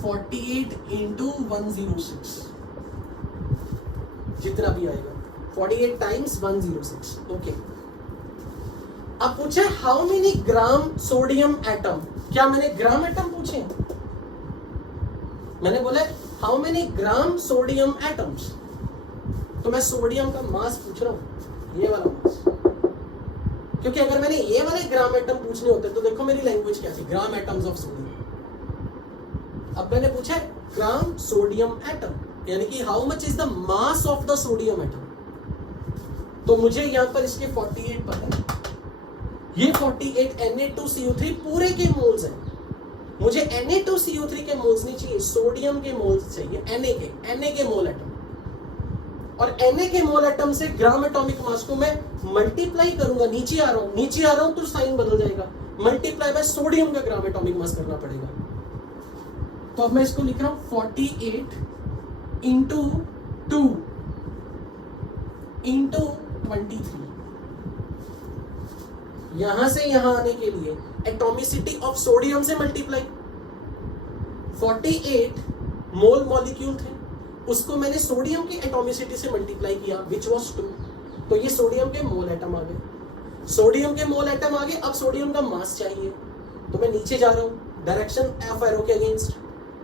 48 into 106, जितना भी आएगा 48 times 106. ओके, अब पूछे how many gram sodium atom, क्या मैंने ग्राम एटम पूछे, मैंने बोला how many gram sodium atoms, तो मैं सोडियम का मास पूछ रहा हूं, ये वाला मास, क्योंकि अगर मैंने ये वाले ग्राम एटम पूछने होते तो देखो मेरी लैंग्वेज क्या थी, ग्राम एटम्स ऑफ सोडियम. अब मैंने पूछा ग्राम सोडियम एटम, यानी कि how much is the mass of the sodium atom, तो मुझे यहां पर इसके 48 पता है, ये 48 Na2CO3 पूरे के मोल्स हैं, मुझे Na2CO3 के मोल्स नहीं चाहिए, सोडियम के मोल्स चाहिए, Na के मोल एटम, और Na के मोल एटम से ग्राम एटॉमिक मास को मैं मल्टीप्लाई करूंगा, नीचे आ रहा हूं तो साइन बदल जाएगा, मल्टीप्लाई बाय सोडियम का ग्राम एटॉमिक मास करना पड़ेगा. तो अब मैं इसको लिख रहा हूं 48 इंटू 2 इंटू 23, यहां से यहां आने के लिए एटॉमिसिटी ऑफ सोडियम से मल्टीप्लाई, 48 मोल मॉलिक्यूल थे, उसको मैंने सोडियम की एटॉमिसिटी से मल्टीप्लाई किया विच वाज 2, तो ये सोडियम के मोल एटम आ गए, सोडियम के मोल एटम आ गए. अब सोडियम का मास चाहिए, तो मैं नीचे जा रहा हूं, डायरेक्शन एफ एरो के अगेंस्ट,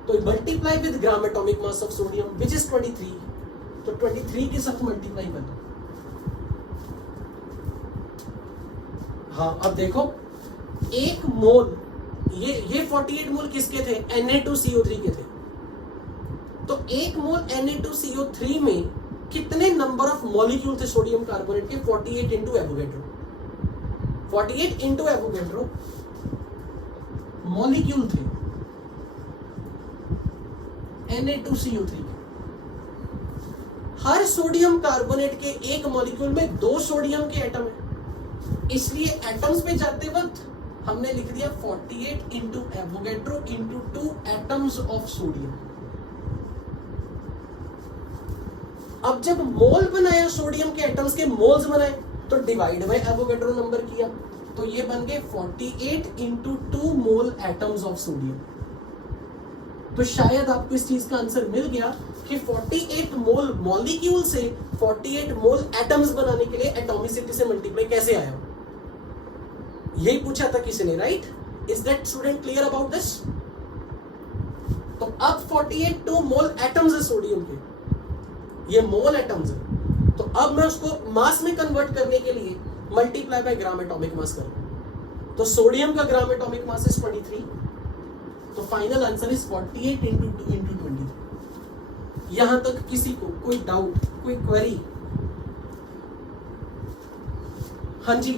तो multiply with gram atomic mass of sodium which is 23, तो 23 के साथ मल्टीप्लाई कर दो. हाँ, अब देखो एक मोल, ये 48 मोल किसके थे, Na2CO3 के थे, तो एक मोल Na2CO3 में कितने नंबर ऑफ मॉलिक्यूल थे सोडियम कार्बोनेट के, 48 into Avogadro, 48 into Avogadro molecule थे Na2CO3 के. हर सोडियम कार्बोनेट के एक मॉलिक्यूल में 2 सोडियम के एटम है, इसलिए एटम्स पे जाते वक्त हमने लिख दिया 48 into Avogadro into 2 atoms of sodium. अब जब मोल बनाया सोडियम के एटम्स के मोल्स बनाए, तो डिवाइड बाय एवोगैड्रो नंबर किया, तो ये बन गए 48 into 2 mole atoms of sodium. तो शायद आपको इस चीज का आंसर मिल गया कि 48 मोल मॉलिक्यूल से 48 मोल एटम्स बनाने के लिए एटॉमिसिटी से मल्टीप्लाई कैसे आया, यही पूछा था किसी ने, right? Is that student clear about this? तो अब 48 मोल एटम्स है सोडियम के, ये मोल एटम्स है। तो अब मैं उसको मास में कन्वर्ट करने के लिए मल्टीप्लाई बाय ग्राम एटॉमिक मास करूं। तो सोडियम का ग्राम एटॉमिक मास इज 23, तो फाइनल आंसर इज 48 इंटू 23। यहां तक किसी को कोई डाउट, कोई क्वेरी? हाँ जी,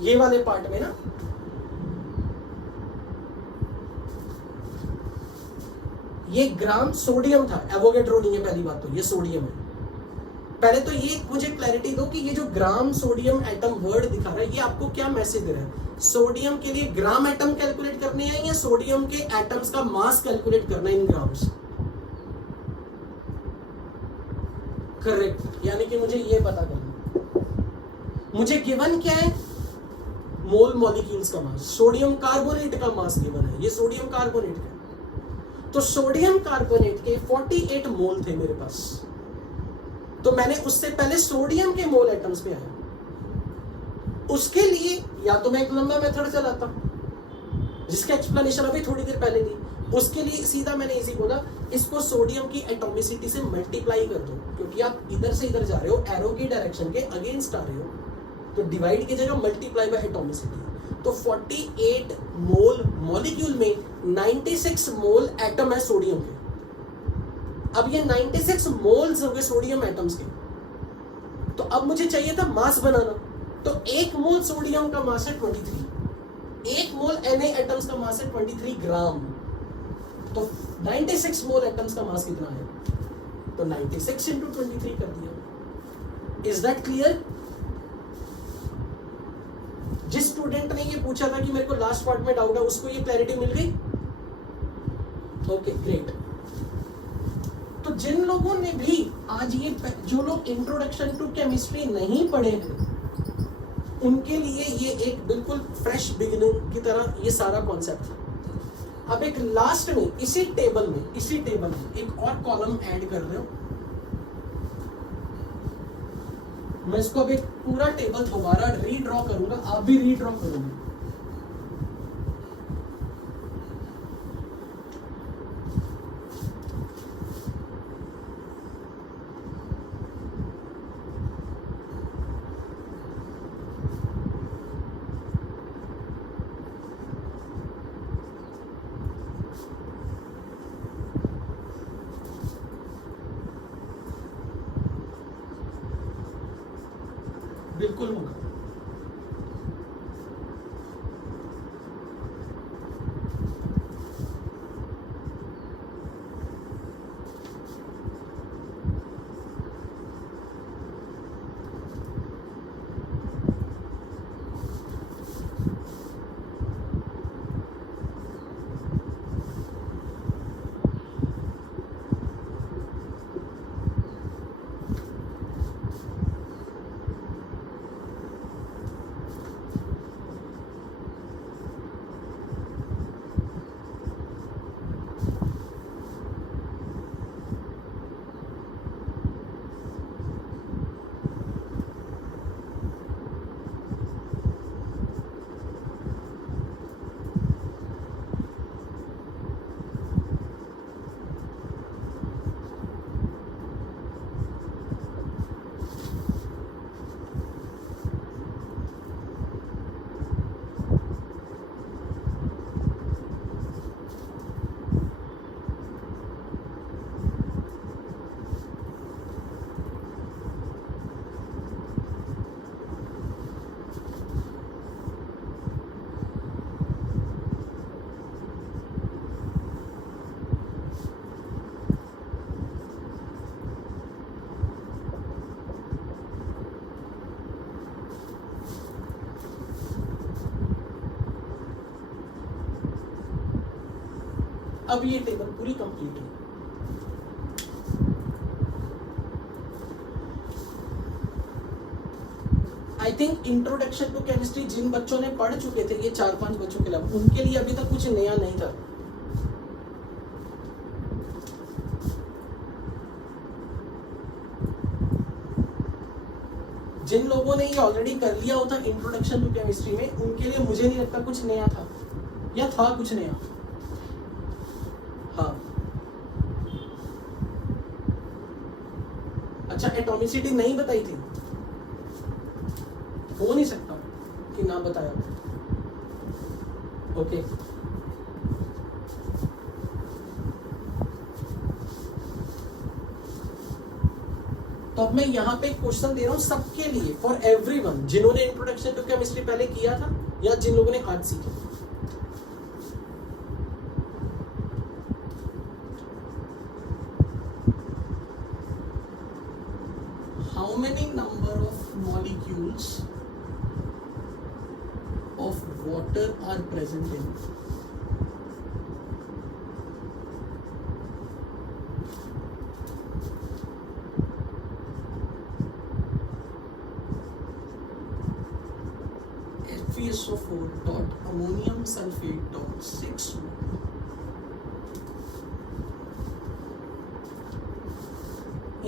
ये वाले पार्ट में ना, ये ग्राम सोडियम था, एवोगेड्रो नहीं है पहली बात, तो ये सोडियम है। पहले तो ये मुझे क्लैरिटी दो कि ये जो ग्राम सोडियम एटम वर्ड दिखा रहा है, ये आपको क्या मैसेज दे रहा है? सोडियम के लिए ग्राम एटम कैलकुलेट करने हैं या सोडियम के एटम्स का मास कैलकुलेट करना है इन ग्राम्स? करेक्ट, यानी कि मुझे ये पता करना, मुझे गिवन क्या है? मोल मॉलिक्यूल्स का मास। सोडियम कार्बोनेट का मास गिवन है, ये सोडियम कार्बोनेट का। तो सोडियम कार्बोनेट के 48 मोल थे मेरे पास, तो मैंने उससे पहले सोडियम के मोल एटम्स पे आया। उसके लिए या तो मैं एक लंबा मेथड चलाता, जिसका एक्सप्लेनेशन अभी थोड़ी देर पहले दी। उसके लिए सीधा मैंने इजी बोला, इसको सोडियम की एटॉमिसिटी से मल्टीप्लाई कर दो, क्योंकि आप इधर से इधर जा रहे हो, एरो की डायरेक्शन के अगेंस्ट आ रहे हो, तो डिवाइड की जगह मल्टीप्लाई बाय एटॉमिसिटी। तो 48 मोल मॉलिक्यूल में 96 मोल एटम है सोडियम के। अब ये 96 मोल्स हो गए सोडियम एटम्स के, तो अब मुझे चाहिए था मास बनाना। तो 1 मोल सोडियम का मास है 23, 1 मोल Na एटम्स का मास है 23 ग्राम। तो 96 मोल एटम्स का मास कितना है? तो 96 इंटू 23 कर दिया। Is that clear? जिस स्टूडेंट ने ये पूछा था कि मेरे को लास्ट पार्ट में डाउट है, उसको ये क्लैरिटी मिल गई? Okay great. तो जिन लोगों ने भी आज ये, जो लोग इंट्रोडक्शन टू केमिस्ट्री नहीं पढ़े हैं, उनके लिए ये एक बिल्कुल फ्रेश बिगिनिंग की तरह ये सारा कॉन्सेप्ट है। अब एक लास्ट में इसी टेबल में एक और कॉलम ऐड कर रहे हो। मैं इसको अब एक पूरा टेबल दोबारा रीड्रॉ करूंगा, आप भी रीड्रॉ करोगे। बिल्कुल होगा। अब ये टेबल पूरी कंप्लीट है। I think introduction to chemistry जिन बच्चों ने पढ़ चुके थे, ये 4-5 बच्चों के अलावा, उनके लिए अभी तक कुछ नया नहीं था। जिन लोगों ने ये ऑलरेडी कर लिया होता इंट्रोडक्शन टू केमिस्ट्री में, उनके लिए मुझे नहीं लगता कुछ नया था, या था कुछ नया? हाँ, अच्छा, एटॉमिसिटी नहीं बताई थी? हो नहीं सकता कि ना बताया। ओके, तो अब मैं यहाँ पे क्वेश्चन दे रहा हूँ सबके लिए, फॉर एवरीवन, जिन्होंने इंट्रोडक्शन टू केमिस्ट्री पहले किया था या जिन लोगों ने आज सीखा। How many number of molecules of water are present in? FeSO4 dot ammonium sulfate dot 6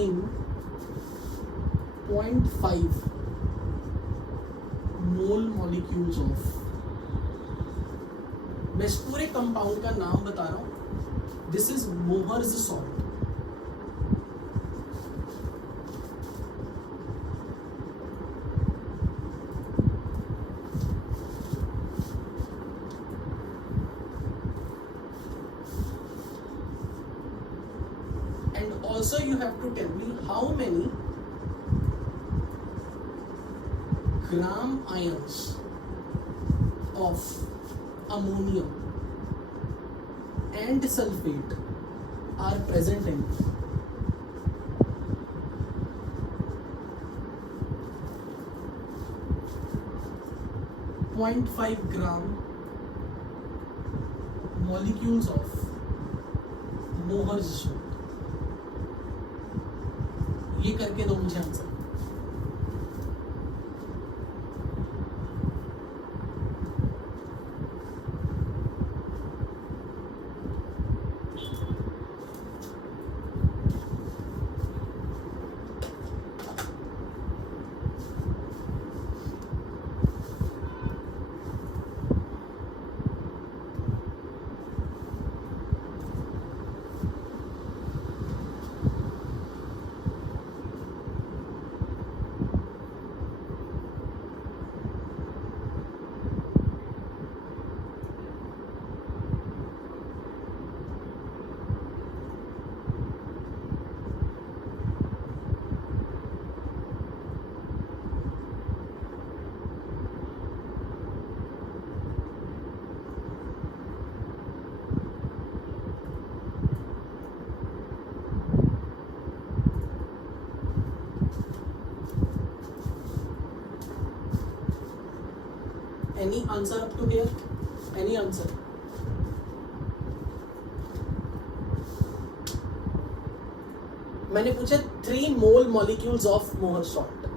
in 0.5 mole molecules of, मैं इस पूरे कंपाउंड का नाम बता रहा हूं, this is Mohr's salt. Also you have to tell me how many gram ions of ammonium and sulfate are present in 0.5 gram molecules of Mohr's salt। ये करके दो मुझे answer. Any answer up to here? Any answer? मैंने पूछा 3 मोल मॉलिक्यूल्स ऑफ मोहर सॉल्ट।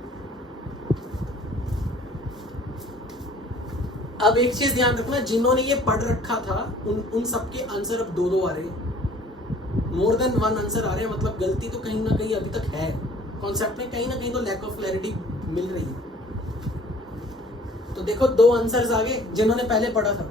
अब एक चीज ध्यान रखना, जिन्होंने ये पढ़ रखा था उन सबके आंसर अब 2-2 आ रहे हैं, मोर देन 1 आंसर आ रहे हैं, मतलब गलती तो कहीं ना कहीं अभी तक है कॉन्सेप्ट में, कहीं ना कहीं तो लैक ऑफ क्लैरिटी मिल रही है। तो देखो 2 आंसर्स आ गए जिन्होंने पहले पढ़ा था।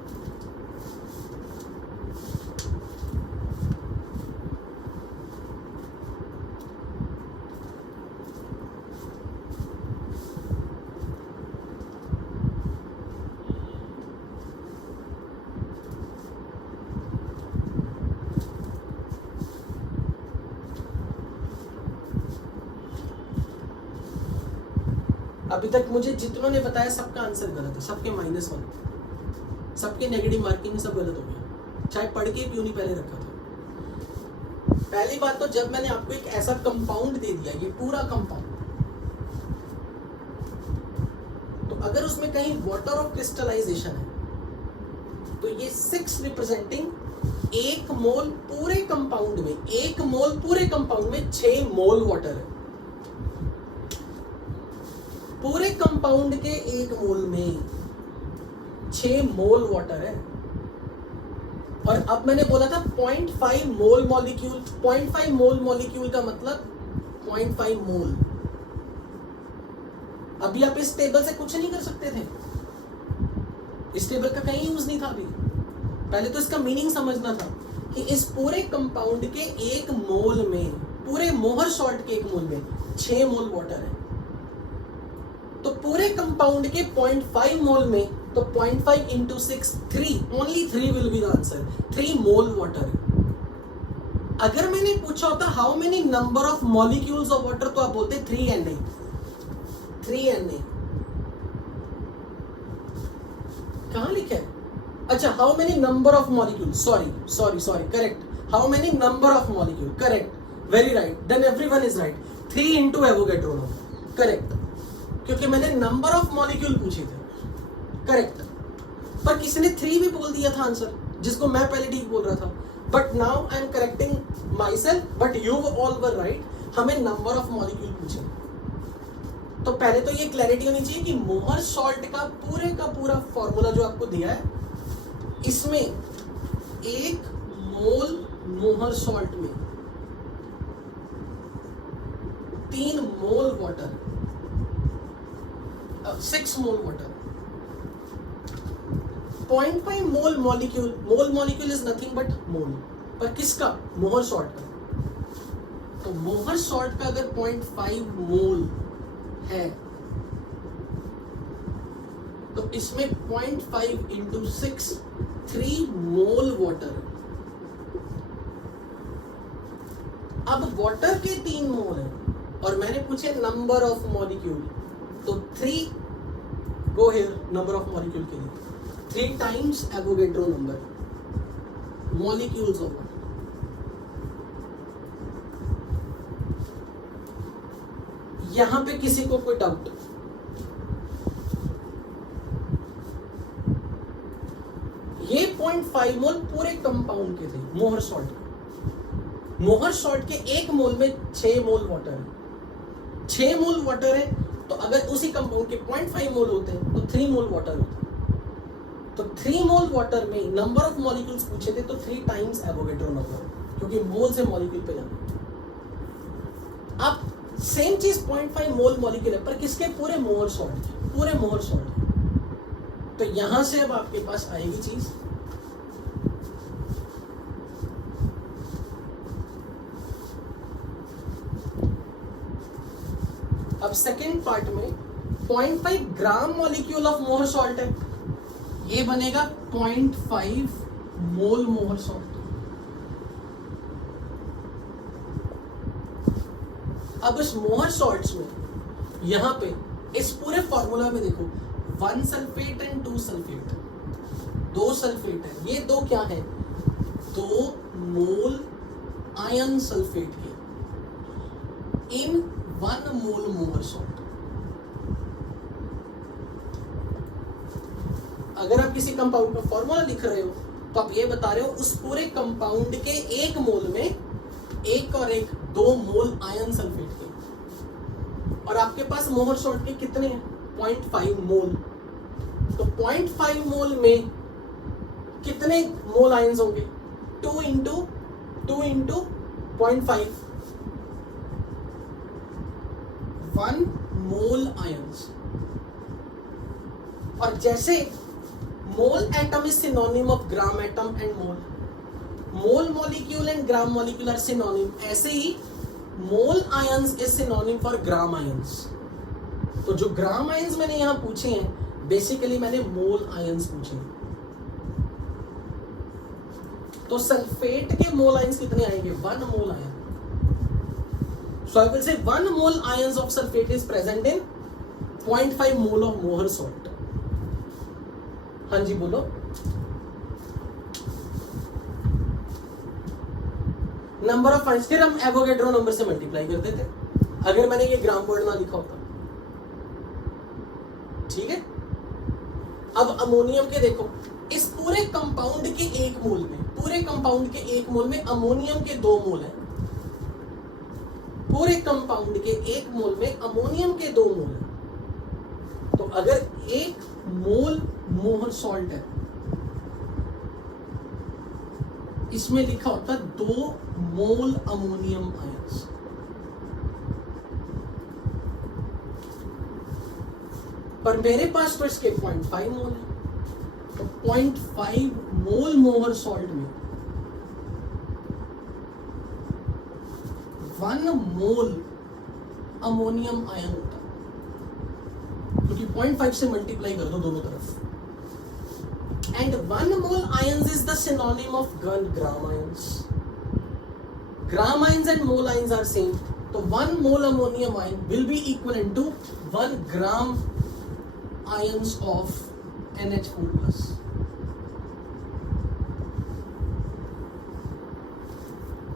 अभी तक मुझे जितनों ने बताया सबका आंसर गलत है, सबके -1, सबके नेगेटिव मार्किंग सब गलत हो गया, चाहे पढ़ के क्यों नहीं पहले रखा था। पहली बात तो जब मैंने आपको एक ऐसा कंपाउंड दे दिया, ये पूरा कंपाउंड, तो अगर उसमें कहीं वाटर ऑफ क्रिस्टलाइजेशन है तो ये 6 रिप्रेजेंटिंग 1 मोल पूरे कंपाउंड में, 1 मोल पूरे कंपाउंड में 6 मोल वाटर है। पूरे कंपाउंड के 1 मोल में 6 मोल वाटर है। और अब मैंने बोला था 0.5 मोल मॉलिक्यूल, 0.5 मोल मॉलिक्यूल का मतलब 0.5 मोल, अभी आप इस टेबल से कुछ नहीं कर सकते थे, इस टेबल का कहीं यूज नहीं था अभी। पहले तो इसका मीनिंग समझना था कि इस पूरे कंपाउंड के एक मोल में, पूरे मोहर सॉल्ट के एक मोल में 6 मोल वाटर है। तो पूरे कंपाउंड के 0.5 मोल में, तो 0.5 into 6 3, only 3 will be the answer, 3 mole water. अगर मैंने पूछा होता how many number of molecules of water, तो आप बोलते 3Na, 3Na। कहां लिखा है? अच्छा, how many number of molecule, sorry correct, how many number of molecule, correct, very right, then everyone is right. 3 into Avogadro number, correct, क्योंकि मैंने नंबर ऑफ मॉलिक्यूल पूछे थे, करेक्ट। पर किसी ने 3 भी बोल दिया था आंसर, जिसको मैं पहले ठीक बोल रहा था। But now I am correcting my self, but you all were right, हमें नंबर ऑफ मॉलिक्यूल पूछे। तो पहले तो ये क्लैरिटी होनी चाहिए कि मोहर सॉल्ट का पूरा फॉर्मूला जो आपको दिया है, इसमें 1 मोल मोहर सॉल्ट में 3 mole water, 6 mole water, 0.5 mole molecule, mole molecule is nothing but mole, पर किसका? मोहर सॉल्ट का। तो मोहर सॉल्ट का अगर 0.5 मोल है, तो इसमें 0.5 इंटू 6 3 मोल वाटर। अब वाटर के 3 मोल है और मैंने पूछे नंबर ऑफ मॉलिक्यूल, तो 3 go here number of molecule के लिए 3 times Avogadro number molecules of water. यहां पे किसी को कोई डाउट? ये 0.5 मोल पूरे कंपाउंड के थे मोहर सॉल्ट के। मोहर सॉल्ट के 1 मोल में 6 मोल वाटर है। 6 मोल वाटर है, तो अगर उसी कंपाउंड के 0.5 मोल होते हैं तो 3 मोल वाटर होता है। तो 3 मोल वाटर में नंबर ऑफ मॉलिक्यूल्स पूछे थे, तो 3 टाइम्स एवोगैड्रो नंबर, क्योंकि मोल से मॉलिक्यूल पे जाना। अब सेम चीज 0.5 मोल मॉलिक्यूल है, पर किसके? पूरे मोहर सॉल्ट के, पूरे मोहर सॉल्ट के। तो यहां से अब आपके पास आएगी चीज, अब सेकेंड पार्ट में 0.5 ग्राम मॉलिक्यूल ऑफ मोहर सॉल्ट है, ये बनेगा 0.5 मोल मोहर सॉल्ट। अब इस मोहर सॉल्ट्स में यहां पे इस पूरे फॉर्मूला में देखो 1 सल्फेट एंड 2 सल्फेट, 2 सल्फेट है। ये 2 क्या है? 2 मोल आयन सल्फेट के इन 1 मोल मोहर सॉल्ट। अगर आप किसी कंपाउंड का फॉर्मूला लिख रहे हो, तो आप ये बता रहे हो उस पूरे कंपाउंड के 1 मोल में 1 और 1 2 मोल आयन सल्फेट के, और आपके पास मोहर सॉल्ट के कितने हैं? 0.5 मोल। तो 0.5 मोल में कितने मोल आयंस होंगे? 2 इंटू 0.5, 1 मोल आयंस। और जैसे mole atom is synonym of gram atom and mole molecule and gram molecule are synonym, ऐसे ही mole ions is synonym for gram ions. तो जो ग्राम आयंस मैंने यहां पूछे हैं, बेसिकली मैंने मोल आयंस पूछे हैं। तो सल्फेट के मोल आयंस कितने आएंगे? 1 mole ion. So I will say 1 mole ions of sulphate is present in 0.5 mole of मोहर सॉल्ट। हाँ जी बोलो। नंबर ऑफ आयंस, फिर हम एवोगैड्रो नंबर से मल्टीप्लाई कर देते अगर मैंने ये ग्राम वर्ड ना लिखा होता। ठीक है। अब अमोनियम के देखो, इस पूरे कंपाउंड के 1 मोल में, पूरे कंपाउंड के 1 मोल में अमोनियम के 2 मोल है। पूरे कंपाउंड के 1 मोल में अमोनियम के 2 मोल है। तो अगर 1 मोल मोहर सॉल्ट है, इसमें लिखा होता 2 मोल अमोनियम आयंस। पर मेरे पास तो इसके 0.5 मोल है, तो 0.5 मोल मोहर सॉल्ट में 1 मोल अमोनियम आयन होता है, क्योंकि 0.5 से मल्टीप्लाई कर दो दोनों तरफ। And 1 mole ions is the synonym of gram ions. Gram ions and mole ions are same, तो 1 mole ammonium ion will be equal to 1 gram ions of NH4+.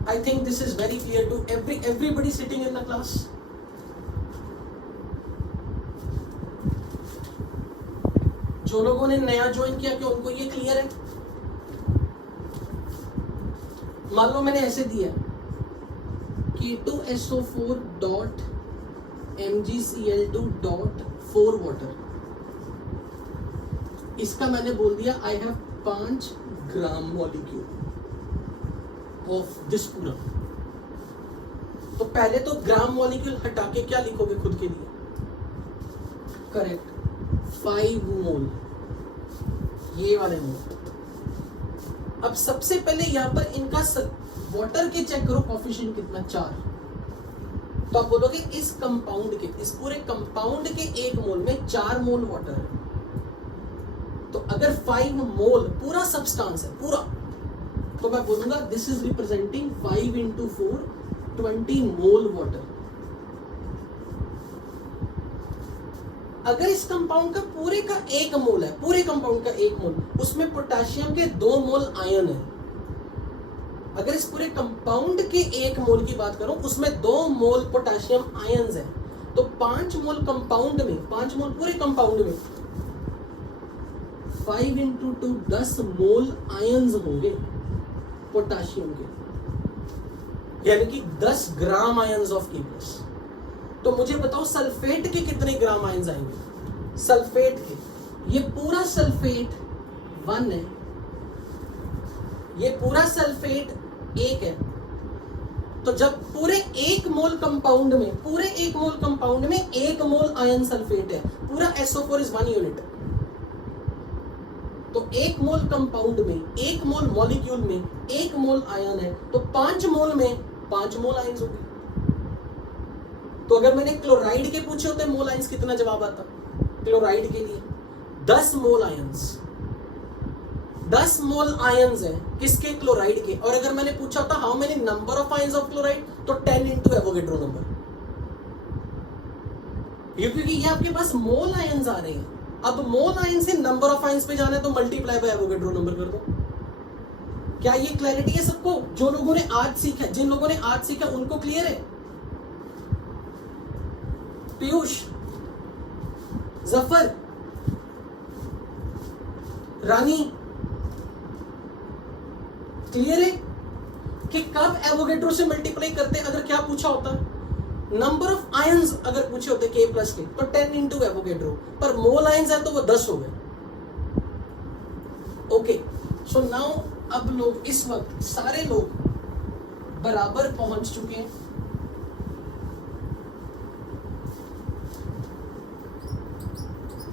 I think this is very clear to everybody sitting in the class. जो लोगों ने नया ज्वाइन किया क्या उनको ये क्लियर है? मान लो मैंने ऐसे दिया K2SO4 डॉट MgCl2 वाटर, इसका मैंने बोल दिया I have 5 gram molecule of this पूरा। तो पहले तो ग्राम मॉलिक्यूल हटा के क्या लिखोगे खुद के लिए? करेक्ट, 5 मोल, ये वाले मोल। अब सबसे पहले यहां पर इनका वाटर के चेक करो, कोफिशिएंट कितना? 4। तो आप बोलोगे इस कंपाउंड के, इस पूरे कंपाउंड के 1 मोल में 4 मोल वाटर है। तो अगर 5 मोल पूरा सब्सटेंस है पूरा, तो मैं बोलूंगा this is representing 5 × 4 20 mole water. अगर इस कंपाउंड का पूरे का 1 मोल है, पूरे कंपाउंड का 1 मोल, उसमें पोटेशियम के 2 मोल आयन है। अगर इस पूरे कंपाउंड के 1 मोल की बात करूं, उसमें 2 मोल पोटेशियम आयन्स है, तो 5 मोल कंपाउंड में, 5 मोल पूरे कंपाउंड में 5 × 2 10 मोल आयन्स होंगे पोटेशियम के, यानी कि 10 ग्राम आयन्स ऑफ K+। तो मुझे बताओ सल्फेट के कितने ग्राम आयन्स आएंगे? सल्फेट के, ये पूरा सल्फेट 1 है, ये पूरा सल्फेट 1 है। तो जब पूरे 1 मोल कंपाउंड में, पूरे 1 मोल कंपाउंड में 1 मोल आयन सल्फेट है, पूरा SO4 इज 1 यूनिट। तो 1 मोल कंपाउंड में, 1 मोल मॉलिक्यूल में 1 मोल आयन है, तो 5 मोल में 5 मोल आयंस हो गए। तो अगर मैंने क्लोराइड के पूछे होते मोल आयंस, कितना जवाब आता? क्लोराइड के लिए 10 मोल आयंस, 10 मोल आयंस है किसके? क्लोराइड के। और अगर मैंने पूछा था how many number of ions of chloride, तो 10 × एवोगेड्रो नंबर, क्योंकि ये आपके पास मोल आयंस आ रहे हैं। अब मोल आयन से नंबर ऑफ आयंस पे जाना है, तो मल्टीप्लाई बाय एवोगेड्रो नंबर कर दो। क्या ये क्लैरिटी है सबको? जो लोगों ने आज सीखा, जिन लोगों ने आज सीखा उनको क्लियर है? पीयूष, जफर, रानी, क्लियर है कि कब एवोगेड्रो से मल्टीप्लाई करते? अगर क्या पूछा होता, नंबर ऑफ आयंस अगर पूछे होते K+ के, तो 10 × एवोगेड्रो, पर मोल आयंस है तो वो 10 हो गए। ओके, सो नाउ अब लोग इस वक्त सारे लोग बराबर पहुंच चुके हैं।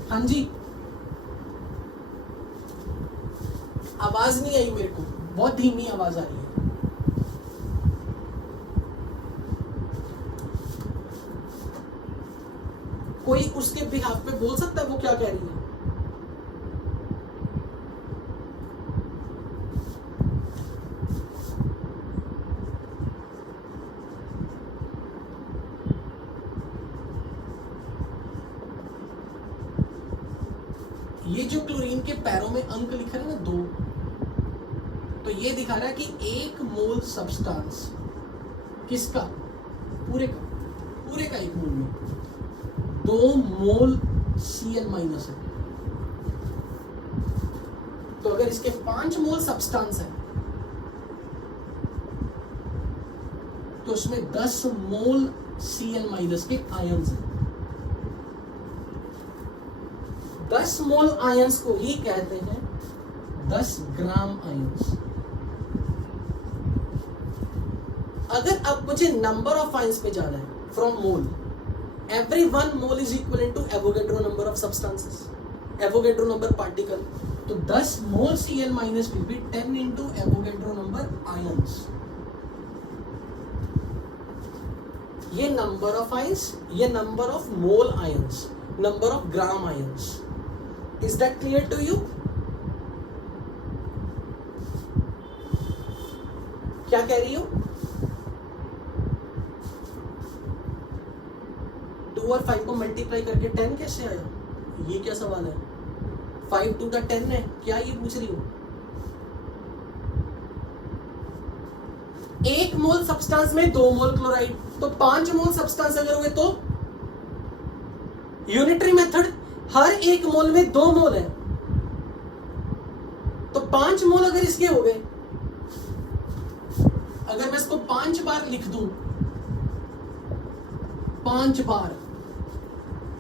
हाँ जी, आवाज नहीं आई मेरे को, बहुत धीमी आवाज आ रही है। कोई उसके बिहाफ पे बोल सकता है वो क्या कह रही है? ये जो क्लोरीन के पैरों में अंक लिखा है ना 2, तो ये दिखा रहा है कि 1 मोल सब्सटेंस किसका? पूरे का 1 मोल में 2 मोल Cl- है। तो अगर इसके 5 मोल सब्सटेंस है, तो उसमें 10 मोल Cl- के आयंस हैं। 10 मोल आयंस को ही कहते हैं 10 ग्राम आयंस। अगर अब मुझे नंबर ऑफ आयंस पे जाना है from mole, every 1 mole is equivalent to Avogadro number of substances, Avogadro number particle. तो 10 mole Cl minus Pp 10 into Avogadro number ions. ये नंबर ऑफ आयंस, ये number of mole ions, number of gram ions. Is that clear to you? क्या कह रही हो? 2 और 5 को मल्टीप्लाई करके 10 कैसे आया? ये क्या सवाल है? 5 टू द 10 है, क्या ये पूछ रही हूं? 1 मोल सब्सटेंस में 2 मोल क्लोराइड, तो 5 मोल सब्सटेंस अगर हुए तो यूनिटरी मेथड, हर 1 मोल में 2 मोल है, तो 5 मोल अगर इसके हो गए, अगर मैं इसको 5 बार लिख दूं, 5 बार,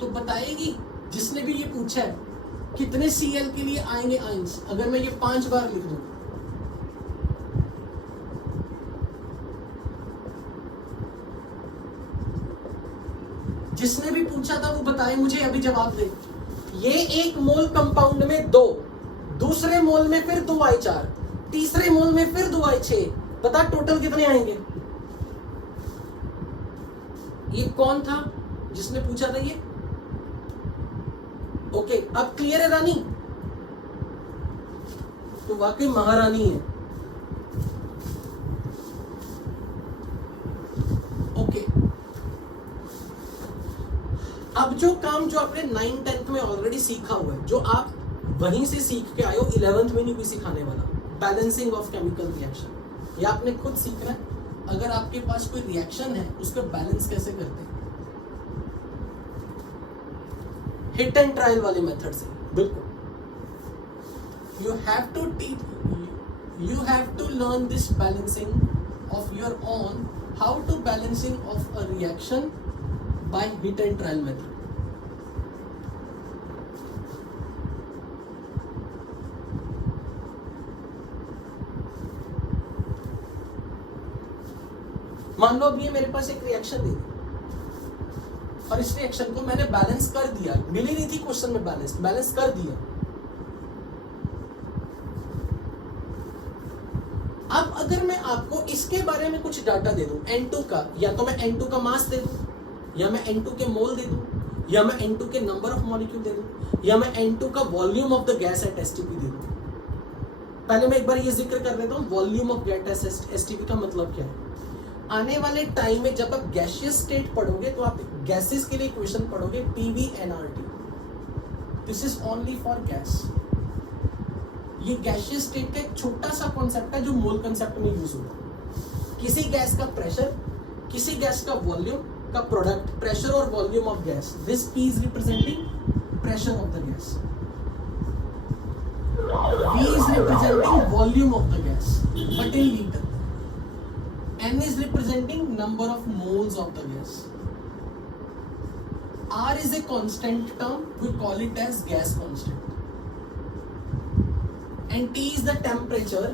तो बताएगी जिसने भी ये पूछा है कितने Cl के लिए आएंगे आयंस, अगर मैं ये 5 बार लिख दूं. जिसने भी पूछा था वो बताए मुझे, अभी जवाब दे. ये 1 मोल कंपाउंड में 2, दूसरे मोल में फिर 2I4, तीसरे मोल में फिर 2I6, बता टोटल कितने आएंगे? ये कौन था जिसने पूछा था ये? ओके, अब क्लियर है रानी? तो वाकई महारानी है. ओके, अब जो काम जो आपने 9th 10th में ऑलरेडी सीखा हुआ है, जो आप वहीं से सीख के आए हो, 11th में नहीं कोई सिखाने वाला, बैलेंसिंग ऑफ केमिकल रिएक्शन, ये आपने खुद सीखना है. अगर आपके पास कोई रिएक्शन है उसका बैलेंस कैसे करते हैं? हिट एंड ट्रायल वाले मेथड से. बिल्कुल, you have to learn this balancing of your own, how to balancing of a reaction by hit and trial method. मान लो अभी मेरे पास एक रिएक्शन दी और इस रिएक्शन को मैंने बैलेंस कर दिया, मिली नहीं थी क्वेश्चन में बैलेंस कर दिया. अब अगर मैं आपको इसके बारे में कुछ डाटा दे दूं N2 का, या तो मैं N2 का मास दे दूं, या मैं N2 के मोल दे दूं, या मैं N2 के नंबर ऑफ मॉलिक्यूल दे दूं, या मैं N2 का volume of the gas at STP दे दूं. पहले मैं एक बार ये जिक्र कर देता हूं, volume of gas at STP का मतलब क्या है. आने वाले टाइम में जब आप गैसियस स्टेट पढ़ोगे तो आप गैसेस के लिए इक्वेशन पढ़ोगे PV/nRT. This is only for gas. ये गैसियस स्टेट का एक छोटा सा कॉन्सेप्ट है जो मोल कॉन्सेप्ट में यूज होता है. किसी गैस का प्रेशर, किसी गैस का वॉल्यूम का प्रोडक्ट, प्रेशर और volume of gas. This P is representing pressure of the gas, V is representing volume of the gas but in liter, N is representing number of moles of the gas, R is a constant term, we call it as gas constant, and T is the temperature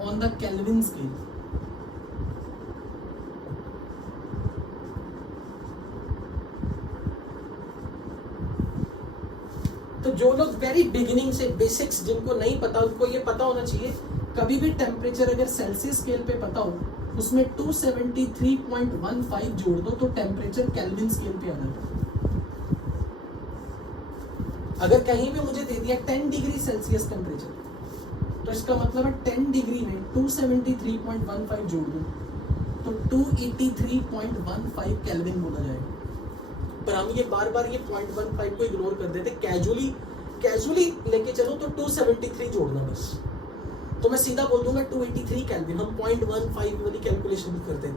on the Kelvin scale. तो जो लोग वेरी बिगिनिंग से बेसिक्स जिनको नहीं पता, उनको ये पता होना चाहिए, कभी भी टेम्परेचर अगर सेल्सियस स्केल पे पता हो, उसमें 273.15 जोड़ दो तो टेम्परेचर केल्विन स्केल पे आ जाएगा. अगर कहीं भी मुझे दे दिया 10 डिग्री सेल्सियस टेम्परेचर, तो इसका मतलब है 10 डिग्री में 273.15 जोड़ दो तो 283.15 केल्विन बोला जाएगा. पर हम ये बार बार ये 0.15 को इग्नोर कर देते, कैजुअली लेके चलो तो 273 जोड़ना बस, तो मैं सीधा बोल दूंगा 283 केल्विन. हम 0.15 वाली कैलकुलेशन भी करते हैं.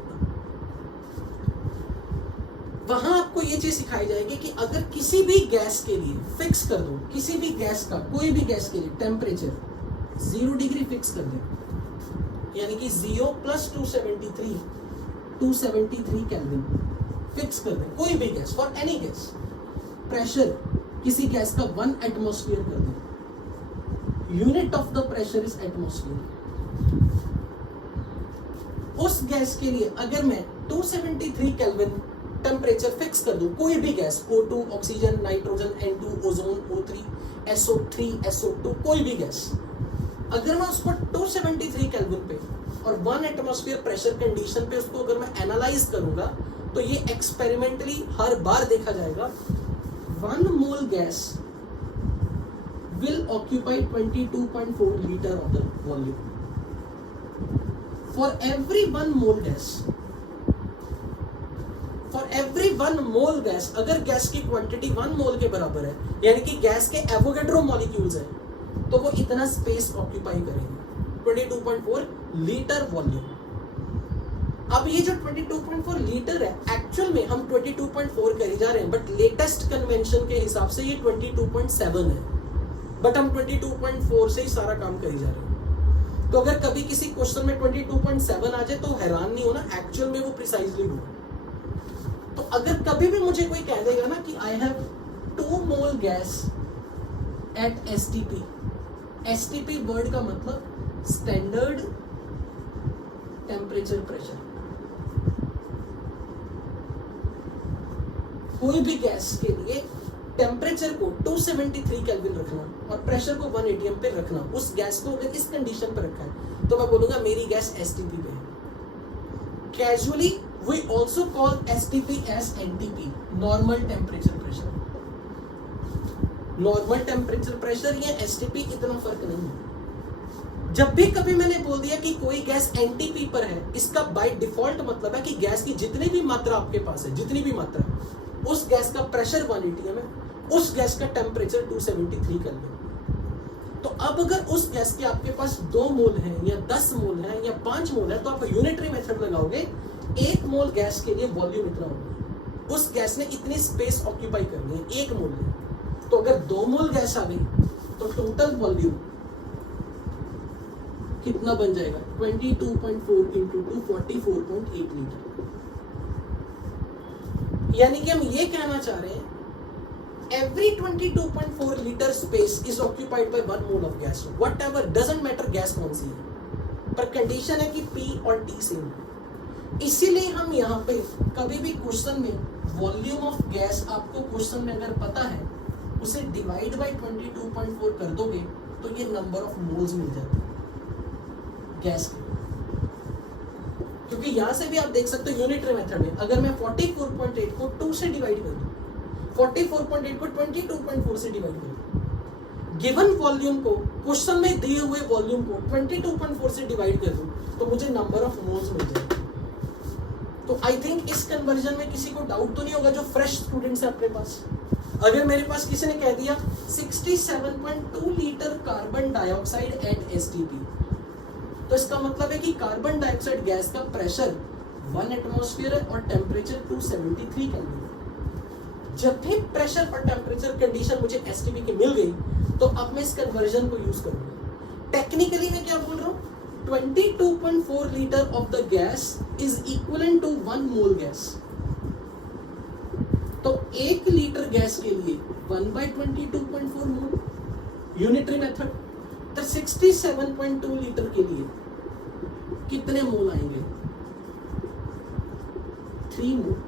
वहां आपको ये चीज सिखाई जाएगी कि अगर किसी भी गैस के लिए फिक्स कर दो, किसी भी गैस का, कोई भी गैस के लिए टेम्परेचर 0 डिग्री फिक्स कर दे, यानी कि 0 + 273 केल्विन फिक्स कर दे, कोई भी gas, for any gas. Pressure किसी गैस का 1 एटमॉस्फेयर कर दे, unit of the pressure is atmosphere. उस गैस के लिए अगर मैं 273 केल्विन टेम्परेचर फिक्स कर दूं, कोई भी gas, O2 oxygen, nitrogen, N2 ozone, O3 SO3 SO2, कोई भी गैस, अगर मैं उसको 273 केल्विन पे और 1 एटमॉस्फेयर प्रेशर कंडीशन पे उसको अगर मैं एनालाइज करूंगा तो ये एक्सपेरिमेंटली हर बार देखा जाएगा 1 mole gas will occupy 22.4 liter of the volume. For every 1 mole gas, अगर गैस की क्वांटिटी 1 मोल के बराबर है, यानी कि गैस के एवोगैड्रो मॉलिक्यूल्स हैं, तो वो इतना स्पेस ऑक्यूपाई करेंगे, 22.4 लीटर वॉल्यूम। अब ये जो 22.4 लीटर है, एक्चुअल में हम 22.4 करी जा रहे हैं, बट लेटेस्ट कन्वेंशन के हिसाब से ये 22.7 है, बट हम 22.4 से ही सारा काम करी जा रहे हैं। तो अगर कभी किसी क्वेश्चन में 22.7 आ जाए तो हैरान नहीं होना, एक्चुअल में वो प्रिसाइजली हुआ। तो अगर कभी भी मुझे कोई कह देगा ना कि I have 2 mole gas at STP, STP word का मतलब स्टैंडर्ड टेम्परेचर प्रेशर। कोई भी गैस के लिए टेम्परेचर को 273 केल्विन रखना और प्रेशर को 1 atm पे रखना, उस गैस को अगर इस कंडीशन पे रखा है तो मैं बोलूंगा मेरी गैस STP पे है। Casually we also call STP as NTP, normal temperature pressure. Normal temperature pressure या STP इतना फर्क नहीं है। जब भी कभी मैंने बोल दिया कि कोई गैस NTP पर है, इसका बाय डिफॉल्ट मतलब है कि गैस की जितनी भी मात्रा आपके पास है, जितनी भी मात्रा, उस गैस का प्रेशर 1 atm है, उस गैस का टेम्परेचर 273 केल्विन। तो अब अगर उस गैस के आपके पास 2 मोल है या 10 मोल है या 5 मोल है, तो आप यूनिटरी मेथड लगाओगे, 1 मोल गैस के लिए वॉल्यूम इतना होगा, उस गैस ने इतनी स्पेस ऑक्यूपाई करनी है 1 मोल में। तो अगर 2 मोल गैस आ गई तो टोटल वॉल्यूम कितना बन जाएगा, 22.4 इंटू 2 44.8 लीटर। यानी कि हम ये कहना चाह रहे हैं every 22.4 liter space is occupied by 1 mole of gas, whatever, doesn't matter gas कौन सी है, पर कंडीशन है कि P और T सेम। इसीलिए हम यहाँ पे कभी भी क्वेश्चन में वॉल्यूम ऑफ गैस, आपको क्वेश्चन में अगर पता है, उसे डिवाइड बाय 22.4 कर दोगे तो ये नंबर ऑफ मोल्स मिल जाते हैं गैस के। क्योंकि यहां से भी आप देख सकते हो यूनिटरी मेथड में, अगर मैं 44.8 को 2 से डिवाइड कर दूं, 44.8 को 22.4 से डिवाइड कर दूं, गिवन वॉल्यूम को, क्वेश्चन में दिए हुए वॉल्यूम को 22.4 से डिवाइड कर दूं, तो मुझे नंबर ऑफ मोल्स मिल जाएगा। तो आई थिंक इस कन्वर्जन में किसी को डाउट तो नहीं होगा, जो फ्रेश स्टूडेंट्स है अपने पास। अगर मेरे पास किसी ने कह दिया 67.2 litre carbon dioxide eight STP, तो इसका मतलब है कि कार्बन डाइऑक्साइड गैस का प्रेशर 1 एटमॉस्फेयर है और टेम्परेचर 273 केल्विन। जब भी प्रेशर और टेम्परेचर कंडीशन मुझे STP की मिल गई, तो अब मैं इस कन्वर्जन को यूज करूंगा। टेक्निकली मैं क्या बोल रहा हूँ, 22.4 litre of the gas is equivalent to 1 mole gas. तो 1 लीटर गैस के लिए 1/22.4 मोल, यूनिटरी मेथड। तो 67.2 लीटर के लिए कितने मोल आएंगे, 3 मोल।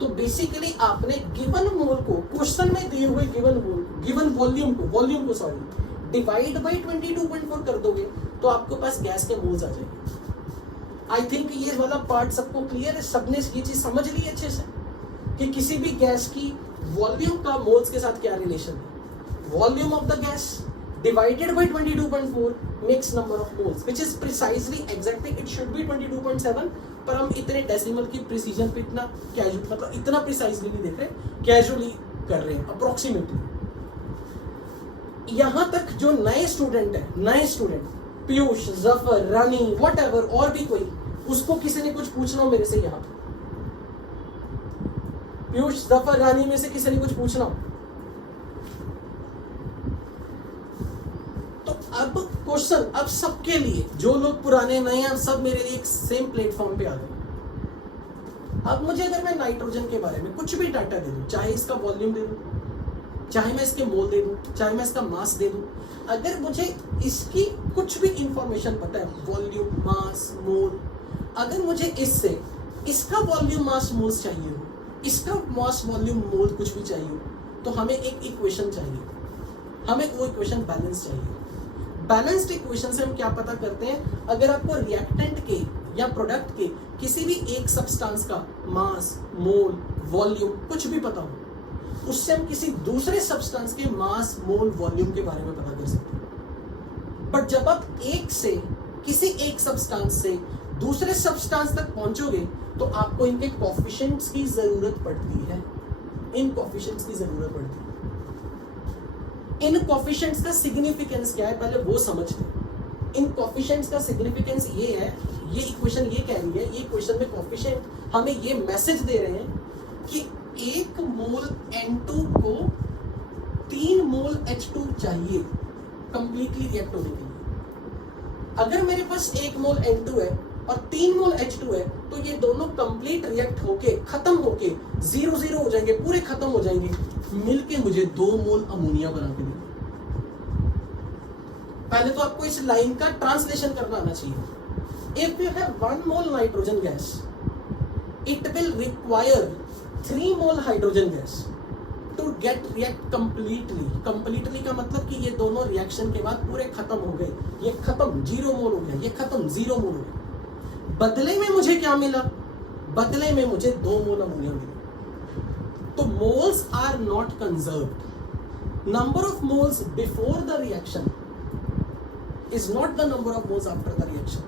तो बेसिकली आपने गिवन मोल को, क्वेश्चन में दिए हुए गिवन वॉल्यूम को डिवाइड बाय 22.4 कर दोगे तो आपके पास गैस के मोल्स आ जाएंगे। आई थिंक ये वाला पार्ट सबको क्लियर है, सबने ये चीज समझ ली अच्छे से कि किसी भी गैस की वॉल्यूम का मोल्स के साथ क्या रिलेशन है। Volume of the gas divided by 22.4 makes number of moles, which is precisely exactly it should be 22.7, पर हम इतने डेसिमल की प्रिसीजन पे इतना कैजुअल, मतलब इतना प्रिसाइजली नहीं देख रहे, कैजुअली कर रहे हैं, अप्रोक्सीमेटली। यहाँ तक जो नए स्टूडेंट पीयूष, जफर, रानी, व्हाटएवर, और भी कोई, उसको किसी ने कुछ पूछना हो मेरे से, यहाँ पे पीयूष, जफर, रानी में से किसी ने कुछ पूछना हो, अब क्वेश्चन, अब सबके लिए, जो लोग पुराने नए हैं, सब मेरे लिए एक सेम प्लेटफॉर्म पे आ गए। अब मुझे अगर मैं नाइट्रोजन के बारे में कुछ भी डाटा दे दूं, चाहे इसका वॉल्यूम दे दूं, चाहे मैं इसके मोल दे दूं, चाहे मैं इसका मास दे दूं, अगर मुझे इसकी कुछ भी इंफॉर्मेशन पता है, वॉल्यूम, मास, मोल, अगर मुझे इससे इसका वॉल्यूम मास मोल्स चाहिए हो, इसका मास वॉल्यूम मोल कुछ भी चाहिए हो, तो हमें एक इक्वेशन चाहिए, हमें वो इक्वेशन बैलेंस चाहिए। बैलेंस्ड इक्वेशन से हम क्या पता करते हैं, अगर आपको रिएक्टेंट के या प्रोडक्ट के किसी भी एक सब्सटेंस का मास, मोल, वॉल्यूम कुछ भी पता हो, उससे हम किसी दूसरे सब्सटेंस के मास, मोल, वॉल्यूम के बारे में पता कर सकते हैं। बट जब आप एक से किसी एक सब्सटेंस से दूसरे सब्सटेंस तक पहुंचोगे तो आपको इनके कोफिशिएंट्स की जरूरत पड़ती है, इन कोफिशिएंट्स की जरूरत पड़ती है। इन कोफिशिएंट्स का सिग्निफिकेंस क्या है, पहले वो समझ लें। इन कोफिशिएंट्स का सिग्निफिकेंस ये है, ये इक्वेशन ये कह रही है, ये इक्वेशन में कोफिशिएंट हमें ये मैसेज दे रहे हैं कि 1 मोल N2 को 3 मोल H2 चाहिए कंप्लीटली रिएक्ट होने के लिए। अगर मेरे पास 1 मोल N2 है और 3 मोल H2 है तो ये दोनों कंप्लीट रिएक्ट होके खत्म होके 0-0 हो जाएंगे, पूरे खत्म हो जाएंगे, मिलके मुझे 2 मोल अमोनिया बना के देंगे। पहले तो आपको इस लाइन का ट्रांसलेशन करना आना चाहिए। If you have 1 mole nitrogen gas, it will require 3 mole hydrogen gas to get react completely. Completely का मतलब कि ये दोनों रिएक्शन के बाद पूरे खत्म हो गए, ये खत्म 0 मोल हो गया, ये खत्म 0 मोल हो गया। बदले में मुझे क्या मिला, बदले में मुझे 2 मोल अमोनिया मिला। तो moles are not conserved. Number of moles before the reaction is not the number of moles after the reaction.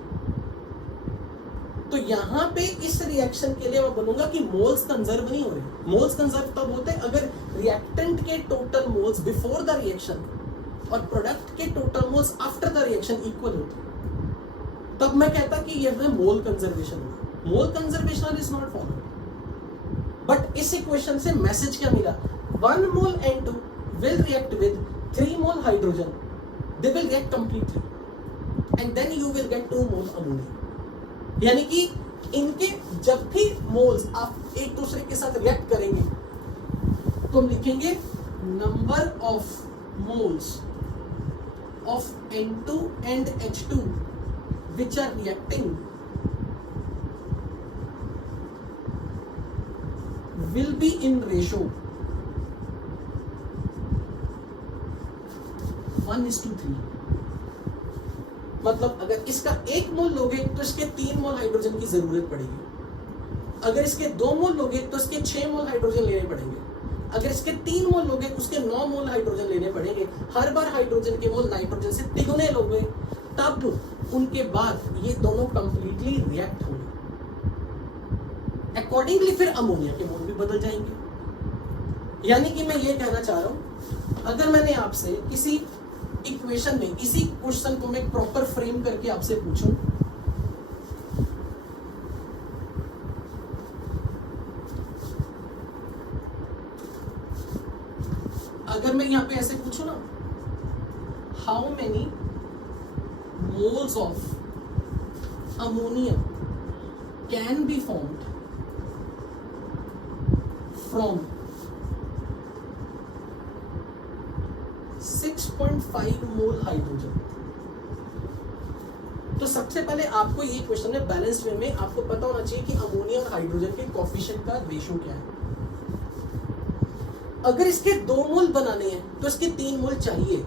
तो यहां पे इस रिएक्शन के लिए मैं बोलूंगा कि मोल्स कंजर्व नहीं हो रहे। मोल्स कंजर्व तब होते हैं अगर रिएक्टेंट के total moles before the reaction और प्रोडक्ट के total moles after the reaction equal होते, तब मैं कहता कि ये मोल कंजर्वेशन होगा। Mole conservation is not followed. But इस इक्वेशन से मैसेज क्या मिला, 1 mole N2 will react with 3 mole hydrogen, they will react completely and then you will get 2 mole ammonia. यानी कि इनके जब भी मोल्स आप एक दूसरे के साथ रिएक्ट करेंगे तो हम लिखेंगे number of moles of N2 and H2 which are reacting will be in ratio 1:3। मतलब अगर इसका 1 मोल लोगे तो इसके 3 मोल हाइड्रोजन की जरूरत पड़ेगी। अगर इसके 2 मोल लोगे तो इसके 6 मोल हाइड्रोजन लेने पड़ेंगे। अगर इसके 3 मोल लोगे तो उसके 9 मोल हाइड्रोजन लेने पड़ेंगे। हर बार हाइड्रोजन के मोल नाइट्रोजन से तिगुने लोगे, तब उनके बाद ये दोनों कंप्लीटली रिएक्ट होंगे। अकॉर्डिंगली फिर अमोनिया के मोल भी बदल जाएंगे। यानी कि मैं ये कहना चाह रहा हूं, अगर मैंने आपसे किसी इक्वेशन में इसी क्वेश्चन को मैं प्रॉपर फ्रेम करके आपसे पूछूं, अगर मैं यहां पे ऐसे पूछूं ना, how many moles of ammonia can be formed from 6.5 mole hydrogen. तो सबसे पहले आपको ये क्वेश्चन है बैलेंस्ड वे में आपको पता होना चाहिए कि अमोनिया और हाइड्रोजन के कोफिशिएंट का रेशियो क्या है। अगर इसके 2 मोल बनाने हैं तो इसके 3 मोल चाहिए।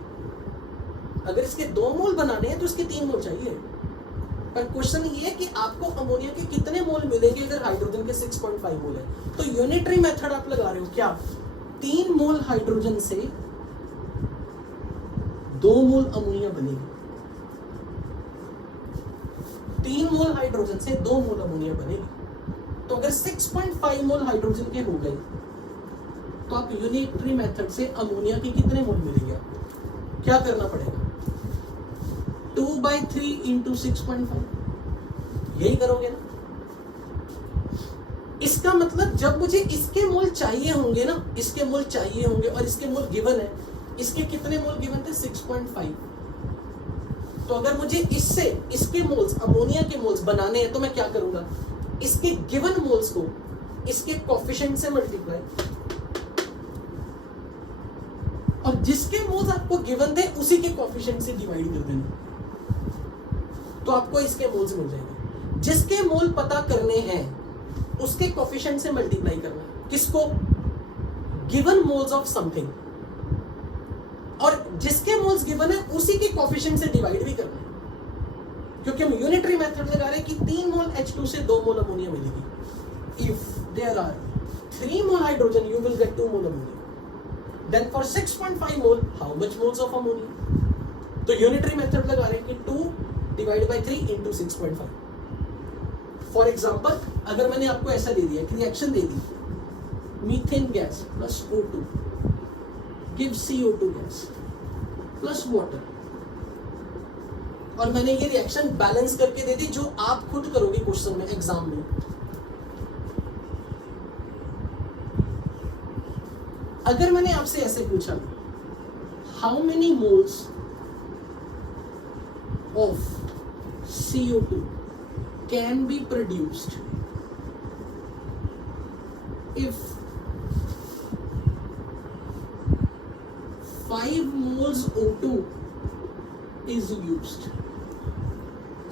अगर इसके 2 मोल बनाने हैं तो इसके 3 मोल चाहिए। पर क्वेश्चन ये है कि आपको अमोनिया के कितने मोल मिलेंगे अगर हाइड्रोजन के 6.5 मोल है। तो यूनिटरी मेथड आप लगा रहे हो क्या, 3 मोल हाइड्रोजन से 2 मोल अमोनिया बनेगी। 3 मोल हाइड्रोजन से 2 मोल अमोनिया बनेगी। तो अगर 6.5 मोल हाइड्रोजन के हो गए तो आप यूनिटरी मेथड से अमोनिया के कितने मोल मिलेंगे आपको? क्या करना पड़ेगा, 2/3 इंटू 6.5, यही करोगे ना। इसका मतलब जब मुझे इसके मोल चाहिए होंगे ना, इसके मोल चाहिए होंगे और इसके मोल गिवन है, इसके कितने मोल गिवन थे 6.5। तो अगर मुझे इससे इसके मोल्स अमोनिया के मोल्स बनाने हैं तो मैं क्या करूंगा, इसके गिवन मोल्स को इसके कोफिशिएंट से मल्टीप्लाई, और जिसके मोल्स आपको गिवन थे उसी के कोफिशिएंट से डिवाइड कर देना, तो आपको इसके मोल्स मिल जाएंगे। जिसके मोल पता करने हैं उसके कोफिशिएंट से मल्टीप्लाई करना है। किसको? गिवन मोल्स ऑफ समथिंग, और जिसके मोल्स गिवन है उसी के कोफिशिएंट से डिवाइड भी करना है, क्योंकि हम यूनिटरी मेथड लगा रहे हैं कि 3 मोल H2 से 2 मोल अमोनिया मिलेगी। If there are 3 mole hydrogen you will get 2 mole ammonia. Then for 6.5 mole how much moles of ammonia? तो यूनिटरी मेथड लगा रहे हैं कि 2 divide by 3 into 6.5। For example अगर मैंने आपको ऐसा दे दिया कि रिएक्शन दे दी, methane gas plus O2 give CO2 gas plus water, और मैंने ये रिएक्शन बैलेंस करके दे दी जो आप खुद करोगे क्वेश्चन में, एग्जाम में। अगर मैंने आपसे ऐसे पूछा how many moles of CO2 can be produced if 5 moles O2 is used.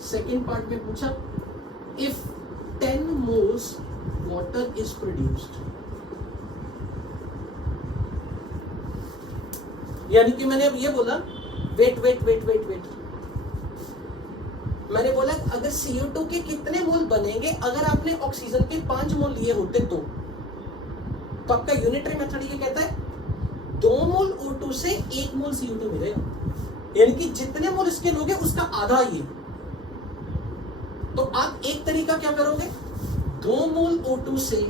Second part में पूछा if 10 moles water is produced. यानी कि मैंने अब ये बोला वेट, मैंने बोला अगर CO2 के कितने मोल बनेंगे अगर आपने ऑक्सीजन के 5 मोल लिए होते तो आपका यूनिटरी मेथड ये कहता है 2 मोल O2 से 1 मोल CO2 मिलेगा, यानी कि जितने मोल इसके लोगे उसका आधा ये। तो आप एक तरीका क्या करोगे, 2 मोल O2 से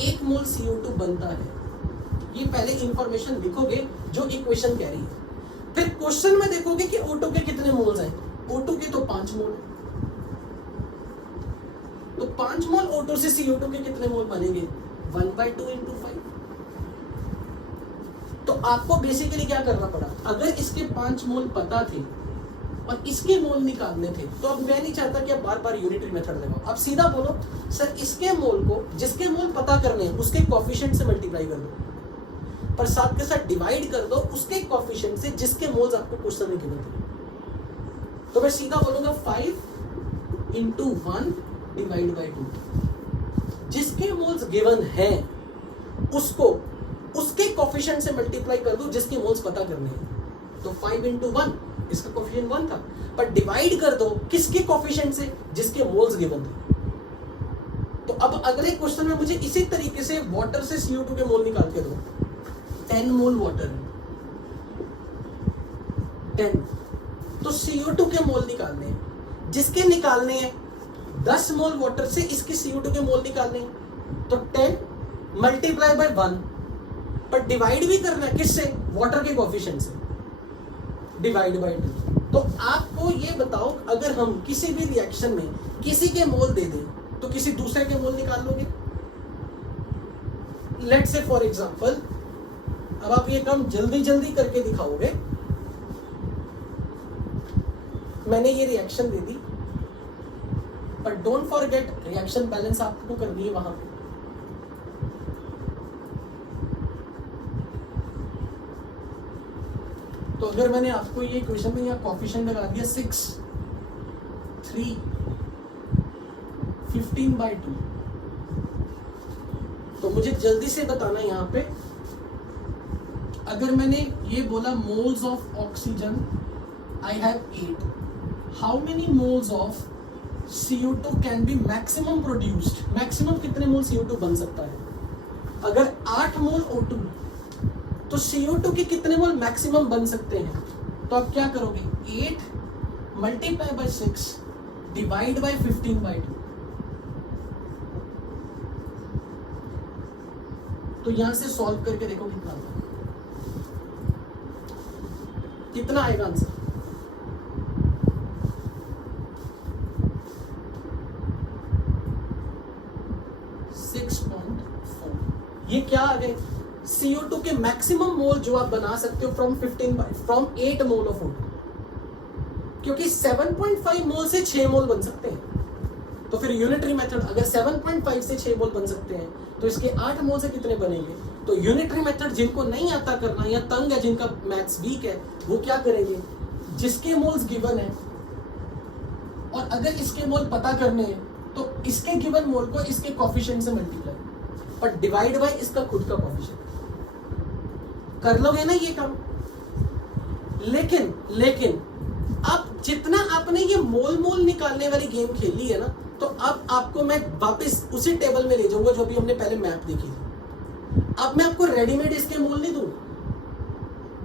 1 मोल CO2 बनता है, ये पहले इंफॉर्मेशन लिखोगे जो इक्वेशन कह रही है। फिर क्वेश्चन में देखोगे कि O2 के कितने मोल्स हैं, O2 के तो 5 मोल है, तो 5 मोल O2 से CO2 के कितने मोल बनेंगे, 1/2 इंटू 5। तो आपको बेसिकली क्या करना पड़ा, अगर इसके 5 मोल पता थे और इसके मोल निकालने थे, तो अब मैं नहीं चाहता कि आप बार बार यूनिटरी मेथड लगाओ, अब सीधा बोलो सर इसके मोल को जिसके मोल पता करने हैं उसके कोफिशिएंट से मल्टीप्लाई कर दो, पर साथ के साथ डिवाइड कर दो उसके कोफिशिएंट से जिसके मोल्स आपको क्वेश्चन में गिवन थे। तो मैं सीधा बोलूंगा 5 इंटू 1 डिवाइड बाई 2, जिसके मोल्स गिवन है उसको उसके कोफिशिएंट से मल्टीप्लाई कर दो जिसके मोल्स पता करने हैं। तो 5 इंटू 1, इसका कोफिशिएंट 1 था, पर डिवाइड कर दो किसके कोफिशिएंट से, जिसके मोल्स गिवन थे। तो अब अगले क्वेश्चन में मुझे इसी तरीके से वाटर से CO2 के मोल निकाल के दो। 10 मोल वाटर है, 10, तो CO2 के मोल निकालने हैं, जिसके निकालने हैं 10 मोल वाटर से इसके CO2 के मोल निकालने हैं, तो 10 मल्टीप्लाई बाय 1, पर डिवाइड भी करना है किससे, वाटर के कोफिशिएंट से, डिवाइड बाय 2। तो आपको ये बताओ अगर हम किसी भी रिएक्शन में किसी के मोल दे दें तो किसी दूसरे के मोल निकाल लोगे। लेट्स से फॉर एग्जांपल, अब आप ये काम जल्दी जल्दी करके दिखाओगे, मैंने ये रिएक्शन दे दी, पर डोंट फॉरगेट रिएक्शन बैलेंस आपको करनी है वहां पे। तो अगर मैंने आपको ये क्वेश्चन में यहाँ कोफिशिएंट लगा दिया 6, 3, 15/2, तो मुझे जल्दी से बताना यहाँ पे, अगर मैंने ये बोला moles of oxygen I have 8, how many moles of CO2 can be maximum produced, maximum कितने मोल CO2 बन सकता है। अगर 8 मोल O2, तो CO2 के कितने मोल मैक्सिमम बन सकते हैं, तो आप क्या करोगे, 8 मल्टीप्लाई बाय 6 डिवाइड बाय 15/2। तो यहां से सॉल्व करके देखो कितना आएगा आंसर। ये क्या आ गए, CO2 के मैक्सिमम मोल जो आप बना सकते हो फ्रॉम 8 मोल ऑफ O2, क्योंकि 7.5 मोल से 6 मोल बन सकते हैं। तो फिर यूनिटरी मेथड अगर 7.5 से 6 मोल बन सकते हैं तो इसके 8 मोल से कितने बनेंगे। तो यूनिटरी मेथड जिनको नहीं आता करना या तंग है, जिनका मैथ्स वीक है, वो क्या करेंगे, जिसके मोल्स गिवन है और अगर इसके मोल पता करने हैं तो इसके गिवन मोल को इसके कोफिशिएंट से मल्टीप्लाई, पर डिवाइड बाय इसका खुद का कोफिशिएंट। कर लोगे ना ये काम? लेकिन अब जितना आपने ये मोल मोल निकालने वाली गेम खेली है ना, तो अब आपको मैं वापस उसी टेबल में ले जाऊंगा जो अभी हमने पहले मैप देखी थी। अब मैं आपको रेडीमेड इसके मोल नहीं दूंगा,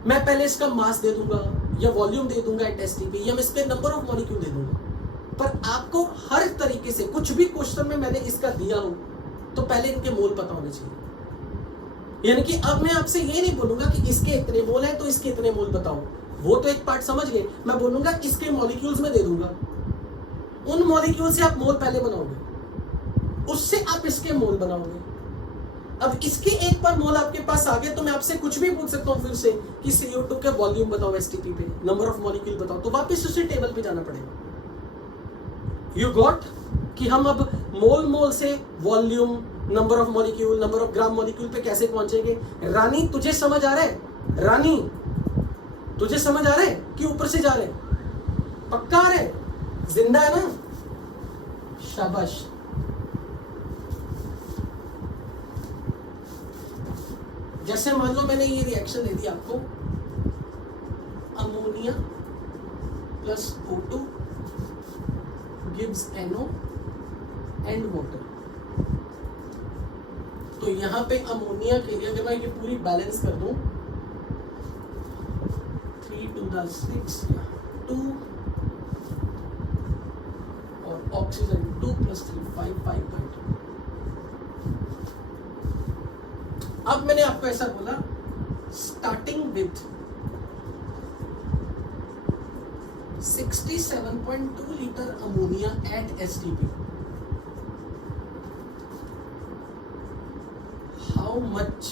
मैं पहले इसका मास दे दूंगा या वॉल्यूम दे दूंगा एट एसटीपी, या मैं इसके नंबर ऑफ मॉलिक्यूल दे दूंगा। पर आपको हर तरीके से कुछ भी क्वेश्चन में मैंने इसका दिया हो तो पहले इनके मोल पता होने चाहिए। यानी कि अब मैं आपसे ये नहीं बोलूंगा कि इसके इतने मोल है तो इसके इतने मोल बताओ, वो तो एक पार्ट समझ गए। मैं बोलूंगा इसके मॉलिक्यूल्स में दे दूंगा, उन मॉलिक्यूल से आप मोल पहले बनाओगे, उससे आप इसके मोल बनाओगे। अब इसके एक पर मोल आपके पास आ गए तो मैं आपसे कुछ भी पूछ सकता हूं फिर से कि CO2 के वॉल्यूम बताओ एसटीपी पे, नंबर ऑफ मॉलिक्यूल बताओ, तो वापस उसी टेबल पे जाना पड़ेगा। यू गॉट कि हम अब मोल मोल से volume, number of molecule, number of gram molecule पे कैसे पहुंचेंगे। रानी तुझे समझ आ रहा है? रानी तुझे समझ आ रहा है कि ऊपर से जा रहे हैं? पक्का आ रहा है? जिंदा है ना? शाबाश। जैसे मान लो मैंने ये रिएक्शन दे दी आपको, ammonia plus O2 gives NO and water. तो यहां पे अमोनिया के लिए अगर मैं ये पूरी बैलेंस कर दूं, 3 to the 6 2 और ऑक्सीजन 2 + 3 5/2। अब मैंने आपको ऐसा बोला, starting with 67.2 litre ammonia at STP, how much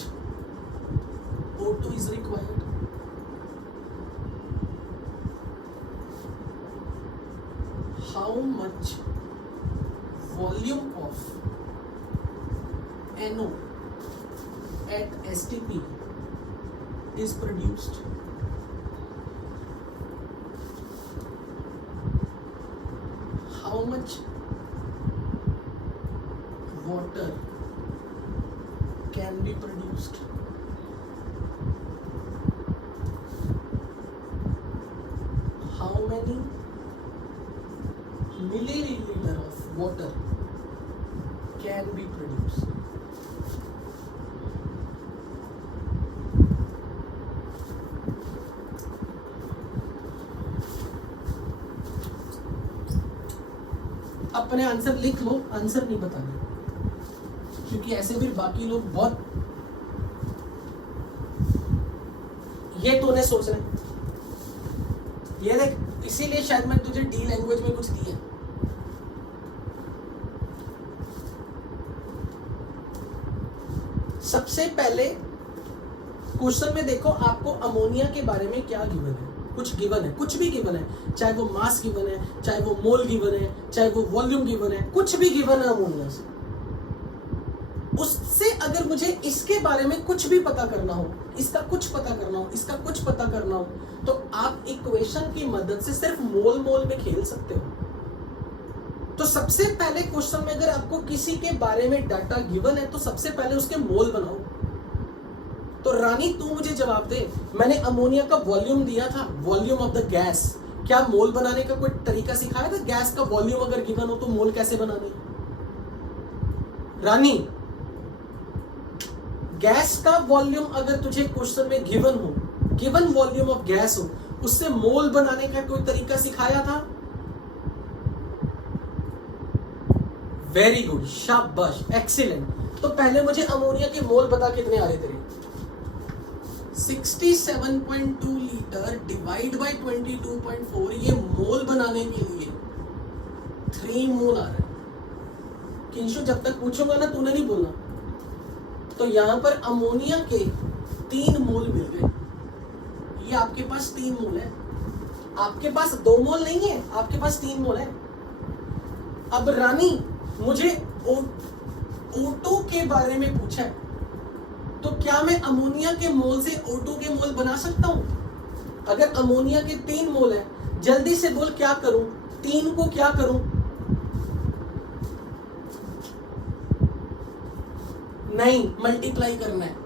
O2 is required? How much volume of NO at STP is produced? How much water can be produced? How many milliliter of water can be produced? अपने आंसर लिख लो, आंसर नहीं बताना, क्योंकि ऐसे भी बाकी लोग बहुत ये तूने सोच रहे, ये देख, इसीलिए शायद मैं तुझे डी लैंग्वेज में कुछ दिया। सबसे पहले क्वेश्चन में देखो आपको अमोनिया के बारे में क्या गिवन है। कुछ गिवन है, कुछ भी गिवन है, चाहे वो मास गिवन है, चाहे वो मोल गिवन है, चाहे वो वॉल्यूम गिवन है, कुछ भी गिवन है अमोनिया से। उससे अगर मुझे इसके बारे में कुछ भी पता करना हो, इसका कुछ पता करना हो, इसका कुछ पता करना हो, तो आप इक्वेशन की मदद से सिर्फ मोल मोल में खेल सकते हो। तो सबसे पहले क्वेश्चन में अगर आपको किसी के बारे में डाटा गिवन है तो सबसे पहले उसके मोल बनाओ। तो रानी तू मुझे जवाब दे, मैंने अमोनिया का वॉल्यूम दिया था, वॉल्यूम ऑफ द गैस, क्या मोल बनाने का कोई तरीका सिखाया था? गैस का वॉल्यूम अगर गिवन हो तो मोल कैसे बनाने? रानी, गैस का वॉल्यूम अगर तुझे क्वेश्चन में गिवन हो, गिवन वॉल्यूम ऑफ गैस हो, उससे मोल बनाने का कोई तरीका सिखाया था? वेरी गुड, शाबाश, एक्सीलेंट। तो पहले मुझे अमोनिया के मोल बता कितने आ रहे तेरे? 67.2 लीटर डिवाइड बाय 22.4, ये मोल बनाने के लिए 3 मोल आ रहा है। किंशु जब तक पूछूंगा ना तूने नहीं बोलना। तो यहां पर अमोनिया के 3 मोल मिल गए। ये आपके पास 3 मोल है, आपके पास 2 मोल नहीं है, आपके पास 3 मोल है। अब रानी मुझे O2 के बारे में पूछा है, तो क्या मैं अमोनिया के मोल से O2 के मोल बना सकता हूं? अगर अमोनिया के 3 मोल है, जल्दी से बोल क्या करूं? 3 को क्या करूं? नहीं, मल्टीप्लाई करना है।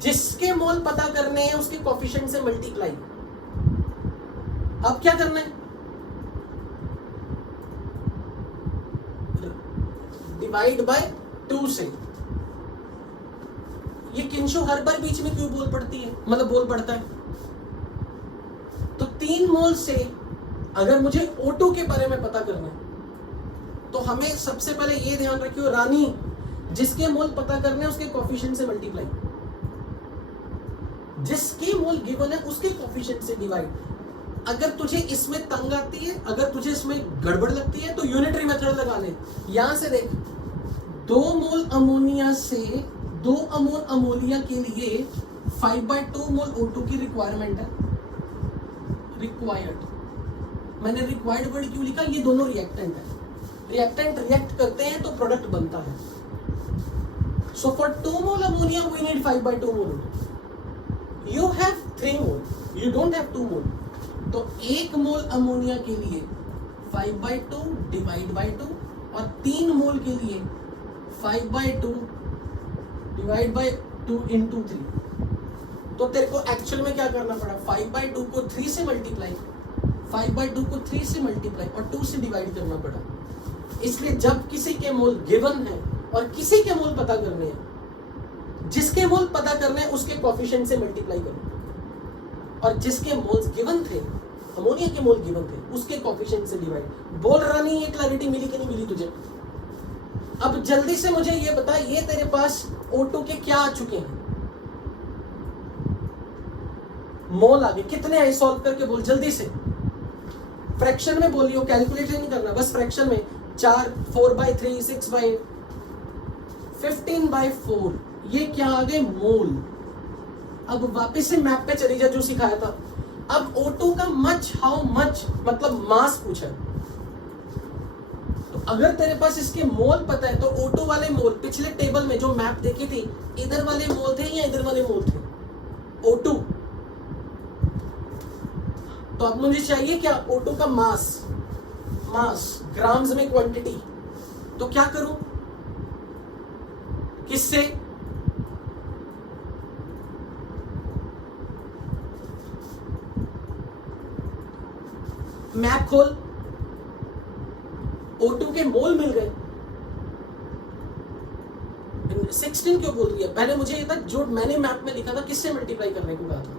जिसके मोल पता करने हैं उसके कोफिशिएंट से मल्टीप्लाई। अब क्या करना है? डिवाइड बाय 2 से। ये किंशु हर बार बीच में क्यों बोल पड़ती है, मतलब बोल पड़ता है? तो 3 मोल से अगर मुझे O2 के बारे में पता करना है तो हमें सबसे पहले ये ध्यान रखियो रानी, जिसके मोल पता करने हैं उसके कोफिशिएंट से मल्टीप्लाई, जिसके मोल गिवन है उसके कोफिशिएंट से डिवाइड। अगर तुझे इसमें तंग आती है, अगर तुझे इसमें गड़बड़ लगती है तो यूनिटरी मेथड लगा ले। यहां से देख, 2 मोल अमोनिया से 2 मोल अमोनिया के लिए 5/2 मोल O2 की रिक्वायरमेंट है। रिक्वायर्ड, मैंने रिक्वायर्ड वर्ड क्यों लिखा? ये दोनों रिएक्टेंट है, रिएक्टेंट रिएक्ट करते हैं तो प्रोडक्ट बनता है। So for 2 mole ammonia we need 5/2 mole O2। You have 3 mole, you don't have 2 mole. तो 1 मोल अमोनिया के लिए 5/2 डिवाइड बाय 2 और 3 मोल के लिए 5/2 डिवाइड बाय 2 into 3। तो तेरे को एक्चुअल में क्या करना पड़ा? 5/2 को 3 से मल्टीप्लाई, 5/2 को 3 से मल्टीप्लाई और 2 से डिवाइड करना पड़ा। इसलिए जब किसी के मोल गिवन है और किसी के मोल पता करने हैं, जिसके मोल पता करने हैं उसके कोफिशिएंट से मल्टीप्लाई करो, और जिसके मोल्स गिवन थे, अमोनिया के मोल गिवन थे, उसके कोफिशिएंट से डिवाइड। बोल रानी, ये क्लैरिटी मिली कि नहीं मिली तुझे? अब जल्दी से मुझे ये बता, ये तेरे पास O2 के क्या आ चुके हैं? मोल आगे कितने आए? सॉल्व करके बोल जल्दी से। फ्रैक्शन में बोलियो, कैलकुलेशन नहीं करना, बस फ्रैक्शन में। 4, 4/3, 6/8, 15/4, ये क्या आ गए? मोल। अब वापस से मैप पे चली जा जो सिखाया था। अब O2 का मच, हाउ मच, मतलब मास पूछा। तो अगर तेरे पास इसके मोल पता है तो O2 वाले मोल पिछले टेबल में जो मैप देखी थी, इधर वाले मोल थे या इधर वाले मोल थे? O2। तो अब मुझे चाहिए क्या? O2 का मास, मास ग्राम्स में क्वांटिटी। तो क्या करूं? किससे? मैप खोल, O2 के मोल मिल गए। 16 क्यों बोल रही है? पहले मुझे ये था जो मैंने मैप में लिखा था, किससे मल्टीप्लाई करने को कहा था?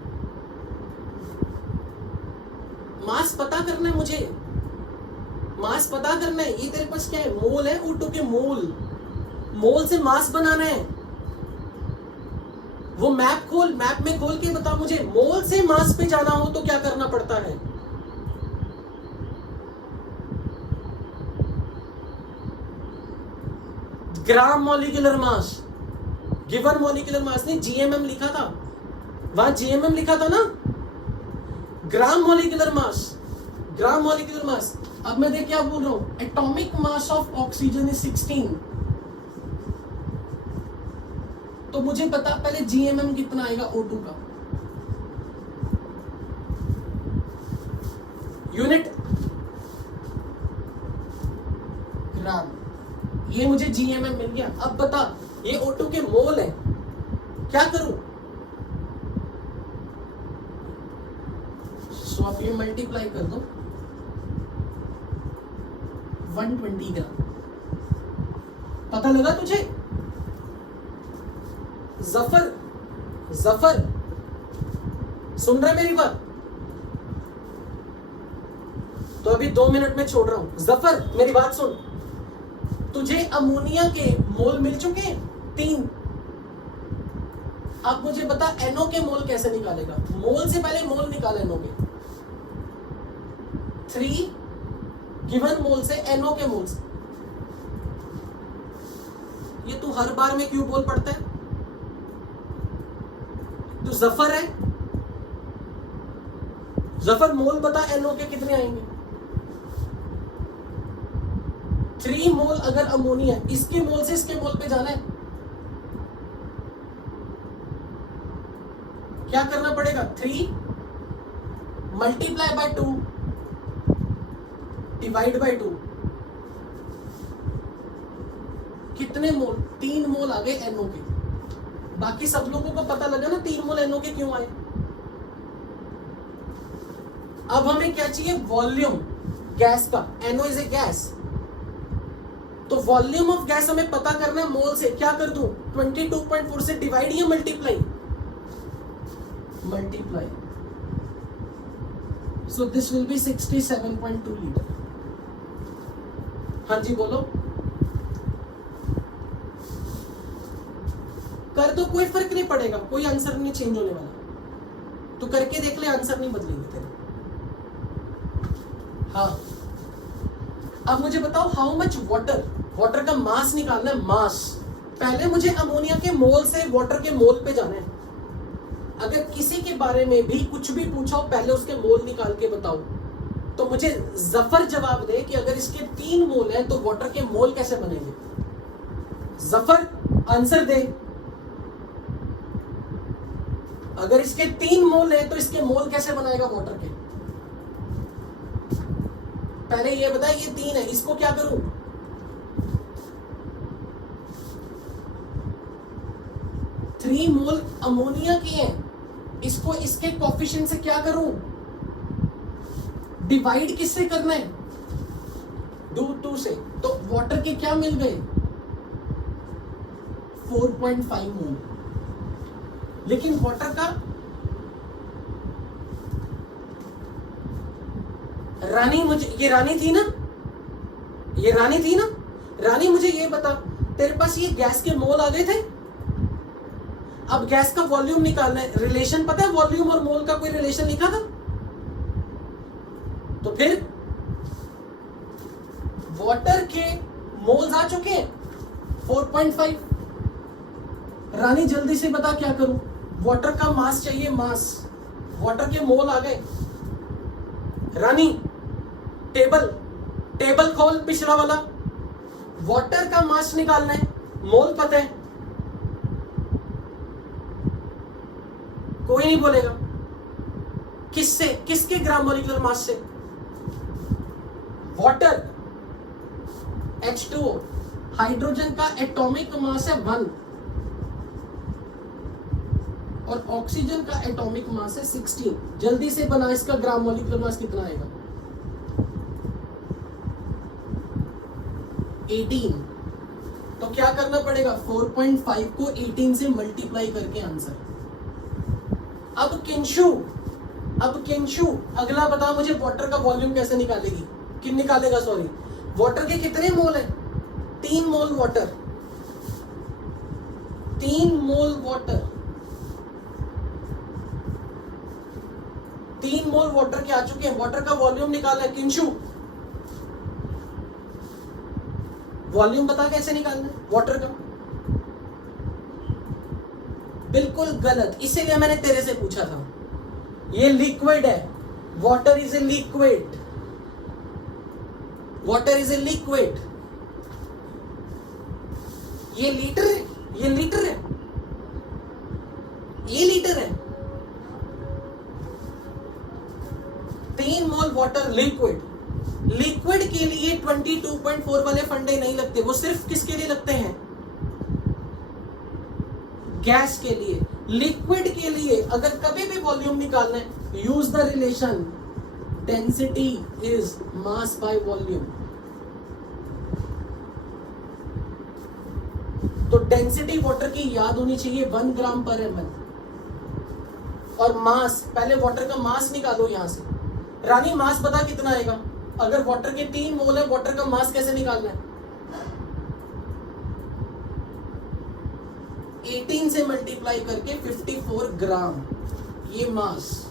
मास पता करना है मुझे, मास पता करना है। ये तेरे पास क्या है? मोल है, O2 के मोल। मोल से मास बनाना है। वो मैप खोल, मैप में खोल के बता मुझे, मोल से मास पे जाना हो तो क्या करना पड़ता है? ग्राम मॉलिक्यूलर मास, गिवन मॉलिक्यूलर मास ने GMM लिखा था, वहां GMM लिखा था ना, ग्राम मॉलिक्यूलर मास, ग्राम मॉलिक्यूलर मास। अब मैं देख क्या बोल रहा हूं? Atomic mass of oxygen is 16। तो मुझे पता पहले GMM कितना आएगा O2 का। यूनिट ग्राम, ये मुझे GMM मिल गया। अब बता, ये O2 के मोल है, क्या करूं? सो आप ये मल्टीप्लाई कर दो, 120 ग्राम। पता लगा तुझे? जफर, जफर सुन रहा है मेरी बात? तो अभी 2 मिनट में छोड़ रहा हूं। जफर मेरी बात सुन, तुझे अमोनिया के मोल मिल चुके हैं 3। अब मुझे बता NO के मोल कैसे निकालेगा? मोल से पहले मोल निकाल NO के। 3 गिवन मोल से NO के मोल से। ये तू हर बार में क्यों बोल पड़ता है? तू जफर है, जफर मोल बता NO के कितने आएंगे? 3 मोल अगर अमोनिया, इसके मोल से इसके मोल पे जाना है, क्या करना पड़ेगा? 3 मल्टीप्लाई बाय 2 डिवाइड बाय 2। कितने मोल? 3 मोल आ गए NO के। बाकी सब लोगों को पता लगा ना 3 मोल NO के क्यों आए। अब हमें क्या चाहिए? वॉल्यूम गैस का। NO इज ए गैस, तो वॉल्यूम ऑफ गैस हमें पता करना है मोल से। क्या कर दूं? 22.4 से डिवाइड या multiply? Multiply. So this will be 67.2 litre. हाँ जी बोलो। कर दो, कोई फर्क नहीं पड़ेगा, कोई आंसर नहीं चेंज होने वाला। तो करके देख ले, आंसर नहीं बदलेंगे तेरे। हाँ, अब मुझे बताओ हाउ मच वाटर, वाटर का मास निकालना है। मास पहले मुझे अमोनिया के मोल से वाटर के मोल पे जाना है। अगर किसी के बारे में भी कुछ भी पूछा हो, पहले उसके मोल निकाल के बताओ। तो मुझे जफर जवाब दे कि अगर इसके 3 मोल हैं तो वाटर के मोल कैसे बनेंगे। जफर आंसर दे। अगर इसके 3 मोल हैं तो इसके मोल कैसे बनाएगा वाटर के? पहले ये बता, ये 3 है, इसको क्या करूं? 3 मोल अमोनिया के हैं, इसको इसके कोफिशिएंट से क्या करूं? डिवाइड किससे करना है? 2 से। तो वाटर के क्या मिल गए? 4.5 मोल। लेकिन वाटर का रानी, मुझे ये रानी थी ना, ये रानी थी ना, रानी मुझे ये बता, तेरे पास ये गैस के मोल आ गए थे। अब गैस का वॉल्यूम निकालना है। रिलेशन पता है वॉल्यूम और मोल का? कोई रिलेशन लिखा था? तो फिर वाटर के मोल्स आ चुके हैं 4.5। रानी जल्दी से बता क्या करूं? वाटर का मास चाहिए, मास। वाटर के मोल आ गए। रानी टेबल खोल, पिछला वाला। वाटर का मास निकालना है, मोल पता है? कोई नहीं बोलेगा। किससे? किसके ग्राम मॉलिक्यूलर मास से? Water H2O। हाइड्रोजन का एटॉमिक मास है 1 और ऑक्सीजन का एटॉमिक मास है 16। जल्दी से बना, इसका ग्राम मॉलिक्यूलर मास कितना आएगा? 18। तो क्या करना पड़ेगा? 4.5 को 18 से मल्टीप्लाई करके आंसर। अब किंशु अगला बता मुझे, वाटर का वॉल्यूम कैसे निकालेगी? किन निकालेगा? सॉरी, वाटर के कितने मोल हैं? 3 mole water. 3 mole water, 3 mole water के आ चुके हैं। वाटर का वॉल्यूम निकालना है। किंशु वॉल्यूम बता कैसे निकालना है वाटर का? बिल्कुल गलत, इसीलिए मैंने तेरे से पूछा था। ये लिक्विड है, water is a liquid. Water is a liquid. ये लीटर है, ये लीटर है, ये लीटर है। 3 मोल वाटर लिक्विड। लिक्विड के लिए 22.4 वाले फंडे नहीं लगते, वो सिर्फ किसके लिए लगते हैं? गैस के लिए। लिक्विड के लिए अगर कभी भी वॉल्यूम निकालना है, use the relation density is mass by volume. तो डेंसिटी वाटर की याद होनी चाहिए 1 ग्राम पर ml। और मास, पहले वाटर का मास निकालो यहां से। रानी मास बता कितना आएगा? अगर वाटर के 3 मोल है, वाटर का मास कैसे निकालना है? 18 से मल्टीप्लाई करके 54 ग्राम, ये मास।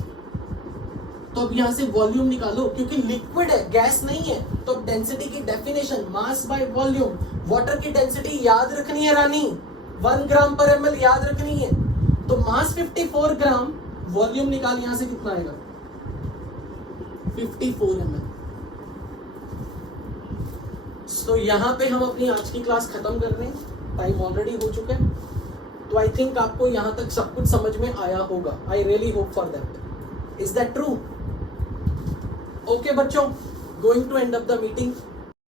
तो अब यहां से वॉल्यूम निकालो, क्योंकि लिक्विड है, गैस नहीं है। तो डेंसिटी की definition mass by volume. Water की डेंसिटी याद रखनी है रानी, 1 ग्राम पर ml याद रखनी है। तो मास 54 ग्राम, वॉल्यूम निकाल यहां से कितना आएगा? 54 ml। तो यहां पे हम अपनी आज की क्लास खत्म कर रहे हैं, टाइम ऑलरेडी हो चुका है। तो आई थिंक आपको यहां तक सब कुछ समझ में आया होगा। I really hope for that. Is that true? Okay बच्चों, going to end up the meeting.